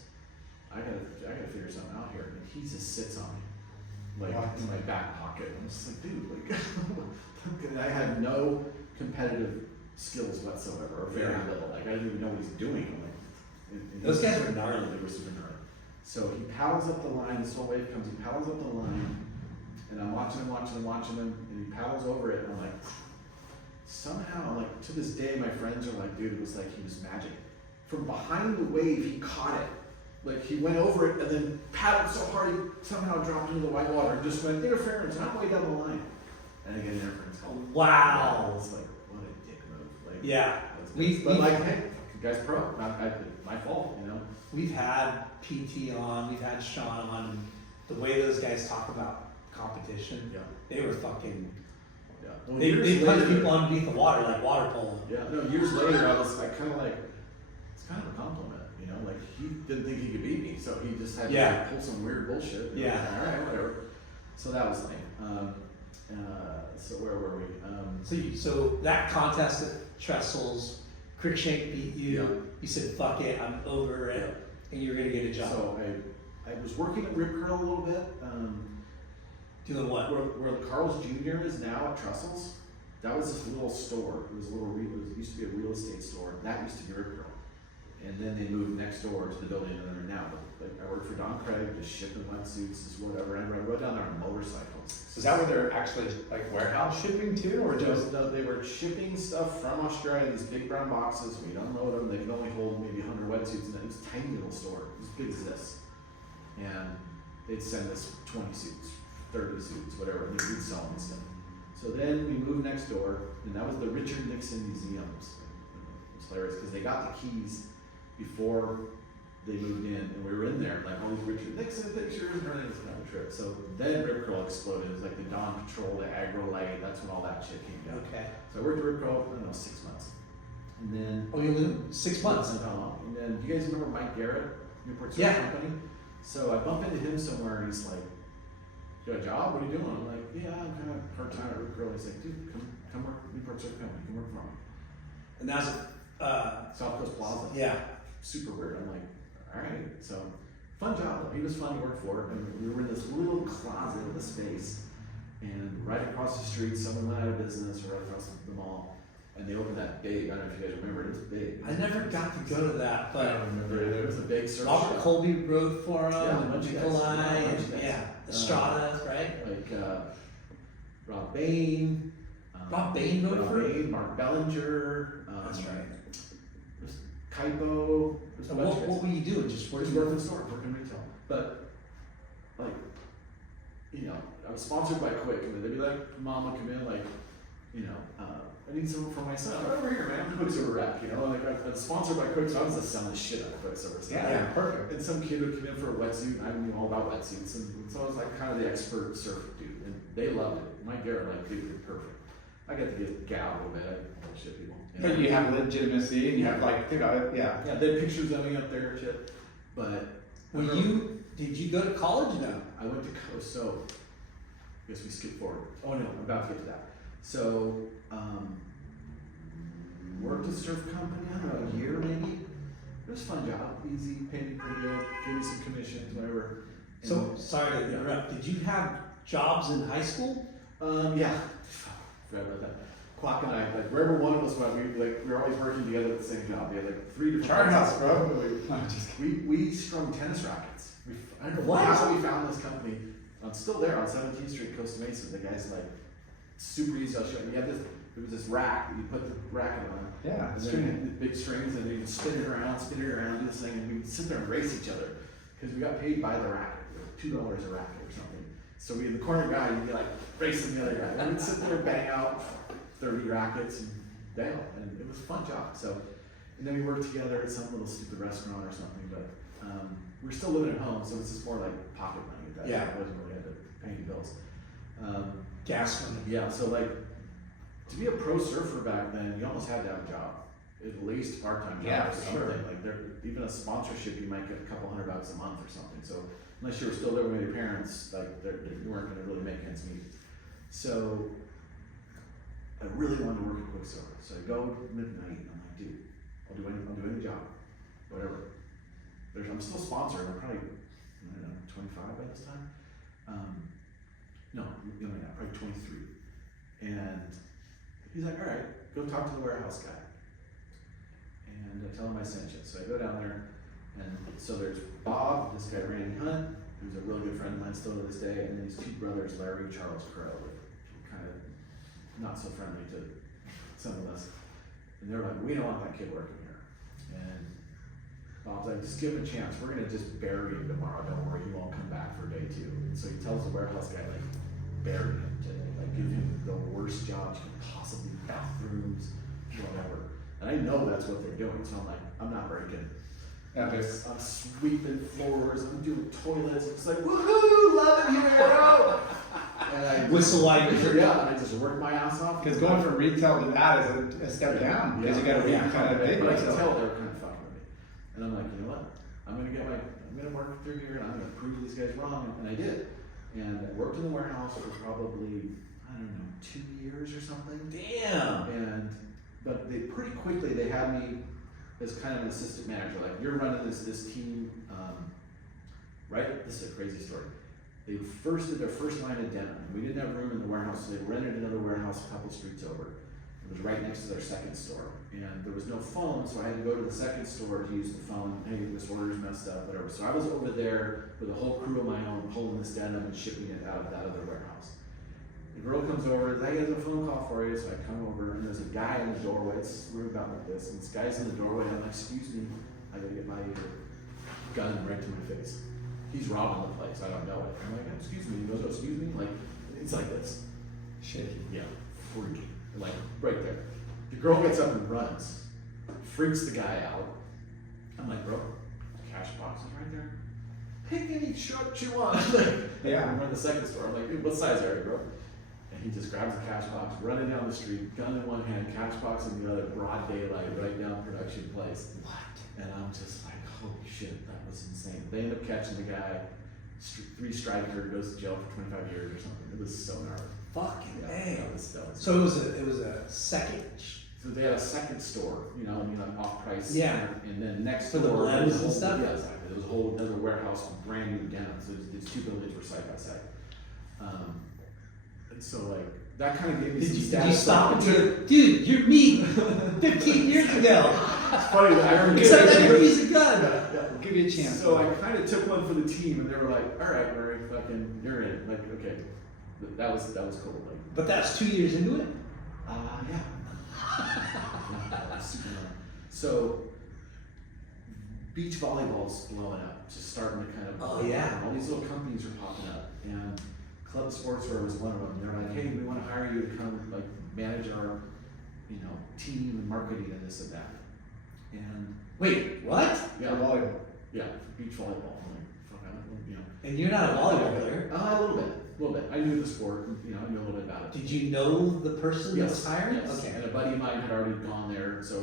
I gotta figure something out here. And he just sits on me, like in my back pocket. I'm just like, dude, like I had no competitive skills whatsoever, or very little. Like I didn't even know what he's doing. I'm like, and Those guys are gnarly. They were super gnarly. So he paddles up the line. This whole wave comes. He paddles up the line, and I'm watching him, and he paddles over it, and I'm like. Somehow, like to this day, my friends are like, dude, it was like he was magic. From behind the wave, he caught it. Like he went over it and then paddled so hard he somehow dropped into the white water and just went interference, and I'm way down the line. And I get an interference call. Wow. It's like, what a dick move. Like, Yeah. But like, hey, the guy's pro. My fault, you know? We've had PT on, we've had Sean on, and the way those guys talk about competition, they were fucking. Yeah. Well, They punch people underneath the water like water polo. Yeah. No, years later, I was like, kind of like, it's kind of a compliment, you know? Like, he didn't think he could beat me, so he just had to like, pull some weird bullshit. Yeah. Like, all right, whatever. So that was lame. So where were we? So that contest at Trestles, Crickshank beat you. Yeah. You said, "Fuck it, I'm over it," and you're gonna get a job. So I was working at Rip Curl a little bit. Doing what? Where the Carl's Jr. is now at Trestles, that was this little store. It was a little, it used to be a real estate store. That used to be Rip Curl. And then they moved next door to the building that they're in now. But like, I worked for Don Craig, just shipping wetsuits, just whatever. And I rode down there on motorcycles. So is that where they're actually like warehouse shipping to, or just? No, they were shipping stuff from Australia in these big brown boxes. We'd unload them. They could only hold maybe 100 wetsuits, and it was a tiny little store. It was as big as this. And they'd send us 20 suits, 30 suits, whatever, and we'd sell them and stuff. So then we moved next door, and that was the Richard Nixon Museums. It was hilarious because they got the keys before they moved in, and we were in there, like all these Richard Nixon pictures, and everything was kind of a trip. So then Rip Curl exploded. It was like the Dawn Patrol, the Agro Light, that's when all that shit came down. Okay. So I worked at Rip Curl, I don't know, 6 months. And then. Oh, you lived 6 months. How long? And then, do you guys remember Mike Garrett, Newport Surf Yeah. Company? So I bump into him somewhere, and he's like, "You got a job? What are you doing?" I'm like, "Yeah, I'm kind of part-time at Rip Curl." He's like, "Dude, come work at Newport Surf Company. Come work for me." And that's South Coast Plaza. yeah. Super weird. I'm like, all right. So fun job though. He was fun to work for. And we were in this little closet of a space, and right across the street, someone went out of business, or right across the mall, and they opened that big. I don't know if you guys remember. It was big. I never got to go to that, I but don't remember It was a big surf Robert shop. Colby rode for him, Yeah, a and bunch of guys. Nikolai, Yeah, a bunch and of guys. Estrada, right? Like Rob Bain. Rob Bain rode Rob for him? Bain, Mark Bellinger. That's right. There's Kaipo. There's a And bunch what of guys. were you doing? Just We're just working? working store, working retail. But, like, you know, I was sponsored by Quick, and they'd be like, "Mom would come in, like, you know, I need something for my son. Right over here, man. Quick's a rep, you know? Like, I was sponsored by Quick, so I was just selling the shit out of Quick service. Yeah, perfect. And some kid would come in for a wetsuit, and I knew all about wetsuits. And so I was like kind of the expert surf dude, and they loved it. Mike Garrett, like, dude, you're perfect. I got to get out a little bit. I bullshit people. But you have legitimacy, and you have like, dude, yeah. Yeah, they had pictures of me up there and shit. But Did you go to college? No. I went to so I guess we skip forward. Oh no, I'm about to get to that. So worked at a surf company, I don't know, a year maybe. It was a fun job, easy, paid me pretty good, gave me some commissions, whatever. So sorry to interrupt. Did you have jobs in high school? Yeah, forgot about that. Quack and I, like wherever one of us went, we were always working together at the same job. We had like 3 different Charhouse, bro. We strung tennis rackets. I don't know What? how we found this company. It's still there on 17th Street, Costa Mesa. The guy's like super easy. I'll show you. You have this. There was this rack that you put the racket on. Yeah, And then you had the big strings, and you spin it around, do this thing, and we'd sit there and race each other because we got paid by the racket, $2 a racket or something. So we, the corner guy, you'd be like racing the other guy. And we'd sit there and bang out 30 rackets and bail, and it was a fun job. So, and then we worked together at some little stupid restaurant or something, but we were still living at home, so it's just more like pocket money at that Yeah. time. It wasn't really had to pay any bills. Gas money. Yeah, so like to be a pro surfer back then, you almost had to have a job. at least part-time job Yeah, or for something. sure. Like even a sponsorship, you might get a couple $100 a month or something. So unless you were still living with your parents, like you weren't going to really make ends meet. So I really wanted to work at Quicksilver. So I go midnight and I'm like, dude, I'll do any job, whatever. I'm still sponsored. I'm probably, I don't know, 25 by this time. No, probably 23. And he's like, all right, go talk to the warehouse guy. And I tell him I sent you. So I go down there, and so there's Bob, this guy Randy Hunt, who's a really good friend of mine still to this day, and then these two brothers, Larry and Charles Crow, kind of not so friendly to some of us. And they're like, we don't want that kid working here. And Bob's like, just give him a chance. We're gonna just bury him tomorrow. Don't worry, he won't come back for day 2. And so he tells the warehouse guy, like, bury him today. Like, give him the worst jobs you could possibly, bathrooms, whatever. And I know that's what they're doing, so I'm like, I'm not breaking. Yeah, I'm sweeping floors, I'm doing toilets. It's like, woohoo, love it, here we go. And I Whistle like yeah, and I just work my ass off. Because going from retail to that is a step down. Because you got to be kind of big. But I can So. tell they were kind of fucking with me. And I'm like, you know what? I'm gonna work through here, and I'm gonna prove these guys wrong. And I did. And I worked in the warehouse for probably, I don't know, 2 years or something. Damn. But they pretty quickly they had me as kind of an assistant manager. Like, you're running this team, right? This is a crazy story. They did their first line of denim. We didn't have room in the warehouse, so they rented another warehouse a couple streets over. It was right next to their second store. And there was no phone, so I had to go to the second store to use the phone. Hey, this order's messed up, whatever. So I was over there with a whole crew of my own, pulling this denim and shipping it out of that other warehouse. The girl comes over, I get a phone call for you, so I come over, and there's a guy in the doorway. It's weird about like this, and this guy's in the doorway, and I'm like, excuse me, I gotta get my gun right to my face. He's robbing the place, I don't know it. I'm like, excuse me, he goes, oh, excuse me, like, it's like this. Shaky. Yeah, freaky, like, right there. The girl gets up and runs, freaks the guy out. I'm like, bro, cash box is right there. Pick any shirt you want. Yeah. We're in the second store. I'm like, dude, what size are you, bro? And he just grabs the cash box, running down the street, gun in one hand, cash box in the other, broad daylight, right down production place. What? And I'm just like, holy shit, that was insane. They end up catching the guy, 3 striker, goes to jail for 25 years or something. It was so gnarly. Fucking Yeah, A. that was So it was a second. so they had a second store, like off price. Yeah. And then next For the door, blends there was a and whole- stuff? Yeah, exactly. There was a whole another warehouse with brand new denim. So these 2 buildings were side by side. And so like that kind of gave me Did some you status. stop and say, dude, you're me 15 years ago. It's funny that I heard Except that you're a piece of gun. We'll give you a chance. So I kind of took one for the team, and they were like, "All right, Murray, fucking, you're in." Like, okay, that was cool. Like, But that's 2 years into it? yeah. Super fun. So beach volleyball's blowing up, just starting to kind of. Oh, yeah. All these little companies are popping up, and Club Sportswear was one of them. They're like, "Hey, we want to hire you to come like manage our, team and marketing and this and that." And Wait, what? yeah, volleyball. yeah, beach volleyball. I'm like, fuck, I don't. And you're not a volleyball player. A little bit. I knew the sport, I knew a little bit about it. Did you know the person that was Yes, hiring? yes. Okay. And a buddy of mine had already gone there, so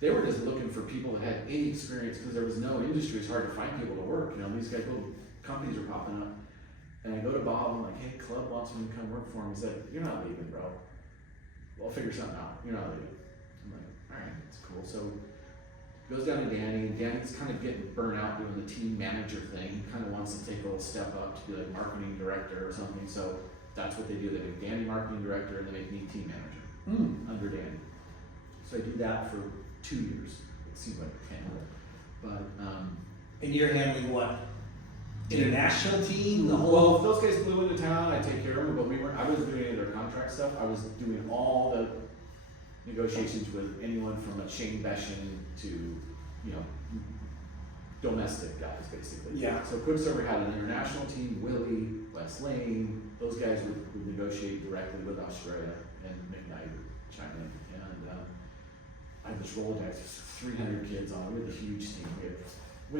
they were just looking for people that had any experience because there was no industry. It's hard to find people to work. These guys, little companies are popping up. And I go to Bob, I'm like, hey, Club wants me to come work for him. He's like, you're not leaving, bro. We'll figure something out. You're not leaving. I'm like, all right, that's cool. So goes down to Danny, and Danny's kind of getting burnt out doing the team manager thing. He kind of wants to take a little step up to be like marketing director or something. So that's what they do. They make Danny marketing director, and they make me team manager under Danny. So I do that for 2 years. It seemed like 10. But And you're handling what? International team? The well, whole. if those guys flew into town, I take care of them. But I wasn't doing any of their contract stuff. I was doing all the negotiations with anyone from a Shane Beshin to, domestic guys, basically. Yeah. So Quicksilver had an international team, Willie, Wes Lane, those guys would negotiate directly with Australia, and McKnight would chime in. And I had this Rolodex, 300 kids on it. We had a huge team. We had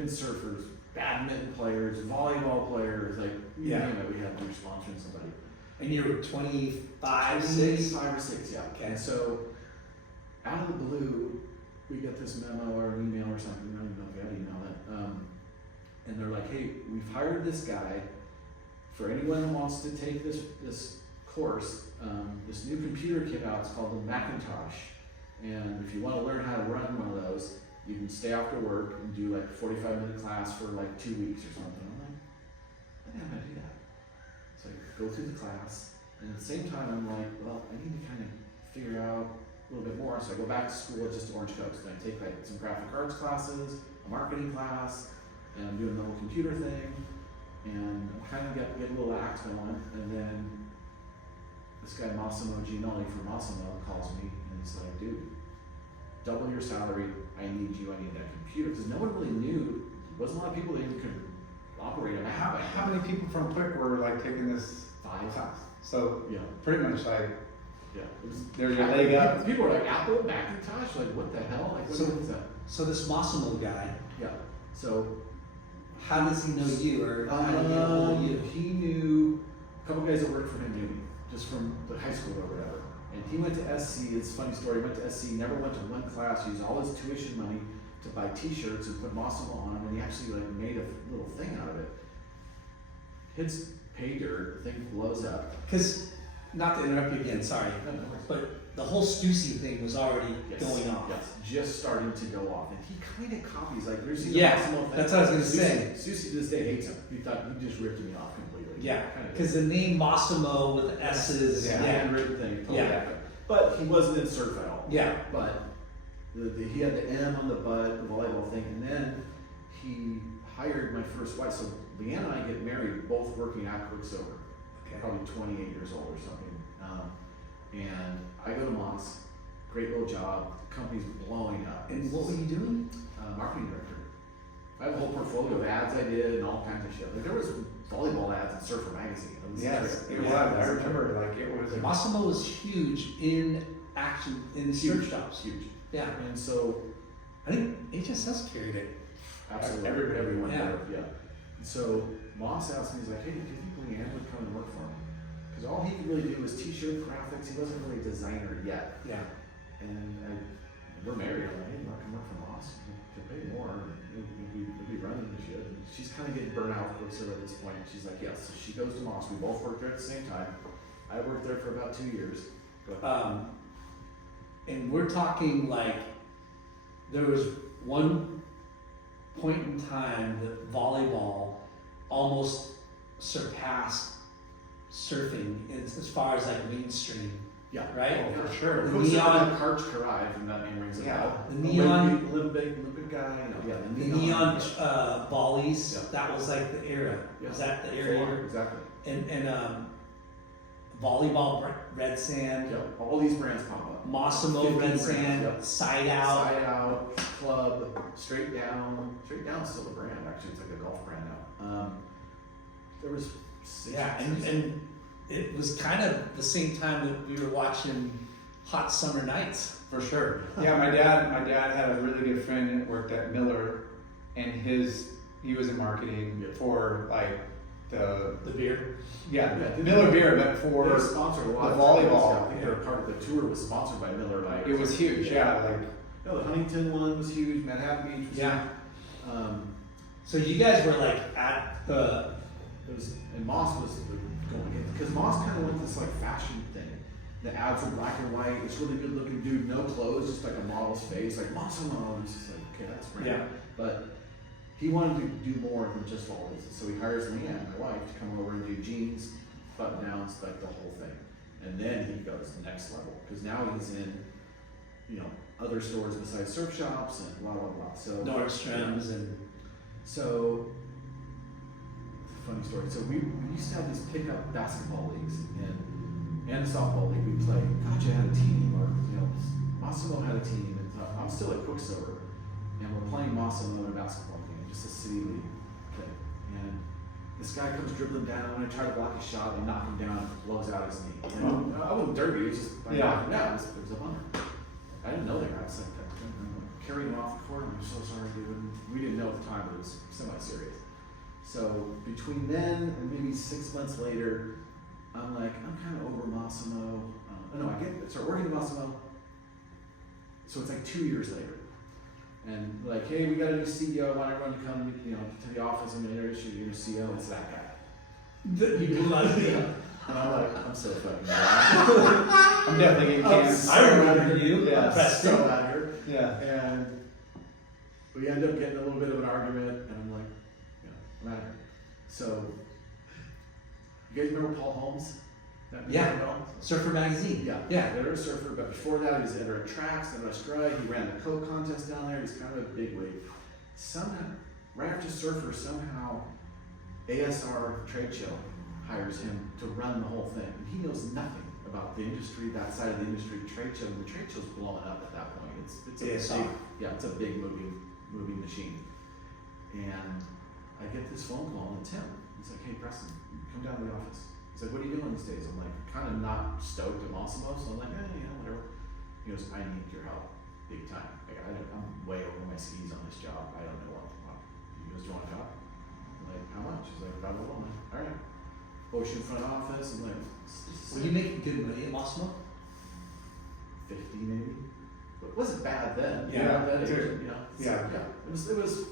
windsurfers, badminton players, volleyball players, like, you Yeah. name it, we were sponsoring somebody. And you were 25, 5 or 6, yeah. Okay. And so, out of the blue, get this memo or an email or something. I don't even know if I had email it. And they're like, hey, we've hired this guy. For anyone who wants to take this course, this new computer kit out. It's called the Macintosh. And if you want to learn how to run one of those, you can stay after work and do like a 45-minute class for like 2 weeks or something. I'm like, I think I'm gonna do that. So I go through the class, and at the same time, I'm like, well, I need to kind of figure out a little bit more. So I go back to school at just Orange Coast, and I take like some graphic arts classes, a marketing class, and I'm doing the whole computer thing, and I kind of get a little act going, and then this guy Massimo Gianelli from Massimo calls me, and he's like, dude, double your salary, I need that computer, because no one really knew, there wasn't a lot of people that even could operate a Mac. How many people from Quick were like taking this 5 class? So Yeah. pretty much like Yeah. It was, there's your leg up. people were like, Apple, Macintosh, like what the hell? Like what is that? So this Massimo guy, Yeah. So how does he know you, or how did he get hold of you? he knew a couple guys that worked for him knew me, just from the high school or whatever. And he went to SC, it's a funny story, he went to SC, never went to one class, used all his tuition money to buy t-shirts and put Massimo on them, and he actually like made a little thing out of it. Hits pay dirt, the thing blows up. Because, not to interrupt you again, sorry, but the whole Stussy thing was already Yes, going on. Yes, just starting to go off. And he kind of copies, like, there's the Yeah, Massimo thing. that's what I was gonna say. Stussy to this day hates him. He thought he just ripped me off completely. Yeah, Kinda because the name Massimo with S's, did. yeah, Handwritten thing. Totally Yeah. accurate. But he wasn't in certified all. yeah. But he had the M on the butt, the volleyball thing, and then he hired my first wife. So Leanne and I get married, both working at Quicksilver, Okay. probably 28 years old or something. And I go to Moss, great little job, the company's blowing up. And what were you doing? Marketing director. I have a whole portfolio of ads I did and all kinds of shit. Like there was volleyball ads in Surfer Magazine. It was Yes, great. it was. I remember like it was. Massimo was huge in action, in surf Huge. shops. Huge. Yeah, And so I think HSS carried it. absolutely Everybody. everyone Yeah. there, yeah. And so Moss asked me, he's like, hey, do you think Leanne would come and work for me? Because all he could really do was t-shirt graphics. He wasn't really a designer yet. Yeah. And we're married. I'm like, hey, I can work for Moss. Can pay more. We'll be running the shit. And she's kind of getting burnt out with Quicksilver at this point. She's like, yes. So she goes to Moss. We both worked there at the same time. I worked there for about 2 years. And we're talking like there was one point in time that volleyball almost surpassed surfing as far as like mainstream, Yeah. right? Oh, for sure. Neon- Karch Karai from that name rings a Yeah. bell. The neon- Olympic guy. You know, yeah, The neon yeah. volleys, Yeah. that was like the era. Yeah. Was that the era? Exactly. And volleyball, red sand, Yeah. All these brands pop up. Massimo 50 red brands, sand, yep. side out. Side out, club, straight down. Straight down's still a brand. Actually, it's like a golf brand now. There was six. Yeah, and it was kind of the same time that we were watching Hot Summer Nights. For sure. Yeah, my dad had a really good friend that worked at Miller, and he was in marketing Yeah. for like the beer. yeah, Yeah, Miller beer, but They for sponsored a lot the of volleyball. I think they were part of the tour was sponsored by Miller Lite. it was huge. Yeah, like No, the Huntington one was huge. Manhattan Beach was Yeah. huge. So you guys were like at the It was, and Moss was going in because Moss kind of went this like fashion thing. The ads were black and white. It's really good looking dude, no clothes, just like a model's face, like Massimo. It's just like, okay, that's great. Yeah. But he wanted to do more than just all this, so he hires Leanne, my wife, to come over and do jeans, button downs, like the whole thing. And then he goes the next level because now he's in, you know, other stores besides surf shops and blah blah blah. So Nordstrom's and so, it's a funny story. So we used to have these pickup basketball leagues and the softball league. We play. Gotcha had a team, or you know, Massimo had a team, and I'm still at Quicksilver, and we're playing Massimo in a basketball game, just a city league. Okay, and this guy comes dribbling down, and I try to block his shot, and knock him down, and blows out his knee. And I wasn't dirty. It was just I knocked him down. It was a bummer. I didn't know that guy. I was like, carrying him off the court. I'm so sorry, dude. And we didn't know at the time, but it was semi-serious. So between then and maybe 6 months later, I'm like, I'm kind of over Massimo. I start working at Massimo. So it's like 2 years later. And like, hey, we got a new CEO. I want everyone to come, to the office and introduce you to your CEO. It's that guy. You love me. And I'm like, I'm so fucking I'm definitely getting canned. I remember you, Yeah. Preston. so out here. Yeah. And we end up getting a little bit of an argument, and I'm like, I'm out of here. So, you guys remember Paul Holmes? Yeah. Surfer Magazine. Yeah. Yeah. They were a surfer, but before that, he was editor at Tracks, then Australia. He ran the Coke contest down there. He's kind of a bigwig. Somehow, right after Surfer, somehow ASR Trade Show hires him to run the whole thing. And he knows nothing about the industry, that side of the industry, trade show. And the trade show's blowing up at that point. It's a ASR. big, it's a big moving machine. And I get this phone call, and Tim, he's like, hey, Preston, come down to the office. He's like, what are you doing these days? I'm like, kind of not stoked at Massimo, so I'm like, whatever. He goes, I need your help, big time. Like, I'm way over my skis on this job. I don't know what to do. He goes, do you want a job? I'm like, how much? He's like, about a little. I'm like, all right. Ocean front office. I'm like, Were you making good money at Massimo? 50 maybe. But it wasn't bad then. Yeah, That age, dude. Yeah. It was,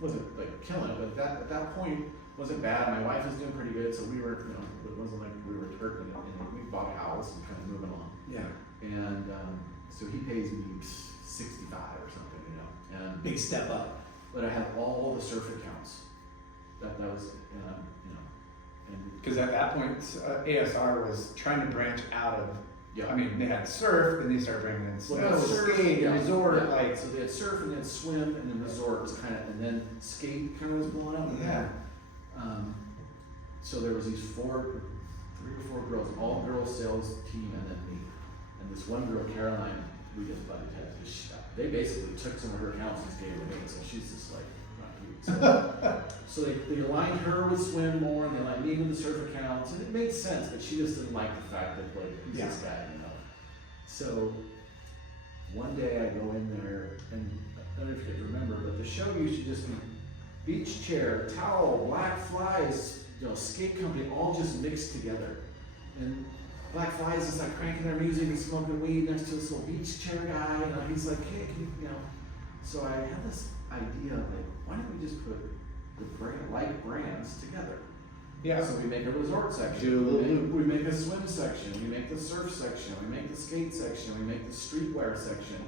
wasn't like killing it, but at that point, wasn't bad. My wife was doing pretty good, so we were, it wasn't like we were hurting it. And we bought a house and kind of moving on. Yeah. And so he pays me 65 or something, and Big step up. but I had all the surf accounts. That was, and Because at that point, ASR was trying to branch out of. yeah. I mean, they had surf, and they started bringing in Well, no, surf, skate, yeah, resort, yeah. like. So they had surf and then swim and then resort was kind of, and then skate kind of was blowing up. Yeah. So there was these 3 or 4 girls, all girls sales team, and then me, and this one girl, Caroline, we just butted heads. They basically took some of her accounts and just gave it to me, so she's just like, not cute. So they aligned her with swim more, and they aligned me with the surf accounts, and it made sense, but she just didn't like the fact that like who's this guy, So one day I go in there, and I don't know if you can remember, but the show used to just be beach chair, towel, black flies, skate company, all just mixed together. And Black Flies is like cranking their music and smoking weed next to this little beach chair guy, he's like, hey, So I had this idea, like, why don't we just put the brands together? Yeah. So we make a resort section, Do a little we make a swim section, we make the surf section, we make the skate section, we make the streetwear section.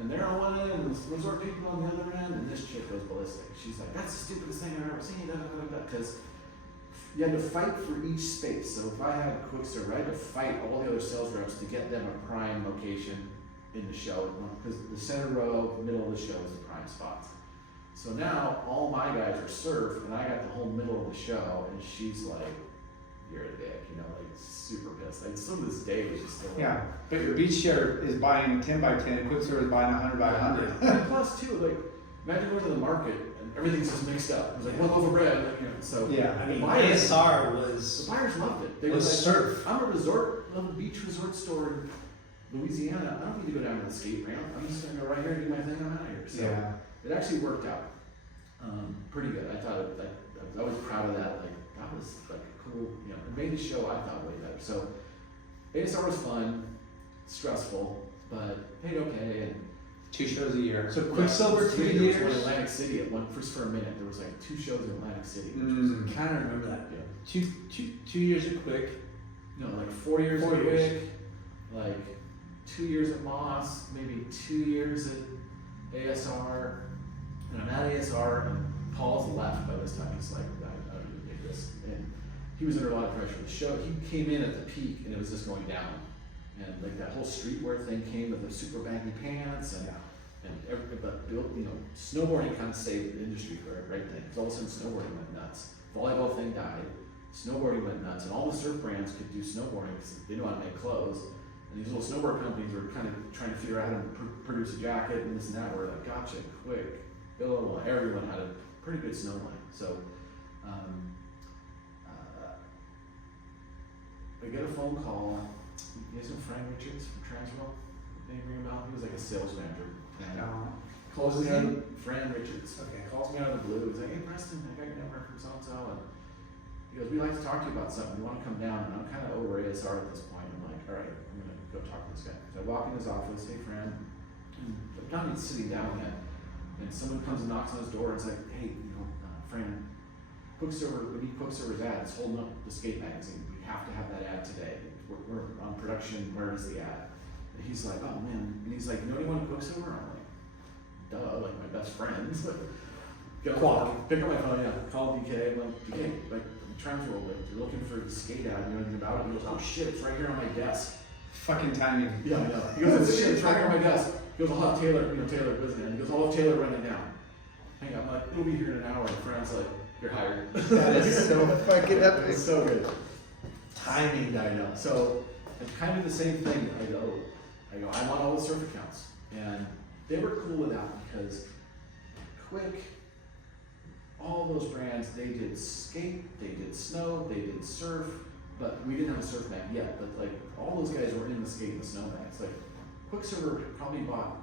And they're on one end, and the resort people on the other end, and this chick goes ballistic. She's like, that's the stupidest thing I've ever seen, because you had to fight for each space. So if I had Quickster, I had to fight all the other sales reps to get them a prime location in the show, because the center row, middle of the show is the prime spots. So now all my guys are surf, and I got the whole middle of the show, and she's like, you're a dick, like super pissed. Like, still to this day, she's still like, Yeah, but your beach chair is buying 10 by 10, Quicksilver is buying 100 by 100. And plus too, like, imagine going to the market and everything's just mixed up. It's like one loaf of bread, so Yeah, I mean, the buyers, ASR the was buyers loved it. They was were like, surf. I'm a little beach resort store in Louisiana. I don't need to go down to the skate ramp. I'm just gonna go right here and do my thing. I'm out of here. So Yeah. it actually worked out pretty good. I thought I was proud of that. Like, that was like cool. It made the show, I thought, way better. So ASR was fun, stressful, but paid okay. And 2 shows a year. So Quicksilver 2 There was one in years. Atlantic City at one for a minute. There was like 2 shows in Atlantic City. Which was, Kind of remember that. yeah. 2 years at Quick. No, like 4 years 4 at years. Wick, like 2 years at Moss, maybe 2 years at ASR. And I'm at ASR, and Paul's left by this time. He's like, I don't need to take this. And he was under a lot of pressure. The show, he came in at the peak, and it was just going down. And like that whole streetwear thing came with the super baggy pants, and snowboarding kind of saved the industry for a great thing. Because all of a sudden snowboarding went nuts. Volleyball thing died. Snowboarding went nuts, and all the surf brands could do snowboarding because they knew how to make clothes. And these little snowboard companies were kind of trying to figure out how to produce a jacket and this and that. We're like, gotcha, Quick, Billabong, everyone had a pretty good snow line. So I get a phone call. You guys know Frank Richards from Transworld? Name ring a bell? He was like a sales manager. And calls me out of Fran Richards. Okay. Calls me out of the blue. He's like, hey Preston, I got your number from so and so, and he goes, we'd like to talk to you about something. You want to come down? And I'm kind of over ASR at this point. I'm like, all right, I'm gonna go talk to this guy. So I walk in his office. Hey Fran, the guy is sitting down yet, and someone comes and knocks on his door and it's like, hey, Fran, Quicksilver, we need Quicksilver's ad. It's holding up the skate magazine. We have to have that ad today. We're on production. Where is the ad? And he's like, oh man. And he's like, you know anyone at Quicksilver? I'm like, duh, like my best friend. Pick up my phone, call DK. I'm like, DK, like, Transworld, like, you're looking for the skate ad. You know anything about it? He goes, oh shit, it's right here on my desk. Fucking timing. Yeah, I know. He goes, it's right here on my desk. He goes, I'll have Taylor, Taylor wasn't in. He goes, I'll have Taylor run it down. Hang on, I'm like, we'll be here in an hour. And Fran's like, you're hired. That is so fucking epic. It's so good. Timing. I know. So it's kind of the same thing. I go, I'm on all the surf accounts. And they were cool with that because Quick, all those brands, they did skate, they did snow, they did surf, but we didn't have a surf mag yet. But like all those guys were in the skate and the snow mags. Like Quicksilver probably bought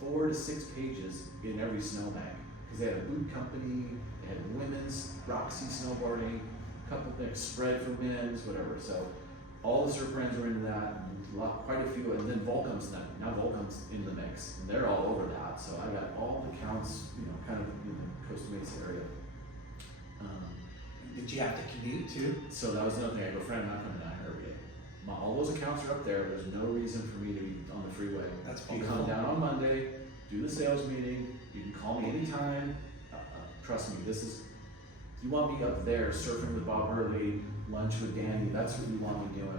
4 to 6 pages in every snow mag because they had a boot company, they had women's Roxy snowboarding, a couple things, spread for men's, whatever. So all the surf brands were into that, and quite a few, and then Volcom's now Volcom's in the mix, and they're all over that. So I got all the accounts, kind of in the Costa Mesa area. Did you have to commute too? So that was another thing. I go, friend, I'm not coming down here every day. All those accounts are up there. There's no reason for me to be on the freeway. That's I'll beautiful. come down on Monday, do the sales meeting. You can call me anytime. Trust me, you want me up there surfing with Bob Hurley, lunch with Danny. That's what you want me doing.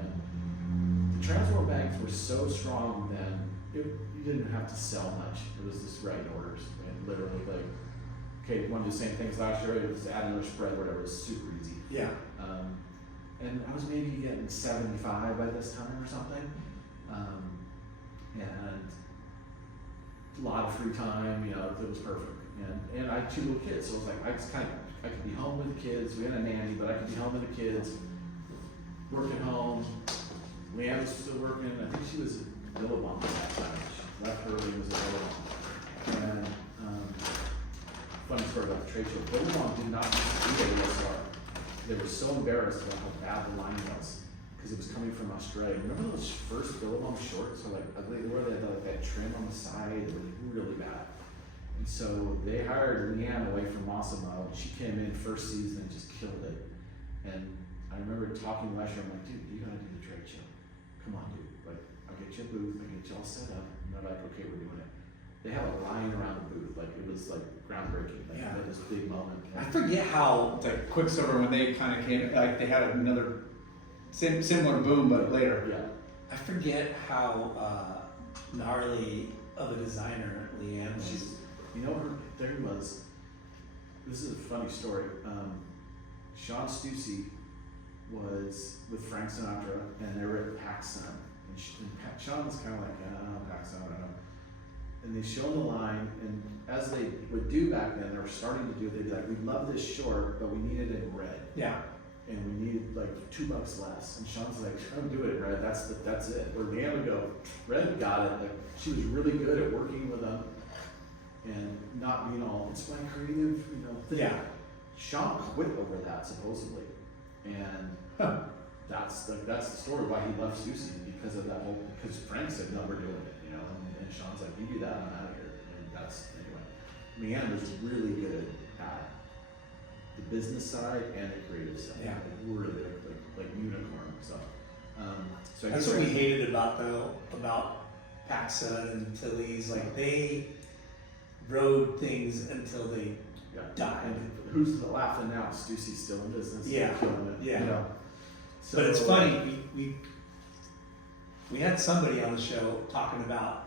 And the Transworld bags were so strong then, you didn't have to sell much. It was just writing orders. And literally like, okay, you want to do the same things last year? It was add another spread, whatever. It was super easy. Yeah. And I was maybe getting 75 by this time or something. And a lot of free time, it was perfect. And I had 2 little kids, so it was like, I could be home with the kids. We had a nanny, but I could be home with the kids, work at home. Leanne was still working. I think she was at Billabong at that time. She left early and was at Billabong. And funny story about the trade show. Billabong did not do ASR. They were so embarrassed about how bad the line was because it was coming from Australia. Remember those first Billabong shorts? So like ugly, where they had like that trim on the side. They were really bad. And so they hired Leanne away from Massimo. She came in first season and just killed it. And I remember talking last year. I'm like, dude, you gotta do the trade show. Come on, dude. Like, I'll get you a booth. I'll get you all set up. And they're like, okay, we're doing it. They had a line around the booth. Like it was like groundbreaking. Like Yeah. they had this big moment. I forget how. It's like Quicksilver when they kind of came, like they had another similar boom, but later. Yeah. I forget how gnarly of a designer Leanne was. She's, her thing was, this is a funny story. Sean Stussy was with Frank Sinatra, and they were at PacSun. And Sean was kind of like, PacSun, I don't know. And they showed the line, and as they would do back then, they were starting to do it, they'd be like, we love this short, but we need it in red. Yeah. And we needed like $2 less. And Sean's like, don't do it in red, that's it. Where Leanne would go, red got it. Like, she was really good at working with them and not being all, it's my creative, thing. Yeah. Sean quit over that supposedly. And that's the story why he left Susie, because of that whole, because Frank said, no, we're doing it, and Sean's like, you do that, I'm out of here. And that's, anyway. Leanne was really good at the business side and the creative side. Yeah. Like, really like unicorn. So I That's guess what we hated about PacSun and Tilly's. Like they rode things until they died. And who's laughing now? Stussy's still in business. Yeah. Killing it. Yeah. So, But it's funny, we had somebody on the show talking about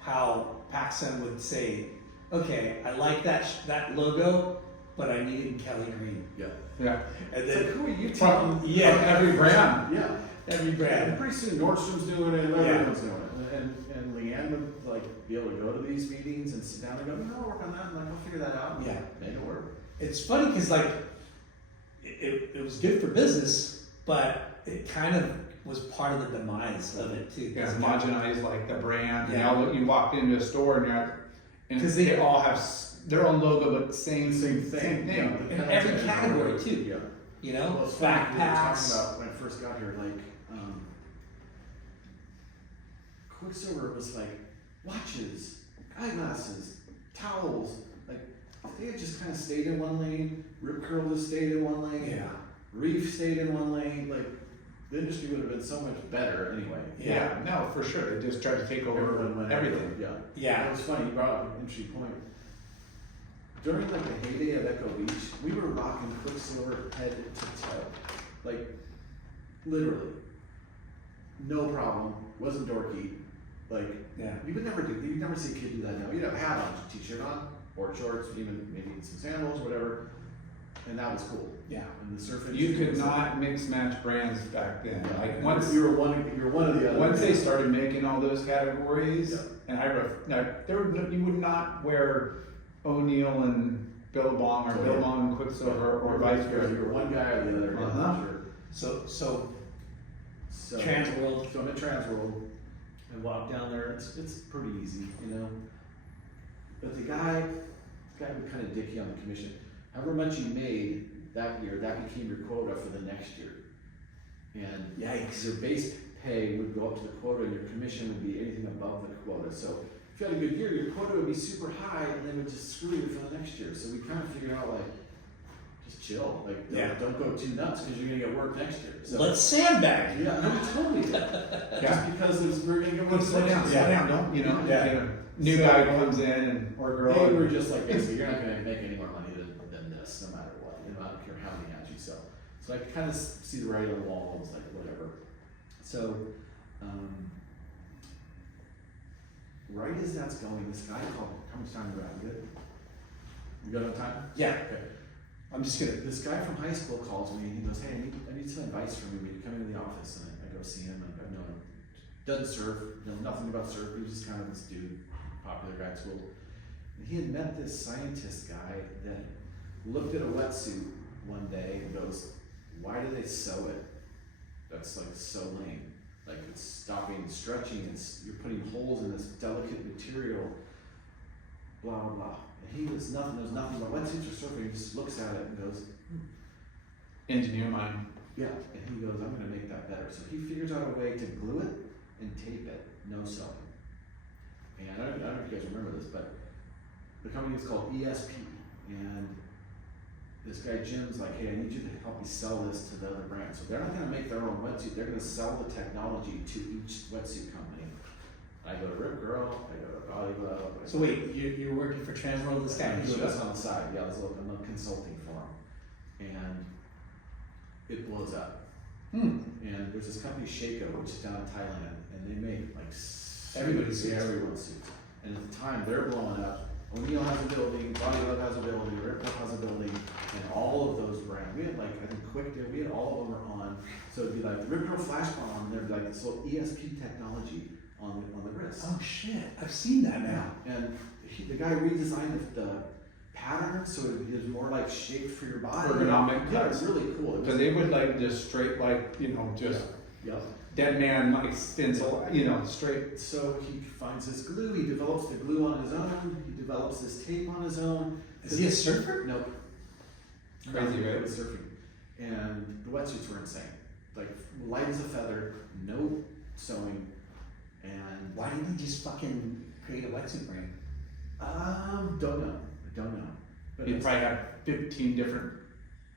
how PacSun would say, okay, I like that logo, but I need it in Kelly Green. Yeah. Yeah. And It's then like, who are you From taking? every brand. Yeah. every And brand. pretty soon Nordstrom's doing it, Yeah. everyone's doing it. And Leanne would like be able to go to these meetings and sit down and go, I'll work on that, and like, we'll figure that out. Yeah. Make it work. It's funny because like it was good for business, but it kind of was part of the demise of it too. Yeah, homogenize like the brand. Yeah. You walked into a store and 'Cause they they- all have their own logo, but same Same thing. Yeah. In every category too. Yeah. You know, Well, it's funny, we were talking backpacks. about when I first got here, like, Quicksilver was like, watches, eyeglasses, towels. Like, if they had just kind of stayed in one lane, Rip Curl just stayed in one lane, Yeah. Reef stayed in one lane, like, the industry would have been so much better anyway. Yeah, no, for sure. They just tried to take over Everyone went everything. Yeah. Yeah. It was funny, you brought up an interesting point. During like the heyday of Echo Beach, we were rocking Quicksilver head to toe. Like, literally. No problem. Wasn't dorky. Like, Yeah. you'd never see a kid do that now. You'd have a hat on, t-shirt on, board shorts, even maybe some sandals, whatever. And that was cool. Yeah. And the surfing. You could not mix match brands back then. Like once you were one of the other. once they started making all those categories, Yeah. and you would not wear O'Neill and Billabong or Oh, yeah. Billabong and Quicksilver or vice versa. You were one guy or the other. Yeah, Uh-huh. for sure. So Transworld. So I'm at Transworld and walk down there. It's pretty easy, you know. But the guy was kind of dicky on the commission. However much you made that year, that became your quota for the next year. And Yikes. your base pay would go up to the quota, and your commission would be anything above the quota. So if you had a good year, your quota would be super high, and they would just screw you for the next year. So we kind of figured out like, just chill, like don't go too nuts because you're gonna get work next year. So Let's sandbag. yeah, no, we totally did. Yeah. Just because we're gonna get work Slow next down, year. slow down, don't you know? Yeah. You know, new So- guy comes in and or girl. They were just like, basically, you're not gonna make any more money than this, no matter what. You know, I don't care how many ads you sell. So I could kind of see the writing on the wall. It's like whatever. So, right as that's going, this guy called. How much time do we have? You good? You got enough time? Yeah. Okay. I'm just gonna. This guy from high school calls me and he goes, "Hey, I need some advice from you. Will you come into the office?" And I go see him. And I've known him. Doesn't surf. Knows nothing about surf. He was just kind of this dude, popular guy at school. And he had met this scientist guy that looked at a wetsuit one day and goes, "Why do they sew it? That's like so lame. Like it's stopping stretching. You're putting holes in this delicate material. Blah blah blah." And he knows nothing about wetsuits or surfing. He just looks at it and goes, Engineer mind. "Yeah." And he goes, "I'm gonna make that better." So he figures out a way to glue it and tape it, no sewing. And I don't know if you guys remember this, but the company is called ESP. And this guy Jim's like, "Hey, I need you to help me sell this to the other brands." So they're not gonna make their own wetsuit, they're gonna sell the technology to each wetsuit company. I go to Rip Girl, I go to Body Glove. So wait, you're working for Transworld this guy? So that's on the side, yeah, I'm a consulting for him. And it blows up. And there's this company, Shaco, which is down in Thailand, and they make like Everybody's suits. everyone's suits. And at the time, they're blowing up. O'Neill has a building, Body Glove has a building, Rip Curl has a building, and all of those brands. We had like, I think Quick did, we had all of them were on. So it'd be like the Rip Curl Flash Bomb, and there'd be like this little ESP technology on the wrist. Oh shit! I've seen that now. And the guy redesigned the pattern so it was more like shaped for your body. Ergonomic Yeah, cuts. it's really cool. It was, Because they would like just straight like, you know, just Yep. dead man like stencil, you know, straight. So he finds this glue, he develops the glue on his own, he develops this tape on his own. Is he a surfer? Nope. Crazy, No, right? he was surfing. And the wetsuits were insane. Like light as a feather, no sewing, and Why didn't he just fucking create a wetsuit brand? don't know. I don't know. But He it's- probably had 15 different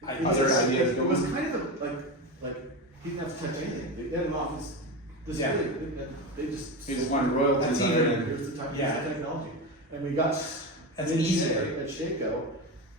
It's- other it's- ideas It was going. kind of like he didn't have to touch anything. They had an office this Yeah. big. They just He just wanted royalties That's on even- it. here's the Yeah. technology, and we got That's in easy. at Shaco.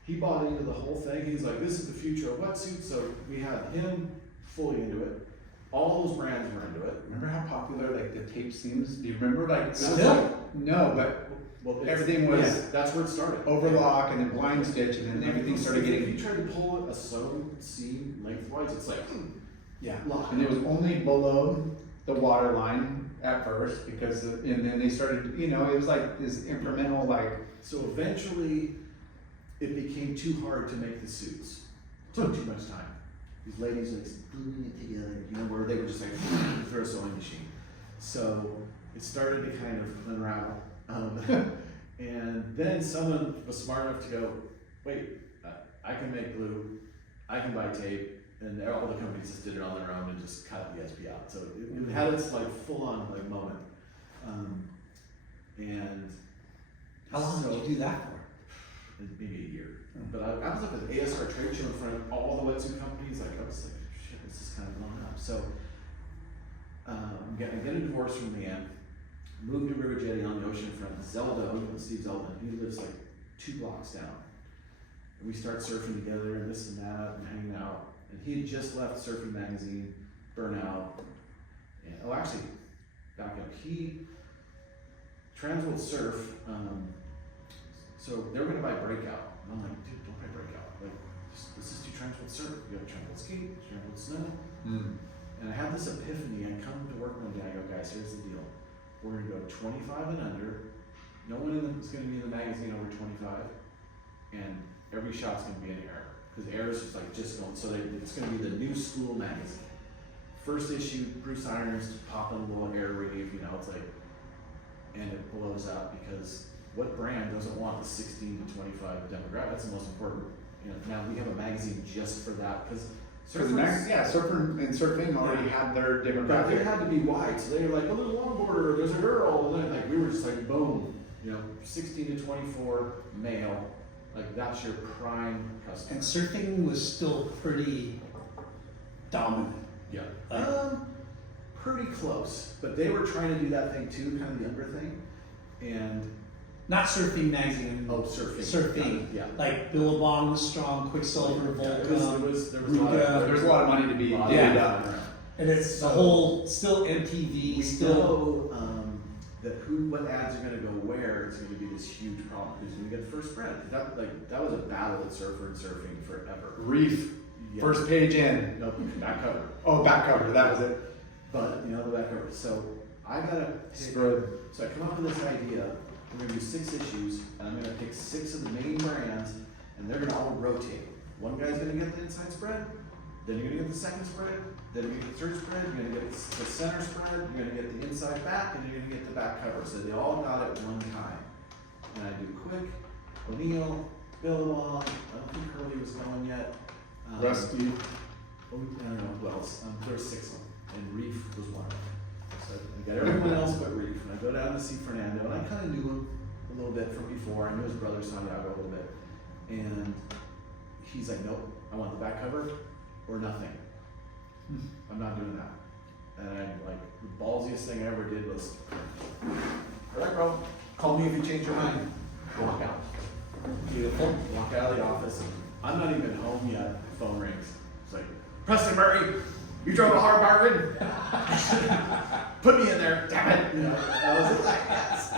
He bought into the whole thing. He's like, "This is the future of wetsuits." So we had him fully into it. All those brands were into it. Remember how popular like the tape seams? Do you remember like it was Still? like- no, but Well, it's- everything was yeah, that's where it started. overlock and then blind stitch and then everything started If getting you tried to pull a sewn seam lengthwise, it's like Yeah. lock. and it was only below the water line at first because and then they started, you know, it was like this incremental like So eventually, it became too hard to make the suits. Took too much time. These ladies like gluing it together, you know, where they were just like through a sewing machine. So it started to kind of unravel. And then someone was smart enough to go, "Wait, I can make glue, I can buy tape," and all the companies just did it on their own and just cut the ESP out. So it had its like full on like moment. And How long So- did you do that for? Maybe a year. But I was at the ASR trade show in front of all the wetsuit companies. Like, I was like, shit, this is kind of blown up. So, I'm getting a divorce from Leanne. Moved to River Jetty on the ocean front. Zelda, Steve Zelda, he lives like 2 blocks down. And we start surfing together and this and that and hanging out. And he had just left Surfing Magazine, Burnout. And, oh, actually, back up. He, Transworld Surf, so they were gonna buy Breakout. And I'm like, dude, don't buy Breakout. Like, let's just do Transworld Surf. You have Transworld Skate, Transworld Snow. And I had this epiphany. I come to work one day, I go, guys, here's the deal. We're gonna go 25 and under. No one is gonna be in the magazine over 25. And every shot's gonna be an air. Because air is just going, so it's gonna be the new school magazine. First issue, Bruce Irons popping a little air relief, it's like, and it blows up because what brand doesn't want the 16 to 25 demographic? That's the most important. Now we have a magazine just for that because Surfer and Surfing already had their but demographic. they had to be wide, so they were like a little longboarder. There's a girl, and then like we were just like boom, 16 to 24 male, like that's your prime customer. And surfing was still pretty dominant. Yeah. Like, Pretty close, but they were trying to do that thing too, kind of the under thing, and not Surfing Magazine. surfing. Surfing. Yeah. Like Billabong was strong, Quicksilver, There Volcom, was a lot Ruga. There's a lot of money to be lot divvied of- up. And it's the whole, still MTV, We still. know that what ads are going to go where is going to be this huge problem because when you get the first spread, that was a battle at Surfer and Surfing forever. Reef, Yeah. first page in. No, back cover. Oh, back cover, that was it. But the back cover. So I gotta pick. Spread. So I come up with this idea. We're gonna do 6 issues, and I'm gonna pick 6 of the main brands, and they're gonna all rotate. One guy's gonna get the inside spread, then you're gonna get the second spread, then you're gonna get the third spread, you're gonna get the center spread, you're gonna get the inside back, and you're gonna get the back cover. So they all got it one time. And I do Quick, O'Neill, Billabong. I don't think Curly was going yet. Rusty. I don't know who else. There were 6 of them, and Reef was one of them. So I got everyone else but Reef, and I go down to see Fernando, and I kind of knew him a little bit from before. I knew his brother Santiago a little bit, and he's like, "Nope, I want the back cover or nothing. I'm not doing that." And I'm like, the ballsiest thing I ever did was, "All right, bro, call me if you change your mind." Walk out. Beautiful. Walk out of the office. I'm not even home yet. Phone rings. It's like, "Preston Murray, you drove a hard bargain? Put me in there, damn it." I was like, yes.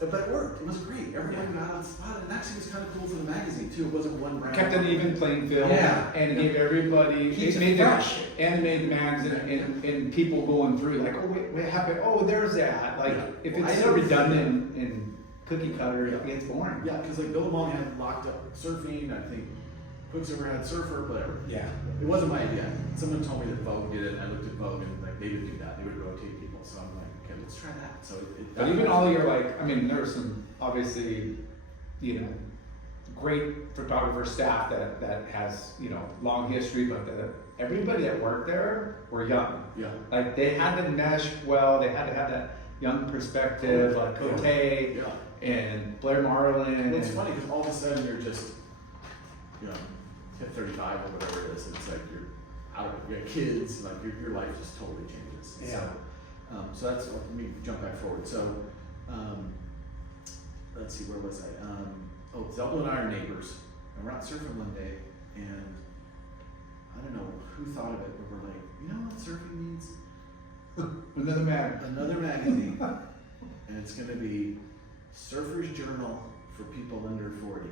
But it worked. It was great. Everybody got on the spot. And actually, it was kind of cool for the magazine, too. It wasn't one brand. Kept an even playing field. Yeah. And gave everybody, Keeps it made fresh. and made the magazine and people going through like, oh, wait, what happened? Oh, there's that. Like, Yeah. if Well, it's I so never redundant and cookie cutter, Yeah. it gets boring. Yeah, because like Billabong had locked up surfing. I think Quicksilver had Surfer, whatever. Yeah. It wasn't my idea. Someone told me that Vogue did it, and I looked at Vogue, and like they would do that. They would rotate people. So I'm like, okay, let's try that. So But even all your there were some obviously, great photographer staff that has, long history, but everybody that worked there were young. Yeah. Like they had to mesh well, they had to have that young perspective, like Cote Yeah. and Blair Marlin. Well, it's and- funny because all of a sudden you're just, hit 35 or whatever it is. It's like you're out of you got kids, like your life just totally changes. Yeah. So that's let me jump back forward. So let's see, where was I? Zelda and I are neighbors, and we're out surfing one day, and I don't know who thought of it, but we're like, you know what surfing needs? Another man. Another magazine, and it's going to be Surfer's Journal for people under 40.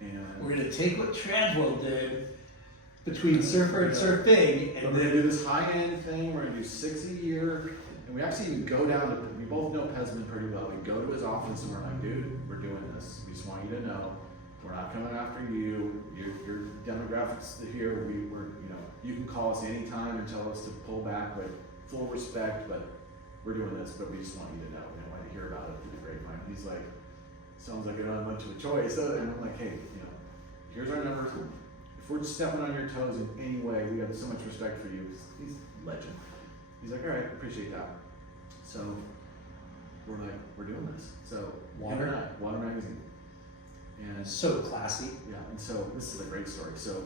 And We're gonna take what Transworld did between Surfer and Surfing, and and we're gonna then do this high-end thing. We're gonna do 6 a year, and we actually even go down to. We both know Pesman pretty well. We go to his office and we're like, "Dude, we're doing this. We just want you to know, we're not coming after you. Your demographics here. We're you can call us anytime and tell us to pull back with full respect, but we're doing this. But we just want you to know. We don't want to hear about it through the grapevine." He's like, "Sounds like I don't have much of a choice." And I'm like, "Hey, here's our numbers. If we're stepping on your toes in any way, we have so much respect for you." He's a legend. He's like, "All right, appreciate that." So we're like, we're doing this. So Water? Water Magazine. And So classy. yeah, and so this is a great story. So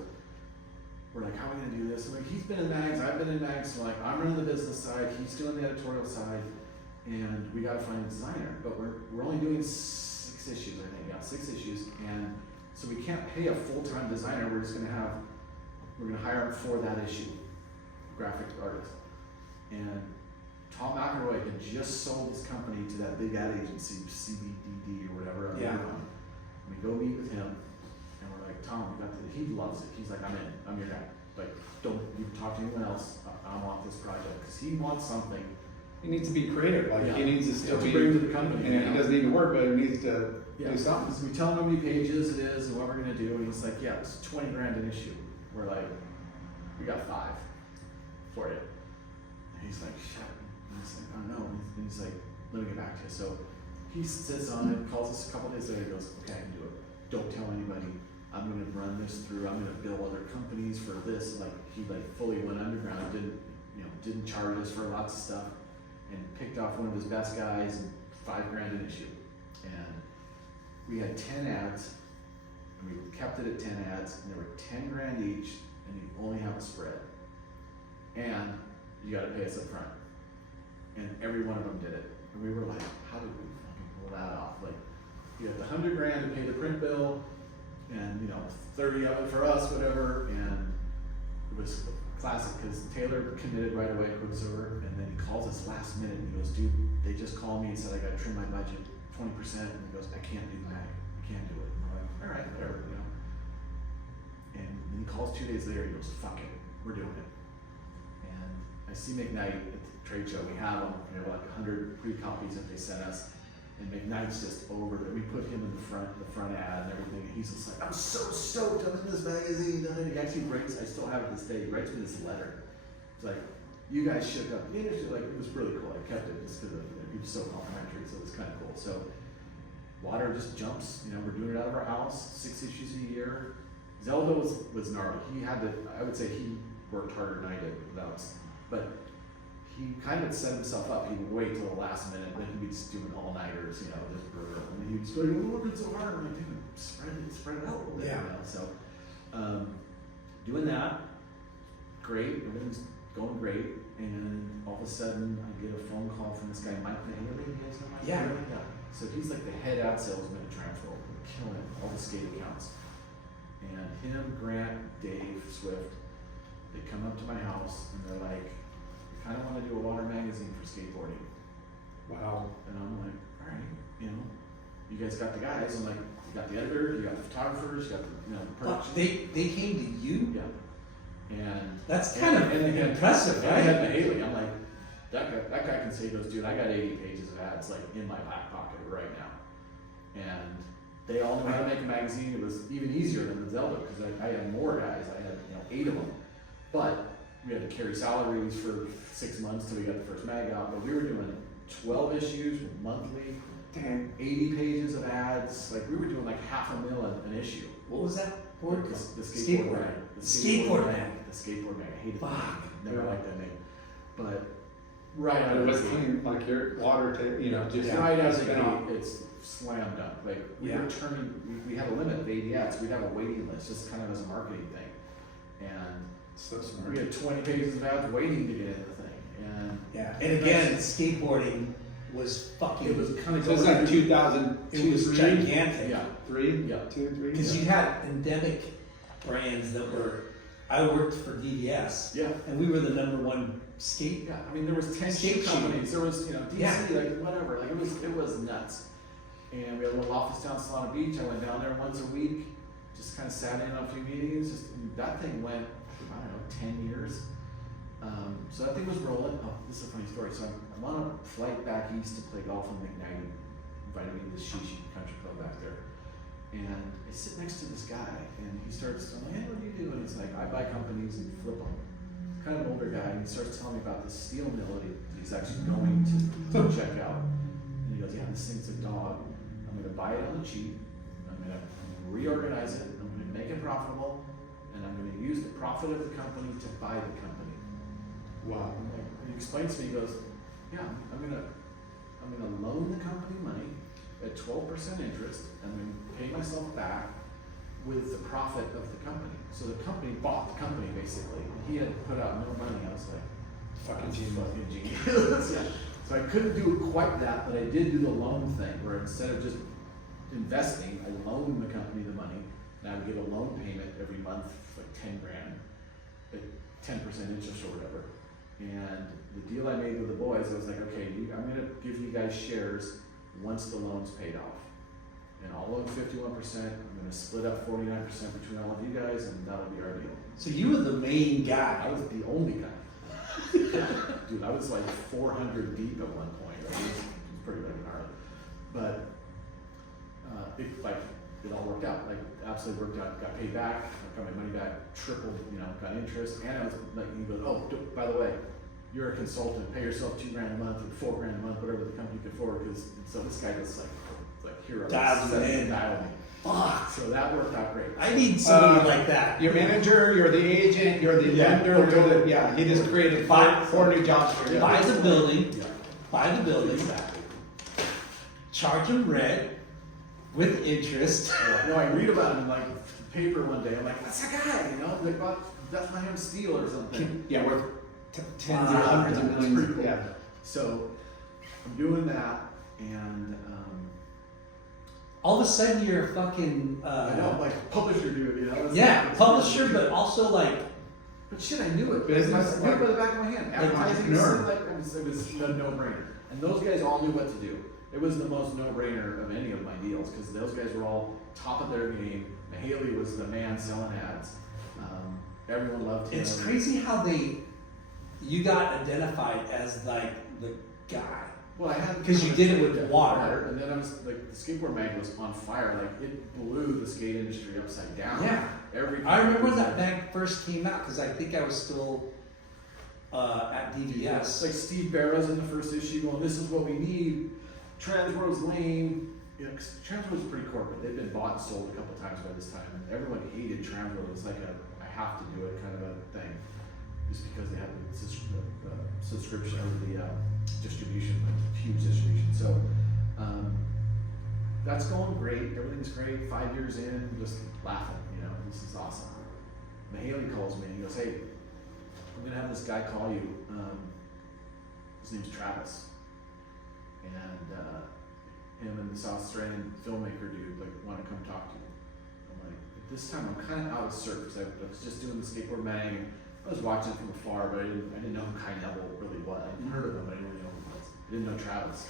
we're like, how are we gonna do this? And like, he's been in mags, I've been in mags, so like, I'm running the business side, he's doing the editorial side, and we gotta find a designer. But we're only doing 6 issues, I think, yeah, 6 issues, and so we can't pay a full-time designer. We're gonna hire him for that issue, graphic artist. And Tom McElroy had just sold his company to that big ad agency, CBDD or whatever. Yeah. We go meet with him, and we're like, Tom, we got the, he loves it. He's like, I'm in, I'm your guy. Like, don't you talk to anyone else. I want this project because he wants something. He needs to be creative. Like Yeah. he needs to still To be bring to the company, and you know? he doesn't need to work, but he needs to Yeah. do something. So we tell him how many pages it is and what we're gonna do, and he's like, yeah, it's 20 grand an issue. We're like, we got 5 for it. And he's like, shut. And he's like, I don't know. And he's like, let me get back to you. So he sits on it, calls us a couple days later, he goes, okay, I can do it. Don't tell anybody. I'm gonna run this through. I'm gonna bill other companies for this. Like he like fully went underground, didn't charge us for lots of stuff, and picked off one of his best guys and 5 grand an issue. And we had 10 ads, and we kept it at 10 ads, and they were 10 grand each, and you only have a spread. And you gotta pay us up front. And every one of them did it. And we were like, how did we fucking pull that off? Like, you have the 100 grand to pay the print bill, and 30 of it for us, whatever. And it was classic because Taylor committed right away, Quicksilver, and then he calls us last minute and he goes, dude, they just called me and said I gotta trim my budget 20%, and he goes, I can't do that. I can't do it. And we're like, all right, whatever, And then he calls 2 days later, he goes, fuck it, we're doing it. And I see McKnight at the trade show. We have them, like 100 pre-copies that they sent us. And McKnight's just over it. We put him in the front ad and everything. And he's just like, I'm so stoked, I'm in this magazine. And he actually writes, I still have it this day, he writes me this letter. It's like, you guys shook up the industry. Like, it was really cool. I kept it just because he was so complimentary, so it was kind of cool. So Water just jumps, we're doing it out of our house, 6 issues a year. Zelda was gnarly. He had to, I would say he worked harder than I did without, but he kind of set himself up. He would wait till the last minute, and then he'd be just doing all-nighters, just brutal. And he'd just go, oh, it's so hard. I'm like, dude, spread it out a little bit. Yeah. So, doing that, great. Everything's going great. And all of a sudden, I get a phone call from this guy, Mike Mahaley. You guys know Mike Yeah. Mahaley? Yeah. So he's like the head ad salesman at Transworld, killing all the skate accounts. And him, Grant, Dave, Swift, they come up to my house and they're like, I don't want to do a Water Magazine for skateboarding. Wow. And I'm like, all right, you guys got the guys. I'm like, you got the editor, you got the photographers, you got the production. They came to you? Yeah. And That's kind of impressive, and I right? had Mahaley. I'm like, that guy can say, he goes, dude, I got 80 pages of ads like in my back pocket right now. And they all knew how to make a magazine. It was even easier than the Zelda because I had more guys. I had 8 of them. But we had to carry salaries for 6 months till we got the first mag out, but we were doing 12 issues monthly, 80 pages of ads. Like we were doing like $500,000 an issue. What was that board? The skateboard mag. The skateboard mag. The skateboard mag. I hated Fuck. that. Never liked that name. But right out It of was the clean, like your water, just right out of the spin off. gate, it's slam dunk. Like we Yeah. were turning, we had a limit of 80 ads. We'd have a waiting list just kind of as a marketing thing. And So smart. we had 20 pages of ads waiting to get in the thing. And Yeah. And again, skateboarding was fucking. it was kind of So it's like 2002, It was 3? gigantic. Yeah. 3? Yeah. 2, 3? Because you had endemic brands that were. I worked for DVS. Yeah. And we were the #1 skate. Yeah, I mean there was 10 Skate shoe companies. There was DC, Yeah. like whatever. Like it was nuts. And we had a little office down Solana Beach. I went down there once a week, just kind of sat in on a few meetings. That thing went, I don't know, 10 years. So that thing was rolling. Oh, this is a funny story. So I'm on a flight back east to play golf in McKnight. Invited me to this Shishi country club back there. And I sit next to this guy, and he starts telling me, hey, what do you do? And he's like, I buy companies and flip them. Kind of an older guy, and he starts telling me about this steel mill that he's actually going to check out. And he goes, yeah, this thing's a dog. I'm going to buy it on the cheap. I'm going to reorganize it. I'm going to make it profitable. And I'm going to use the profit of the company to buy the company. Wow. And he explains to me, he goes, yeah, I'm I'm gonna loan the company money at 12% interest and then pay myself back with the profit of the company. So the company bought the company basically. He had put out no money. I was like, Fucking genius. Yeah. So I couldn't do quite that, but I did do the loan thing where instead of just investing, I loaned the company the money and I would get a loan payment every month, like 10 grand at 10% interest or whatever. And the deal I made with the boys, I was like, okay, I'm gonna give you guys shares once the loan's paid off. And I'll loan 51%, I'm gonna split up 49% between all of you guys, and that'll be our deal. So you were the main guy. I was the only guy. Dude, I was like 400 deep at one point. It was pretty like gnarly. But it all worked out. Like absolutely worked out. Got paid back. I got my money back. Tripled. Got interest. And I was like, he goes, oh, by the way, you're a consultant. Pay yourself $2 grand a month or $4 grand a month, whatever the company could afford. Because so this guy was like hero. Dialed in. Dialed me. Fuck. So that worked out great. I need somebody like that. Your manager, you're the agent, you're the vendor, he just created four new jobs for you. Buy the building. Yeah. Buy the building. Exactly. Charge them rent with interest. No, I read about him in like the paper one day. I'm like, that's that guy, like Bethlehem Steel or something. Yeah, worth tens or hundreds of millions. Pretty cool. Yeah. So I'm doing that, and All of a sudden you're a fucking I know, like publisher dude, It's yeah, like, publisher, but also like but shit, I knew it. Business, I knew it by the back of my hand. like Advertising entrepreneur. like it was a no-brainer, and those guys all knew what to do. It was the most no-brainer of any of my deals because those guys were all top of their game. Haley was the man selling ads. Everyone loved him. it's crazy how you got identified as like the guy. Well, I had Because you did it with water. and then I was like, the skateboard mag was on fire. Like it blew the skate industry upside down. Yeah. I I remember when that mag first came out because I think I was still at DVS. Like Steve Barra's in the first issue going, this is what we need. Transworld's lame. 'Cause Transworld's pretty corporate. They've been bought and sold a couple times by this time, and everyone hated Transworld. It was like I have to do it kind of a thing, just because they had the subscription or the distribution, like huge distribution. So that's going great. Everything's great. 5 years in, just laughing. This is awesome. Mahaley calls me and he goes, hey, I'm gonna have this guy call you. His name's Travis. And him and this Australian filmmaker dude want to come talk to you. I'm like, at this time I'm kind of out of surf because I was just doing the skateboard mag. I was watching it from afar, but I didn't know who Kai Neville really was. I'd heard of him, but I didn't really know who he was. I didn't know Travis.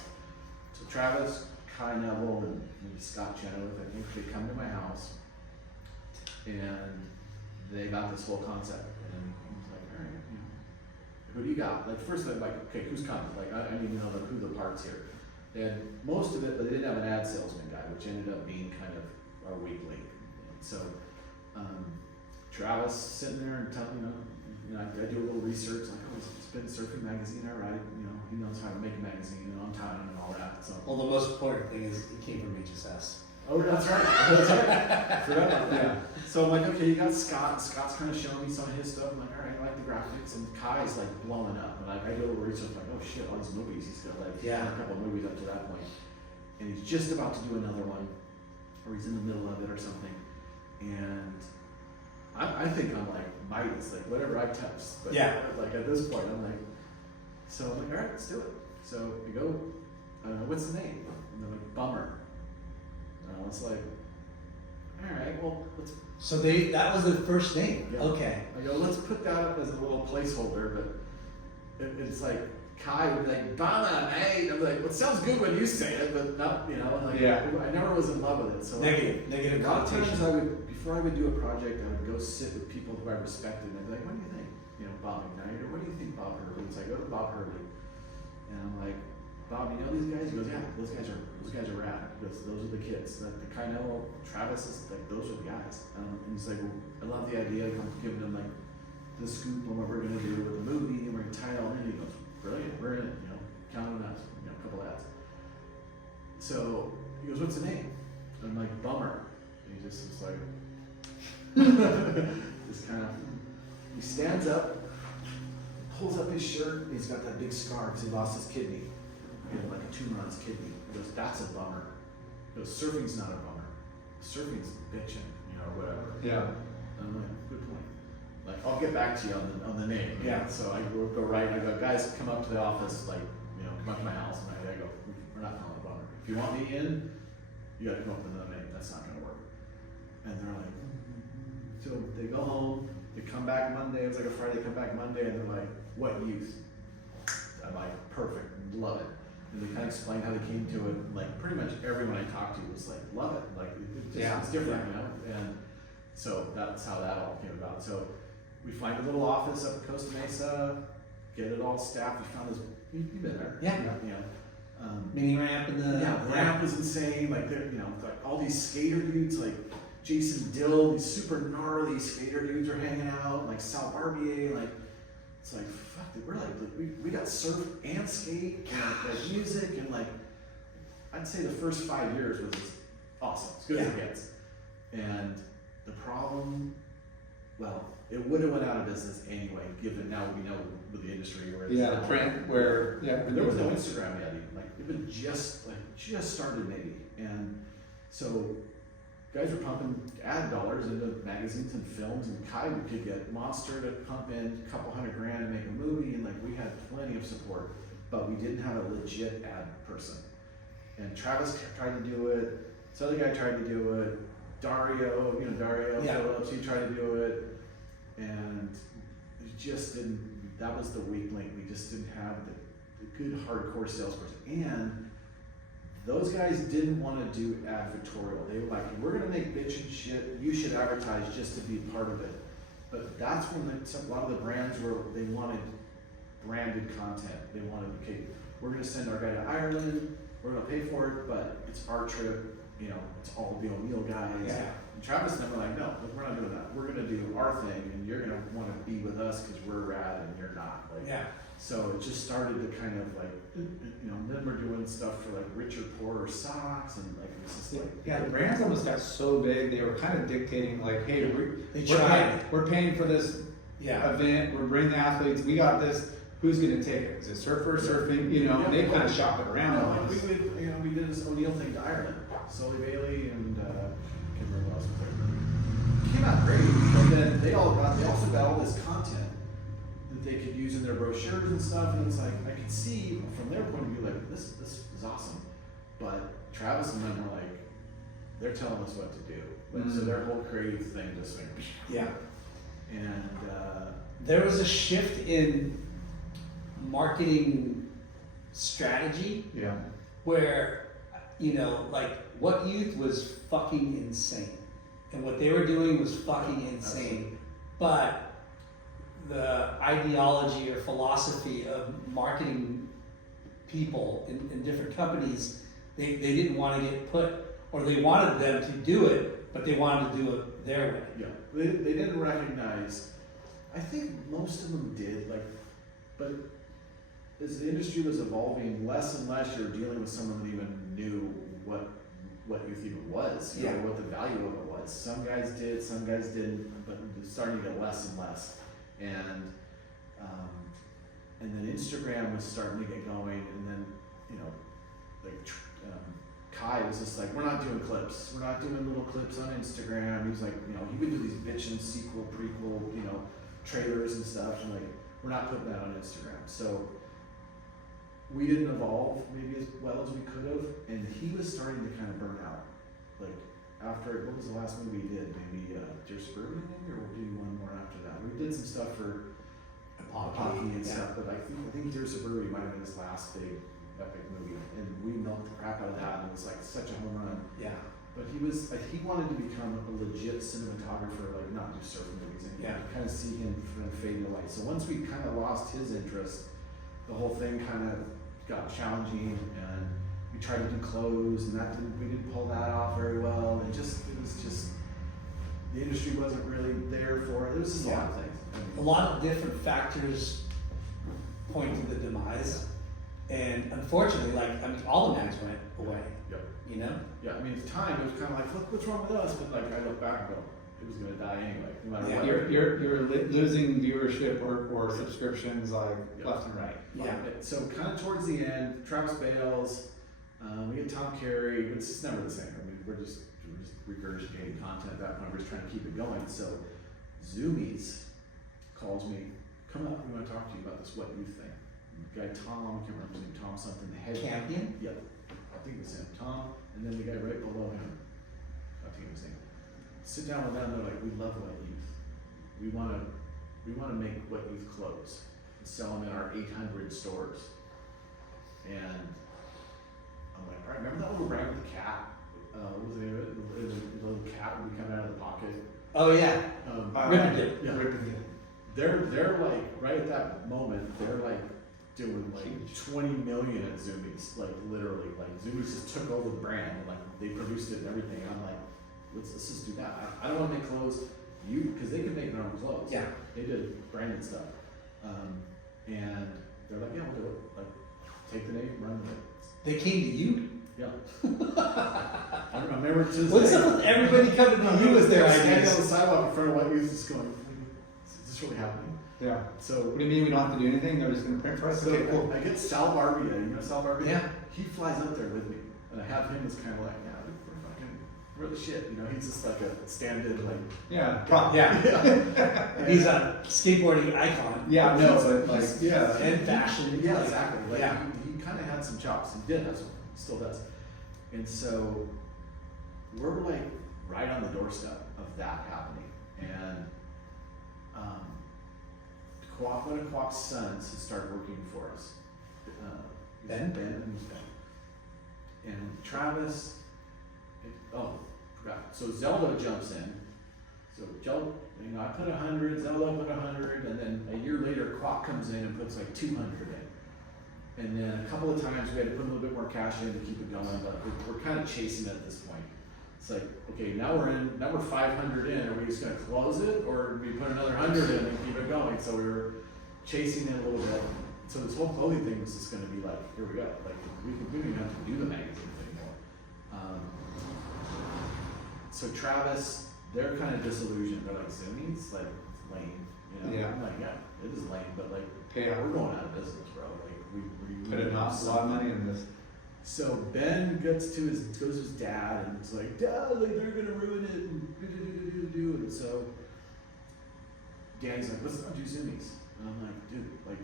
So Travis, Kai Neville, and maybe Scott Chenoweth, I think they come to my house and they got this whole concept. And I was like, all right, who do you got? Like first I'm like, okay, who's coming? Like I need to know who the parts here. They had most of it, but they didn't have an ad salesman guy, which ended up being kind of our weak link. And so Travis sitting there and telling I do a little research, like, oh, it's been Surfing Magazine, all right, he knows how to make a magazine on time and all that. So Well, the most important thing is it came from HSS. oh, that's right. That's right. Forgot about that. So I'm like, okay, you got Scott. Scott's kind of showing me some of his stuff. I'm like, all right, I like the graphics. And Kai's like blowing up. And I do a little research, like, oh shit, all these movies. He's got like a couple of movies up to that point. And he's just about to do another one, or he's in the middle of it or something. And I think I'm like Midas, like whatever I touch. But like at this point, I'm like, so I'm like, all right, let's do it. So we go, what's the name? And they're like, Bummer. It's like, all right, well, let's. So that was the first name. Yeah. Okay. I go, let's put that up as a little placeholder, but it's like Kai would be like, Bama, mate. I'm like, well, it sounds good when you say it, but not, like, I never was in love with it. So Negative a lot of times connotation. before I would do a project, I would go sit with people who I respected, and I'd be like, what do you think? Bob McKnight, or what do you think, Bob Hurley? It's like, go to Bob Hurley, and I'm like, Bob, you know these guys? He goes, yeah, those guys are rad. He goes, those are the kids. Like the Kai Neville, Travis is like, those are the guys. And he's like, well, I love the idea. I'm giving them like the scoop on what we're gonna do with the movie, and we're gonna tie it all in. He goes, brilliant, we're in it. Count on us. A couple ads. So he goes, what's the name? And I'm like, Bummer. And he just was like, just kind of. He stands up, pulls up his shirt, and he's got that big scar because he lost his kidney. he had like a tumor on his kidney. He goes, that's a bummer. He goes, surfing's not a bummer. Surfing's bitching, whatever. Yeah. And I'm like, good point. Like, I'll get back to you on the name. Yeah. So I go right, I go, guys, come up to the office, like, come up to my house, and I go, we're not calling it a bummer. If you want me in, you gotta come up with another name. That's not gonna work. And they're like, so they go home, they come back Monday, it's like a Friday, they come back Monday, and they're like, what youth? I'm like, perfect, love it. And they kind of explained how they came to it. Like, pretty much everyone I talked to was like, love it. Like, it's different, And so that's how that all came about. So we find a little office up at Costa Mesa, get it all staffed. We found this, you've been there. Yeah. Mini ramp in the the ramp was insane. Like there, like all these skater dudes, like Jason Dill, these super gnarly skater dudes are hanging out, like Sal Barbier, like it's like fuck, dude, we're like we got surf and skate and like music and like I'd say the first 5 years was awesome, as good as it gets. And the problem, well, it would have went out of business anyway, given now we know with the industry where it's The print where there was no Instagram yet, even. Like it was just started maybe, and so guys were pumping ad dollars into magazines and films, and Kai could get Monster to pump in a couple $100,000 to make a movie, and like we had plenty of support, but we didn't have a legit ad person. And Travis tried to do it. This other guy tried to do it. Dario Phillips, he tried to do it, and it just didn't. That was the weak link. We just didn't have the good hardcore salesperson, and those guys didn't want to do advertorial. They were like, "We're gonna make bitch and shit. You should advertise just to be a part of it." But that's when a lot of the brands they wanted branded content. They wanted, okay, we're gonna send our guy to Ireland. We're gonna pay for it, but it's our trip. It's all the O'Neill guys. Yeah. And Travis and them were like, no, we're not doing that. We're gonna do our thing, and you're gonna want to be with us because we're rad and you're not. So it just started to kind of like, then we're doing stuff for like Richard Porter socks, and like it's just like the brands almost got so big they were kind of dictating like, hey, we're paying for this event, we're bringing athletes, we got this. Who's gonna take it? Is it surfers surfing? They kind of shop it around. We did this O'Neill thing to Ireland. Sully Bailey and I can't remember what else was there. It came out great, but then they also got all this content that they could use in their brochures and stuff, and it's like I could see from their point of view like this is awesome, but Travis and them were like they're telling us what to do, so their whole creative thing just went and there was a shift in marketing strategy where like What Youth was fucking insane, and what they were doing was fucking insane. But the ideology or philosophy of marketing people in different companies, they didn't want to get put, or they wanted them to do it, but they wanted to do it their way. Yeah, they didn't recognize. I think most of them did, but as the industry was evolving, less and less you're dealing with someone that even knew what youth even was, what the value of it was. Some guys did, some guys didn't, but it's starting to get less and less. And then Instagram was starting to get going, and then Kai was just like, we're not doing clips, we're not doing little clips on Instagram. He was like, he would do these bitchin' sequel, prequel, trailers and stuff, and like, we're not putting that on Instagram. So we didn't evolve maybe as well as we could have, and he was starting to kind of burn out. Like after, what was the last movie he did? Maybe Dear Suburban, or we'll do one more after that. We did some stuff for Pocky and stuff, but I think Dear Suburban might have been his last big epic movie, and we milked the crap out of that, and it was like such a home run. Yeah. But he wanted to become a legit cinematographer, like not just surf movies, and you kind of see him fade away. So once we kind of lost his interest, the whole thing kind of got challenging, and we tried to do clothes, and we didn't pull that off very well. It was just the industry wasn't really there for it. There was just a lot of things. A lot of different factors point to the demise, and unfortunately, all the mags went away. Yep. Yeah, I mean, at the time, it was kind of like, look, what's wrong with us? But like, I look back and go, it was going to die anyway, no matter Yeah. what. You're losing viewership or subscriptions like left and right. Yeah. So kind of towards the end, Travis bails. We get Tom Carey, but it's just never the same. I mean, we're just regurgitating content at that point. We're just trying to keep it going. So Zoomies calls me, come up, we want to talk to you about this What Youth thing. The guy Tom, I can't remember his name, Tom something, the head Campion? Yep, I think it was him, Tom, and then the guy right below him, I think it was him. Sit down with them, they're like, we love What Youth. We want to make What Youth clothes and sell them in our 800 stores. And I'm like, all right, remember that little brand with the cat? What was the name of it? The little cat would be coming out of the pocket. Oh yeah. Ripperton. Yeah. Ripperton. They're like, right at that moment, they're like doing like 20 million at Zoomies, like literally, like Zoomies just took over the brand and like they produced it and everything. And I'm like, let's just do that. I don't want to make clothes, because they can make their own clothes. Yeah. They did branded stuff, and they're like, yeah, we'll do it. Like, take the name, run with it. They came to you. Yeah. I remember to this What's day. up with everybody coming to you with their standing on the ideas? sidewalk in front of What Youth, just going, is this really happening? Yeah. So What do you mean we don't have to do anything? They're just going to print for us? So Okay, cool. I get Sal Barbia, you know Sal Barbia? Yeah. He flies up there with me, and I have him as kind of like, yeah, we're the shit, you know, he's just like a stand-in, like, Yeah. Yeah. He's a skateboarding icon. Yeah, no, but but like, yeah. And fashion. Yeah, exactly. Like, Yeah. he kind of had some chops. He did have some, still does. And so we're like right on the doorstep of that happening. And one of Kwok's sons has started working for us. Ben? Ben. And Travis, forgot. So Zelda jumps in. So I put 100, Zelda put 100, and then a year later, Kwok comes in and puts like 200 in. And then a couple of times we had to put a little bit more cash in to keep it going, but we're kind of chasing it at this point. It's like, okay, now we're 500 in. Are we just going to close it, or we put another 100 in and keep it going? So we were chasing it a little bit. So this whole clothing thing was just going to be like, here we go. Like we don't even have to do the magazine anymore. So Travis, they're kind of disillusioned. They're like, Zoomies, like it's lame. You know? Yeah. I'm like, yeah, it is lame, but like, Yeah. we're going out of business, bro. Like we Put a lot of money in this. So Ben goes to his dad and it's like, Dad, like they're gonna ruin it and do. And so Danny's like, let's not do Zoomies. And I'm like, dude, like,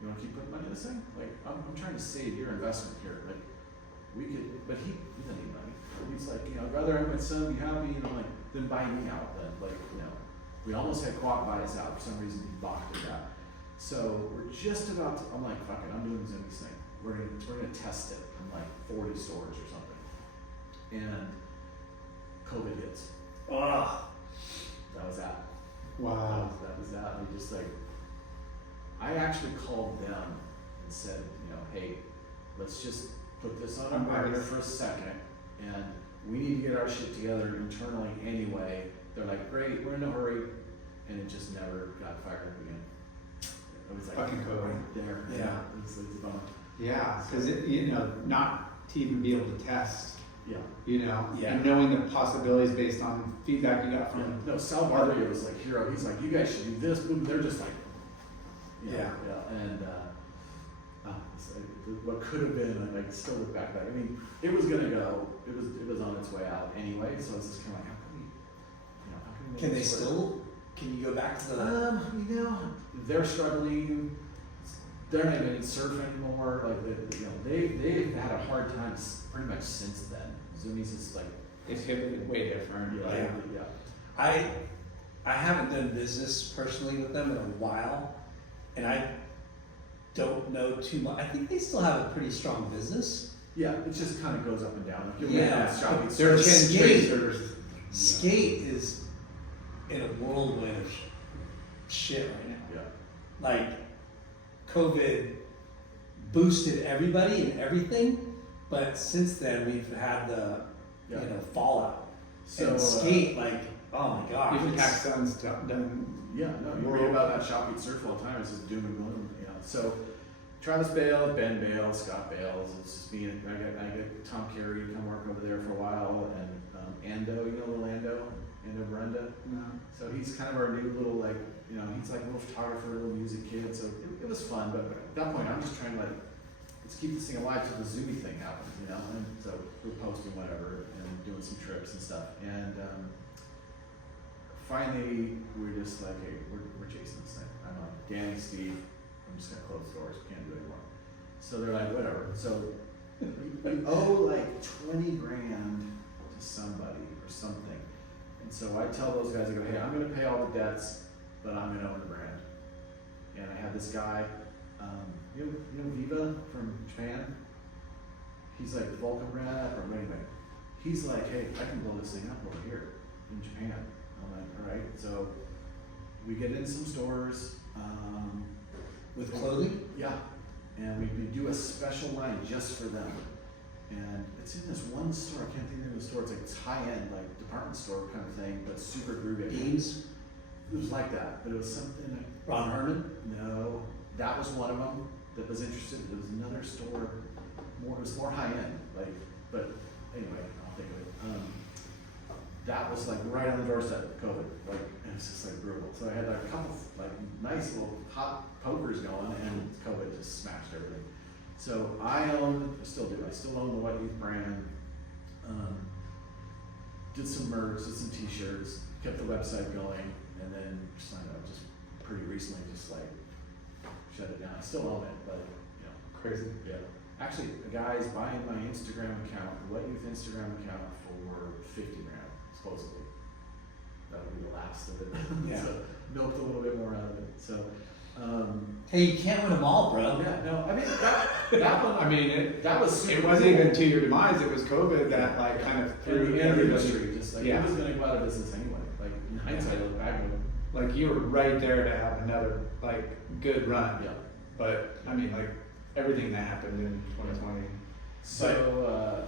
you wanna keep putting money in this thing? Like, I'm trying to save your investment here. Like, we could, but he doesn't need money. He's like, you know, I'd rather have my son be happy, and I'm like, then buy me out then. Like, you know, we almost had Kwok buy us out. For some reason, he balked at that. So we're just about to, I'm like, fuck it, I'm doing the Zoomies thing. We're gonna test it in like 40 stores or something. And COVID hits. Ugh. That was that. Wow. That was that. We just like, I actually called them and said, you know, hey, let's just put this on a burner for a second, and we need to get our shit together internally anyway. They're like, great, we're in a hurry, and it just never got fired up again. It was like Fucking COVID. right there. Yeah. It's a bummer. Yeah, because not to even be able to test, Yeah. Yeah. and knowing the possibilities based on feedback you got from. No, Sal Barbia was like hero. He's like, you guys should do this. Boom. They're just like, you know, Yeah. yeah. And it's like, what could have been, like, still look back at it. I mean, it was gonna go. It was on its way out anyway. So it's just kind of like, how can we, how can we make Can they this work? still? Can you go back to the? They're struggling. They're not even in surf anymore. Like, they've had a hard time pretty much since then. Zoomies is like, It's way different. yeah. I haven't done business personally with them in a while, and I don't know too much. I think they still have a pretty strong business. Yeah, it just kind of goes up and down. Like, you'll Yeah. get shopping They're surf. chin tracers. Skate is in a whirlwind of shit right now. Yeah. Like, COVID boosted everybody and everything, but since then we've had the Yeah. fallout. So, And skate, like, oh my god, Even it's- Pakistan's done. Yeah, no, you read about that shopping surf all the time. It's just doom and gloom. Yeah. So Travis Bale, Ben Bale, Scott Bales. It's just me and I got Tom Carey to come work over there for a while, and Ando, you know little Ando Brenda. No. So he's kind of our new little he's like a little photographer, little music kid. So it was fun, but at that point I'm just trying to let's keep this thing alive till the Zoomy thing happens, And so we're posting whatever and doing some trips and stuff. And finally we're just like, hey, we're chasing this thing. I'm like, Danny, Steve, I'm just gonna close the doors. We can't do it anymore. So they're like, whatever. So we owe like 20 grand to somebody or something. And so I tell those guys, I go, hey, I'm gonna pay all the debts, but I'm gonna own the brand. And I had this guy, you know Viva from Japan? He's like Vulcan rep or anyway. He's like, hey, I can blow this thing up over here in Japan. I'm like, all right. So we get in some stores. With clothing? Yeah. And we do a special line just for them. And it's in this one store, I can't think of the store, it's high-end, like department store kind of thing, but super groovy. Beans? It was like that, but it was something. Ron Herman? No, that was one of them that was interested. There was another store, it was more high-end, but anyway, I'll think of it. That was like right on the doorstep of COVID, it was just like brutal. So I had a couple nice little hot pokers going, and COVID just smashed everything. So I still own the White Youth brand. Did some merch, did some t-shirts, kept the website going, and then just pretty recently shut it down. I still own it, but Crazy. yeah. Actually, a guy's buying my Instagram account, the White Youth Instagram account, for 50 grand, supposedly. That'll be the last of it. Yeah. So milked a little bit more out of it. So Hey, you can't win them all, bro. yeah, no, I mean that one. I mean, that was super it wasn't cool. even to your demise. It was COVID that kind of And threw the everybody. industry just it was going to go out of business anyway. In hindsight, I look back and You were right there to have another good run. yeah. But I mean, everything that happened in 2020. So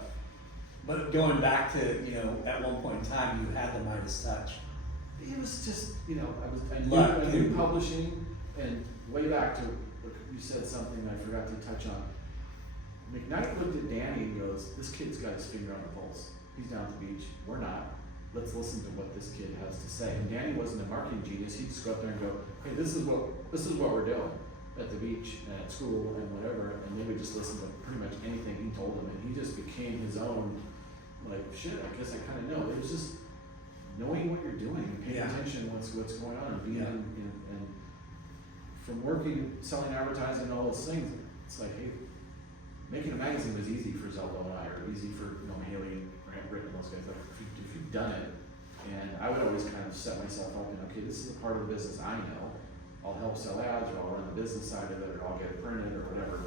But going back to, at one point in time, you had the Midas touch. it was just I Luck. knew publishing, and way back to you said something I forgot to touch on. McKnight looked at Danny and goes, "This kid's got his finger on the pulse. He's down at the beach. We're not. Let's listen to what this kid has to say." And Danny wasn't a marketing genius. He'd just go up there and go, "Hey, this is what we're doing at the beach and at school and whatever." And they would just listen to pretty much anything he told them, and he just became his own. Shit, I guess I kind of know. It was just knowing what you're doing and paying Yeah. attention to what's going on and being Yeah. and from working, selling advertising and all those things, it's like, hey, making a magazine was easy for Zelda and I, or easy for Haley and Grant Britton and those guys. If you've done it, and I would always kind of set myself up and okay, this is the part of the business I know. I'll help sell ads, or I'll run the business side of it, or I'll get it printed, or whatever.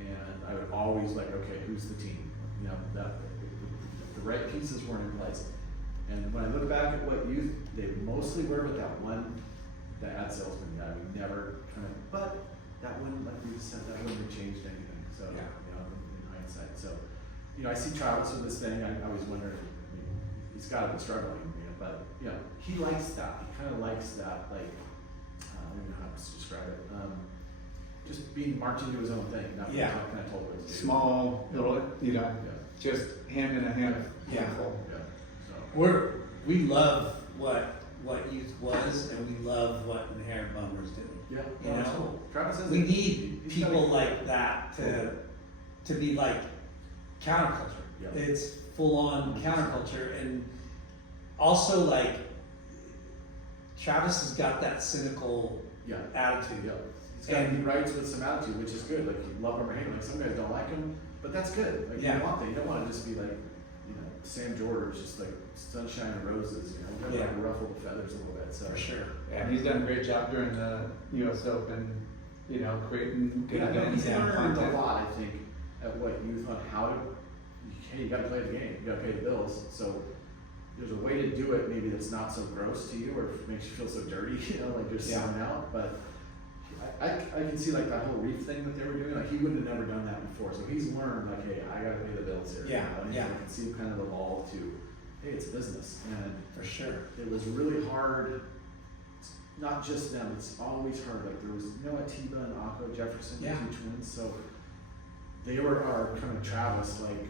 And I would always okay, who's the team? That the right pieces weren't in place. And when I look back at what youth, they mostly were with that one, the ad salesman guy. We never but that wouldn't, like we just said, that wouldn't have changed anything. So, Yeah. In hindsight. So, I see Travis with this thing. I always wonder, he's got to be struggling, but, he likes that. He kind of likes that, I don't even know how to describe it. Just being marching to his own thing, not Yeah. kind of told what to do. Small, little, Yeah. just hand in a handful. Yeah. So. We love what youth was, and we love what Inherent Bummers do. Yeah. You know? Travis has We a- need he's people got a- like that to be counterculture. Yeah. It's full on counterculture, and also Travis has got that cynical Yeah. attitude. Yeah. He writes with some attitude, which is good. You love him or hate him. Some guys don't like him, but that's good. Yeah. You want that. You don't want to just be Sam George, just sunshine and roses. You gotta Yeah. ruffle the feathers a little bit. So For sure. And he's done a great job during the U.S. Open, creating good events he's and learned content. a lot, I think, at what youth on how to. Hey, you got to play the game. You got to pay the bills. So there's a way to do it. Maybe that's not so gross to you, or makes you feel so dirty. You're selling out. But I can see that whole reef thing that they were doing. He wouldn't have never done that before. So he's learned hey, I got to pay the bills here. Yeah, And yeah. I can see kind of the evolve to, hey, it's business. And For sure. it was really hard. not just them, it's always hard. Like there was Atiba and Akko Jefferson, the Yeah. two twins, so they were our kind of Travis, like,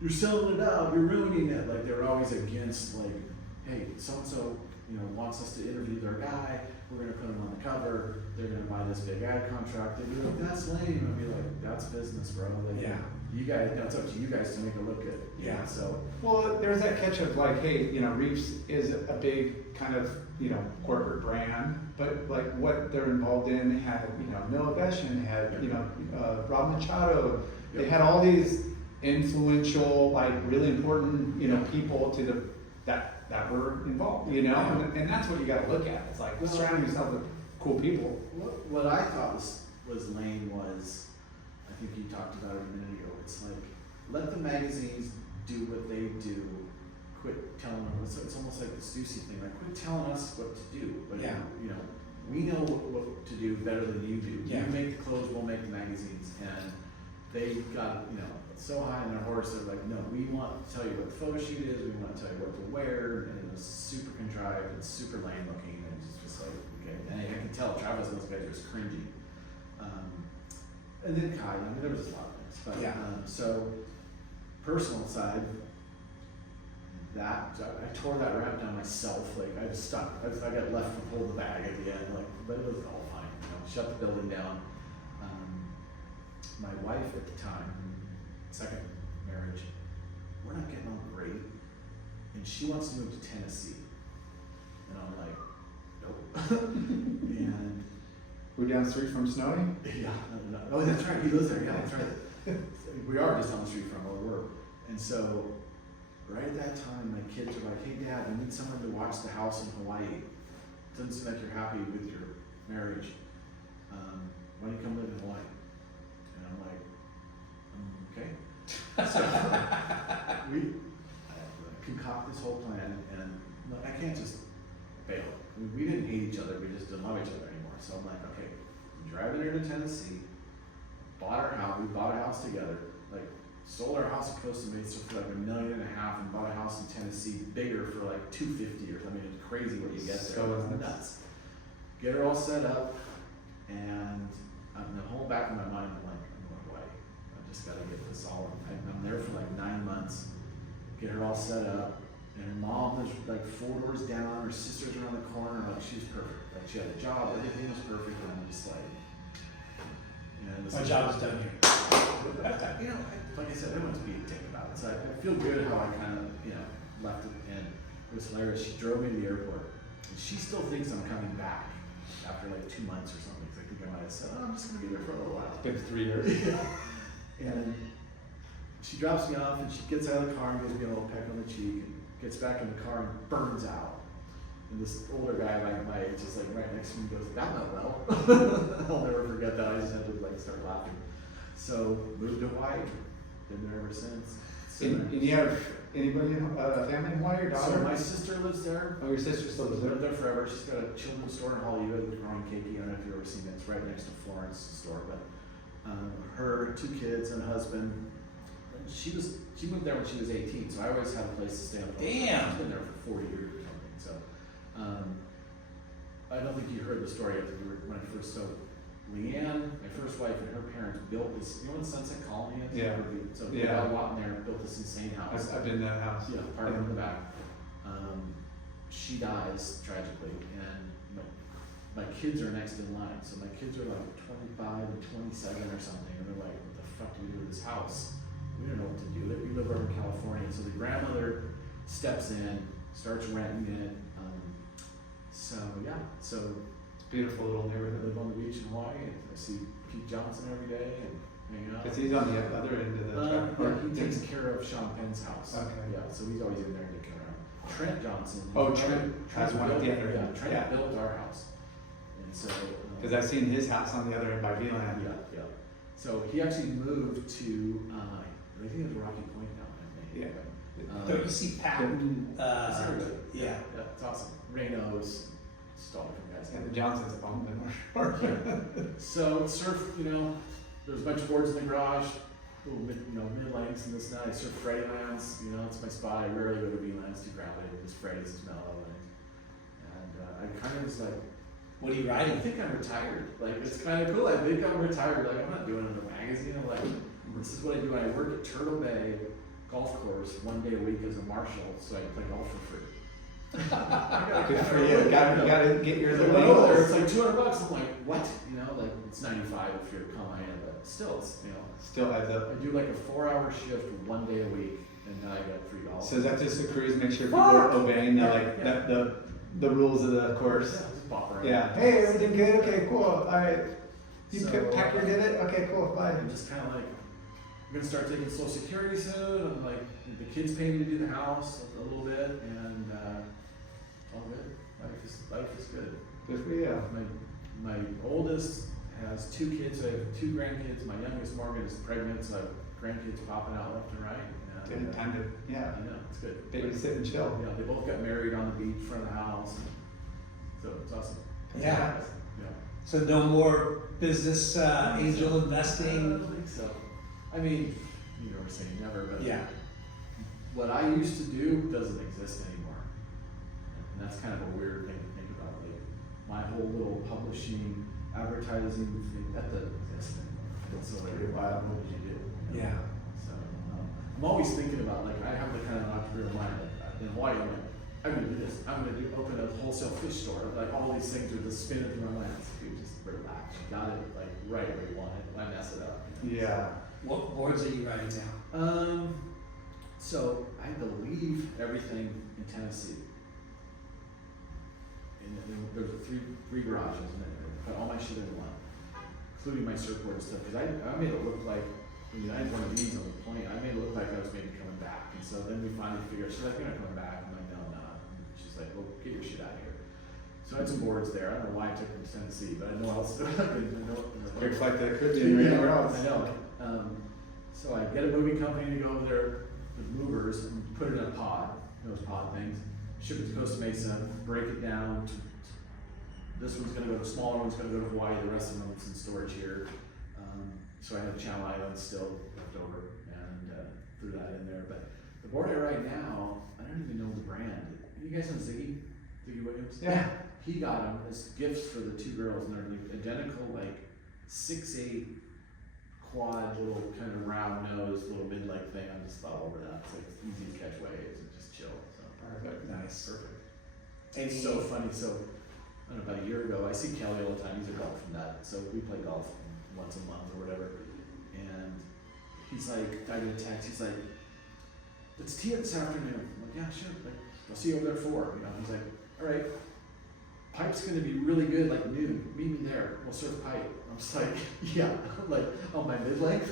you're selling it out, you're ruining it. Like they were always against, like, hey, so-and-so, wants us to interview their guy, we're gonna put him on the cover, they're gonna buy this big ad contract. They'd be like, that's lame. I'd be like, that's business, bro. Like, Yeah. you guys, it's up to you guys to make it look good. Yeah. So, Well, there's that catch of like, hey, Reeves is a big kind of, corporate brand, but like what they're involved in had, Noah Beshan had, Rob Machado. They had all these influential, like really important, people to the that were involved, and that's what you got to look at. It's like surrounding yourself with cool people. what I thought was lame was, I think you talked about it a minute ago. It's like, let the magazines do what they do. Quit telling them. It's almost like the Stussy thing. Like, quit telling us what to do. But Yeah. we know what to do better than you do. Yeah. You make the clothes, we'll make the magazines. And they got so high on their horse. They're like, no, we want to tell you what the photo shoot is. We want to tell you what to wear. And it was super contrived and super lame looking. And it's just like, okay. And I can tell Travis and those guys are just cringy. And then Kai. There was just a lot of things. But Yeah. so personal side. I tore that wrap down myself. Like I was stuck. I got left to hold the bag at the end. Like, but it was all fine. Shut the building down. My wife at the time, second marriage, we're not getting on great, and she wants to move to Tennessee, and I'm like, nope. And We're down the street from Snowy. yeah, no. Oh, that's right. He lives there. Yeah, that's right. We are just on the street from where we were, and so. Right at that time, my kids were like, hey Dad, we need someone to watch the house in Hawaii. Doesn't seem like you're happy with your marriage. Why don't you come live in Hawaii? And I'm like, okay. So we concoct this whole plan, and I can't just bail. We didn't hate each other, we just didn't love each other anymore. So I'm like, okay, I'm driving her to Tennessee, we bought a house together, like, sold our house in Costa Mesa for like $1.5 million and bought a house in Tennessee bigger for like $250 or something. It's crazy what you get there. So It's nuts. Get her all set up, and the whole back of my mind, I'm like, I'm going away. I just got to get this all. I'm there for like 9 months. Get her all set up, and her mom was like 4 doors down. Her sister's around the corner. Like, she was perfect. Like, she had a job. Everything was perfect, and I'm just like, My job is done here. Like I said, everyone's being a dick about it. So I feel good how I kind of, left it. And it was hilarious. She drove me to the airport, and she still thinks I'm coming back after like 2 months or something. Because I think I might have said, oh, I'm just going to be there for a little while. It's been 3 years. Yeah. And she drops me off, and she gets out of the car and gives me a little peck on the cheek, and gets back in the car and burns out. And this older guy like my age is like right next to me, goes, that went well. I'll never forget that. I just had to like start laughing. So moved to Hawaii. Been there ever since. And you have anybody, family in Hawaii or daughter? So my sister lives there. Oh, your sister still lives there? Lived there forever. She's got a children's store in Hollywood, growing cakey. I don't know if you've ever seen it. It's right next to Florence's store. But her 2 kids and a husband. She moved there when she was 18, so I always had a place to stay. Damn. She's been there for 40 years or something. So I don't think you heard the story of when I first started. Leanne, my first wife, and her parents built this. You know what Sunset Colony is? Yeah. So they got a lot in there. Built this insane house. I've been in that house. Yeah, apartment in the back. She dies tragically, and my kids are next in line. So my kids are like 25 and 27 or something, and they're like, "What the fuck do we do with this house? We don't know what to do." We live over in California, so the grandmother steps in, starts renting it. So yeah, so. Beautiful little I neighborhood. live on the beach in Hawaii, and I see Pete Johnson every day and hang out. Because he's on the other end of the track. Yeah, he takes care of Sean Penn's house. Okay. Yeah, so he's always in there dicking around. Trent Johnson. Oh, Trent has one at the built- other end. Yeah, Trent Yeah. built our house. And so. Because I've seen his house on the other end by VLAN. Yeah. So he actually moved to, I think it was Rocky Point now, I think. Yeah. Don't you see Patton? Is that really? Yeah. Yeah, it's awesome. Reno's, just all different guys. And the Johnson's up on the So surf, there's a bunch of boards in the garage, little mid-lengths and this and that. I surf Freddie lands, it's my spot. I rarely go to V lands to grab it. Just Freddie's is mellow, and I kind of was like, What are you I riding? think I'm retired. Like, it's kind of cool. I think I'm retired. Like, I'm not doing it in a magazine. I'm like, this is what I do. I work at Turtle Bay Golf Course one day a week as a marshal, so I can play golf for free. Good for you. Gotta get your Like, little over there, angles. it's like $200. I'm like, what? You know, like it's 95 if you're Colorado, but still, it's, you know. Still adds up. I do like a 4-hour shift one day a week, and now I got $3. So is that just a cruise, make sure people are obeying the rules of the course? Yeah, just pop around. Yeah. Hey, everything good? Okay, cool. All right. You So, Packer did it? Okay, cool. Bye. I'm just kind of like, I'm gonna start taking Social Security soon. I'm like, the kids pay me to do the house a little bit, and all good. Life is good. Good for you. My oldest has 2 kids. I have 2 grandkids. My youngest Morgan is pregnant, so I have grandkids popping out left and right. And, Time to, yeah. I know, it's good. Babysit and chill. Yeah, they both got married on the beach in front of the house, so it's awesome. Yeah. Yeah. So no more business angel I investing. don't think so. I mean, you never say never, but Yeah. what I used to do doesn't exist anymore. And that's kind of a weird thing to think about. Like, my whole little publishing, advertising thing, that doesn't exist anymore. It's so pretty like, wild. what did you do? Yeah. So, I'm always thinking about, like, I have the kind of entrepreneurial mind. Like, in Hawaii, I'm like, I'm gonna do this. I'm gonna open a wholesale fish store. Like, all these things are just spinning through my mind. Dude, just relax. You got it, like, right where you want it. Why mess it up? Yeah. What boards are you riding now? So I believe everything in Tennessee. And there's three garages, and I put all my shit in one, including my surfboard and stuff. Because I made it look like, I mean, I had one of these on the plane. I made it look like I was maybe coming back. And so then we finally figured, she's like, you're not coming back. I'm like, no, I'm not. And she's like, well, get your shit out of here. So I had some boards there. I don't know why I took them to Tennessee, but I know else. Quick flight to the Caribbean or anywhere else. I know. So I get a moving company to go over there with movers and put it in a pod, those pod things, ship it to Costa Mesa, break it down. This one's gonna go, the smaller one's gonna go to Hawaii, the rest of them is in storage here. So I have Channel Islands still left over and threw that in there. But the board I ride now, I don't even know the brand. You guys know Ziggy Williams? Yeah. He got them as gifts for the 2 girls, and they're the identical, like 6'8" quad, little kind of round nose, little mid-leg thing. I just thought over that. It's like easy to catch waves and just chill. So Perfect. Nice. perfect. Any, It's so funny. So I don't know, about a year ago, I see Kelly all the time. He's a golf nut, so we play golf once a month or whatever. And he's like, I get a text. He's like, "Let's tee it this afternoon." I'm like, "Yeah, sure. Like, I'll see you over there at 4." You know, he's like, "All right. Pipe's gonna be really good, like noon. Meet me there. We'll surf pipe." I'm just like, yeah, like on my mid length.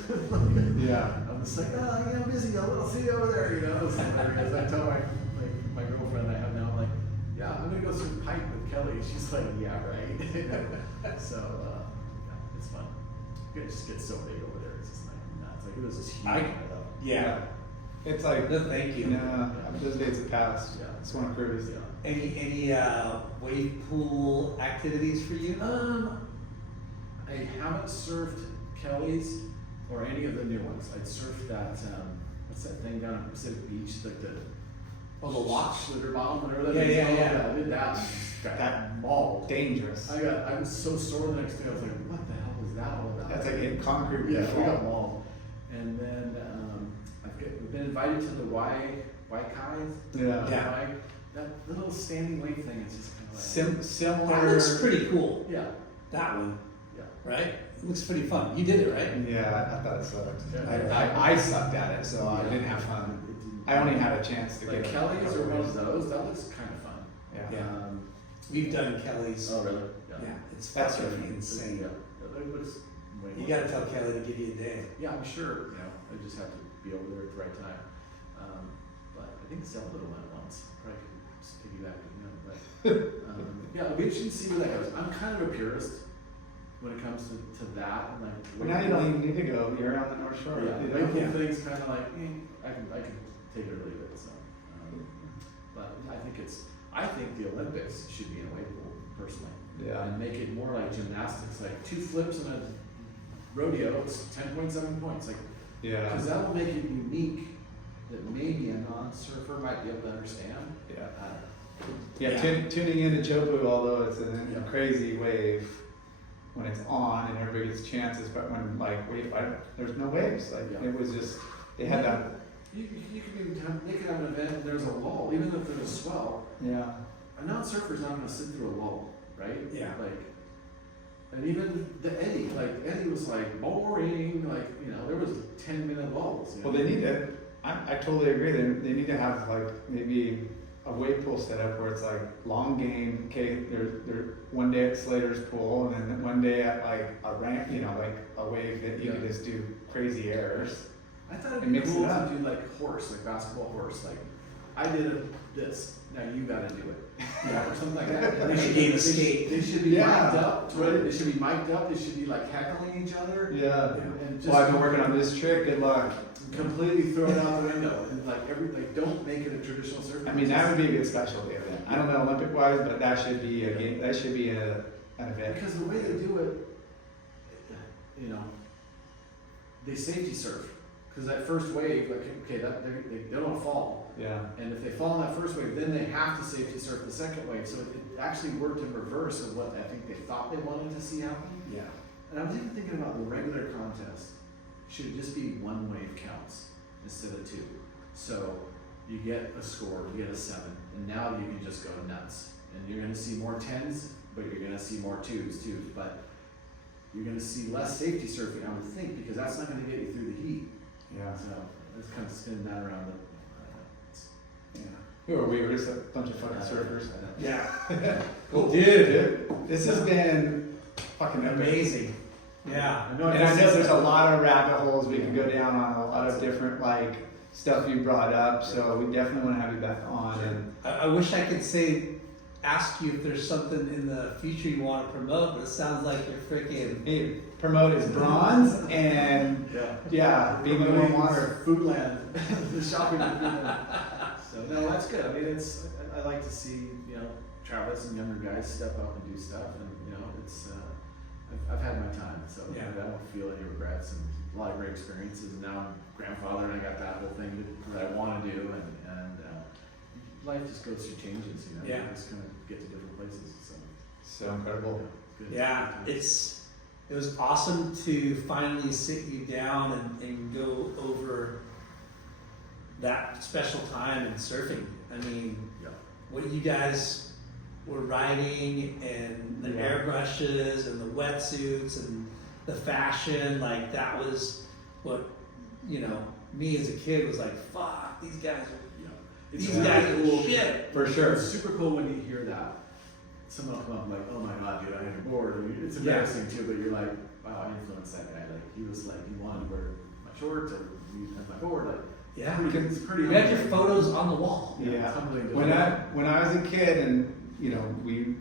Yeah. I'm just like, oh, yeah, I'm busy. I'll see you over there. You know, as I tell my girlfriend I have now, I'm like, yeah, I'm gonna go surf pipe with Kelly. She's like, yeah, right. So yeah, it's fun. It just gets so big over there. It's just like nuts. Like it was just huge. yeah. It's like, No, thank you. no, those days have passed. Yeah. Just want to cruise. Yeah. Any wave pool activities for you? I haven't surfed Kelly's or any of the new ones. I'd surfed that, what's that thing down at Pacific Beach, like the Oh, the watch. Schlitter bottom, whatever that Yeah, is yeah, called. yeah. I did that. Got That mauled. Dangerous. I was so sore the next day. I was like, what the hell was that all about? That's like hitting concrete. Yeah, with we a got ball. mauled. And then we've been invited to the Waikais. Yeah. Yeah. That little standing wave thing is just kind of like Similar. That looks pretty cool. yeah, That one, yeah. right? It looks pretty fun. You did it, right? Yeah, I thought it sucked. Yeah. I sucked at it, so I Yeah. didn't have fun. It didn't- I only had a chance to like get Kelly's or one of those. That looks kind of fun. Yeah. Yeah. We've done Kelly's. Oh really? Yeah, it's That's fucking really insane. Yeah. But it's way You more- gotta tell Kelly to give you a day. Yeah, I'm sure. You know, I just have to be over there at the right time. But I think Stella Little went once. Probably could just piggyback with him. But yeah, it'll be interesting to see where that goes. I'm kind of a purist when it comes to that. I'm like, Well, now you don't even need to go. You're on the North Shore. yeah, you the know? whole thing's kind of like, I can take it or leave it. So, but I think the Olympics should be in a wave pool personally. Yeah. And make it more like gymnastics, like 2 flips and a rodeo. It's 10.7 points. Like, Yeah. because that will make it unique that maybe a non-surfer might be able to understand. Yeah. Yeah, tuning into Chopu, although it's a crazy wave when it's on and everybody gets chances, but when there's no waves. It was just they had that. You could make it have an event and there's a lull, even if there's a swell. Yeah. A non-surfer's not going to sit through a lull, right? Yeah. And even the Eddie, Eddie was boring, there was 10-minute lulls. Well, they need to. I totally agree. They need to have maybe a wave pool set up where it's long game. Okay, they're one day at Slater's pool, and then one day at a ramp. A wave that you can just do crazy airs. I thought it'd be cool to do horse, basketball horse. I did this. Now you got to do it. Or something like that. They should gain a skate. They should be mic'd up. They should be mic'd up. They should be heckling each other. Yeah. And just I've been working on this trick. Good luck. Completely throw it out the window and don't make it a traditional surf. I mean, that would be a good specialty event. I don't know Olympic wise, but that should be a game. That should be an event. Because the way they do it, they safety surf. Because that first wave, they don't want to fall. Yeah. And if they fall in that first wave, then they have to safety surf the second wave. So it actually worked in reverse of what I think they thought they wanted to see happen. Yeah. And I was even thinking about the regular contest. Should just be one wave counts instead of two. So you get a score, you get a 7, and now you can just go nuts. And you're going to see more 10s, but you're going to see more 2s too. But you're going to see less safety surfing, I would think, because that's not going to get you through the heat. Yeah. So it's kind of spinning that around. Who are we? We're just a bunch of fucking surfers. Yeah. Cool. Dude, this has been fucking Amazing. Yeah. And I know there's a lot of rabbit holes we can go down on, a lot of different stuff you brought up. So we definitely want to have you back on. And I wish I could ask you if there's something in the future you want to promote, but it sounds like you're freaking. hey, promote is bronze and being a warm water. Foodland, the shopping for Foodland. So no, that's good. I mean, I like to see Travis and younger guys step up and do stuff, and it's I've had my time, so I don't feel any regrets and a lot of great experiences. And now I'm grandfather, and I got that whole thing that I want to do, and life just goes through changes. You just kind of get to different places. So incredible. Good. Yeah, it was awesome to finally sit you down and go over that special time in surfing. I mean, what you guys were riding and the airbrushes and the wetsuits and the fashion, that was what, me as a kid was fuck, these guys are, these guys are cool. Shit. For sure. It's super cool when you hear that. Someone will come up oh my god, dude, I had a board. I mean, it's embarrassing too, but you're wow, I influenced that guy. He was he wanted to wear my shorts or use my board. It's pretty. You had your photos on the wall. Yeah. When I was a kid, and we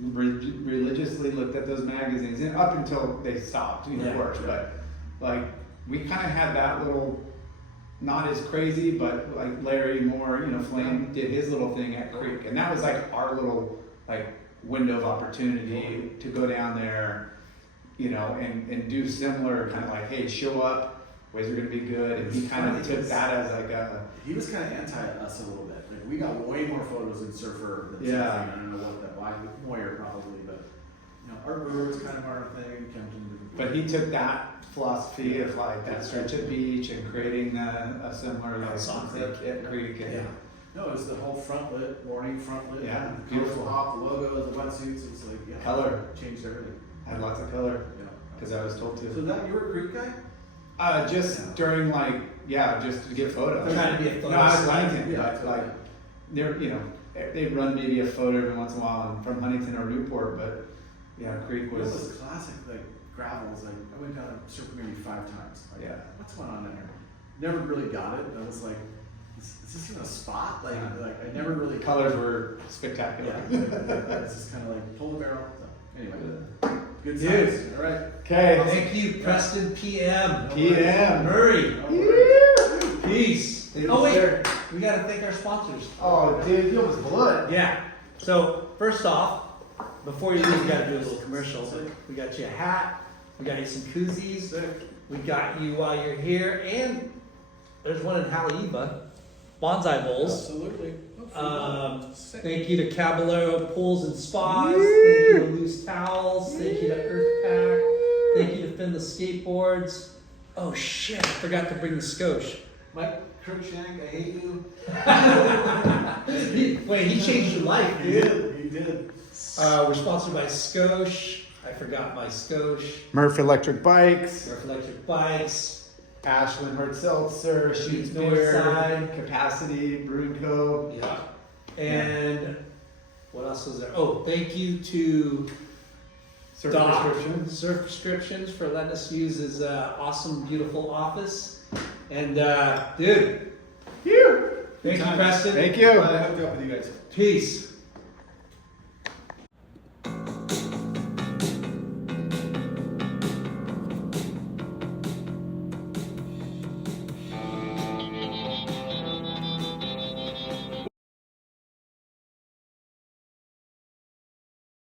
religiously looked at those magazines, and up until they stopped, of course. But we kind of had that little, not as crazy, but Larry Moore, Flame did his little thing at Creek, and that was our little window of opportunity to go down there, and do similar kind of hey, show up. Waves are going to be good, and he kind of took that as a. He was kind of anti us a little bit. We got way more photos in Surfer than Surfing. I don't know why Moyer probably, but Art Brewer was kind of our thing. But he took that philosophy of that stretch of beach and creating a similar sunset at Creek. And, No, it was the whole front lit, morning front lit. Yeah, beautiful. Top, the logos, the wetsuits. It's color changed everything. Had lots of color. Because I was told to. So that you were a Creek guy? Just during just to get photos. Trying to be a photo. No, I was Huntington. Yeah, they're they'd run maybe a photo every once in a while from Huntington or Newport, but Creek was. It was classic gravels. I went down and surfed maybe 5 times. What's going on there? Never really got it. I was is this even a spot? I never really. Colors were spectacular. It's just kind of pull the barrel. So, anyway. Good Dude. size. All right. Okay. Thank you, Preston PM. Murray. Peace. Oh wait, we gotta thank our sponsors. Oh, dude, you almost blew it. Yeah. So first off, before you leave, we gotta do a little commercial. We got you a hat. We got you some koozies. We got you while you're here, and there's one in Haleiwa. bonsai bowls. Absolutely. Thank you to Caballero Pools and Spas. Thank you to Loose Towels. Thank you to Earth Pack. Thank you to Finless Skateboards. Oh shit, I forgot to bring the skosh. Mike Crookshank, I hate you. Wait, he changed your life, He dude. did. We're sponsored by Skosh. I forgot my Skosh. Murph Electric Bikes, Murph Electric Bikes. Ashland Hard Seltzer, Shoots Northside. Beer, Capacity, Brewing Co. Yeah. And what else was there? Oh, thank you to Surf Doc, Prescriptions. Surf Prescriptions, for letting us use his awesome, beautiful office. And dude, Phew. thank you, Preston. Thank you. I hooked up with you guys. Peace.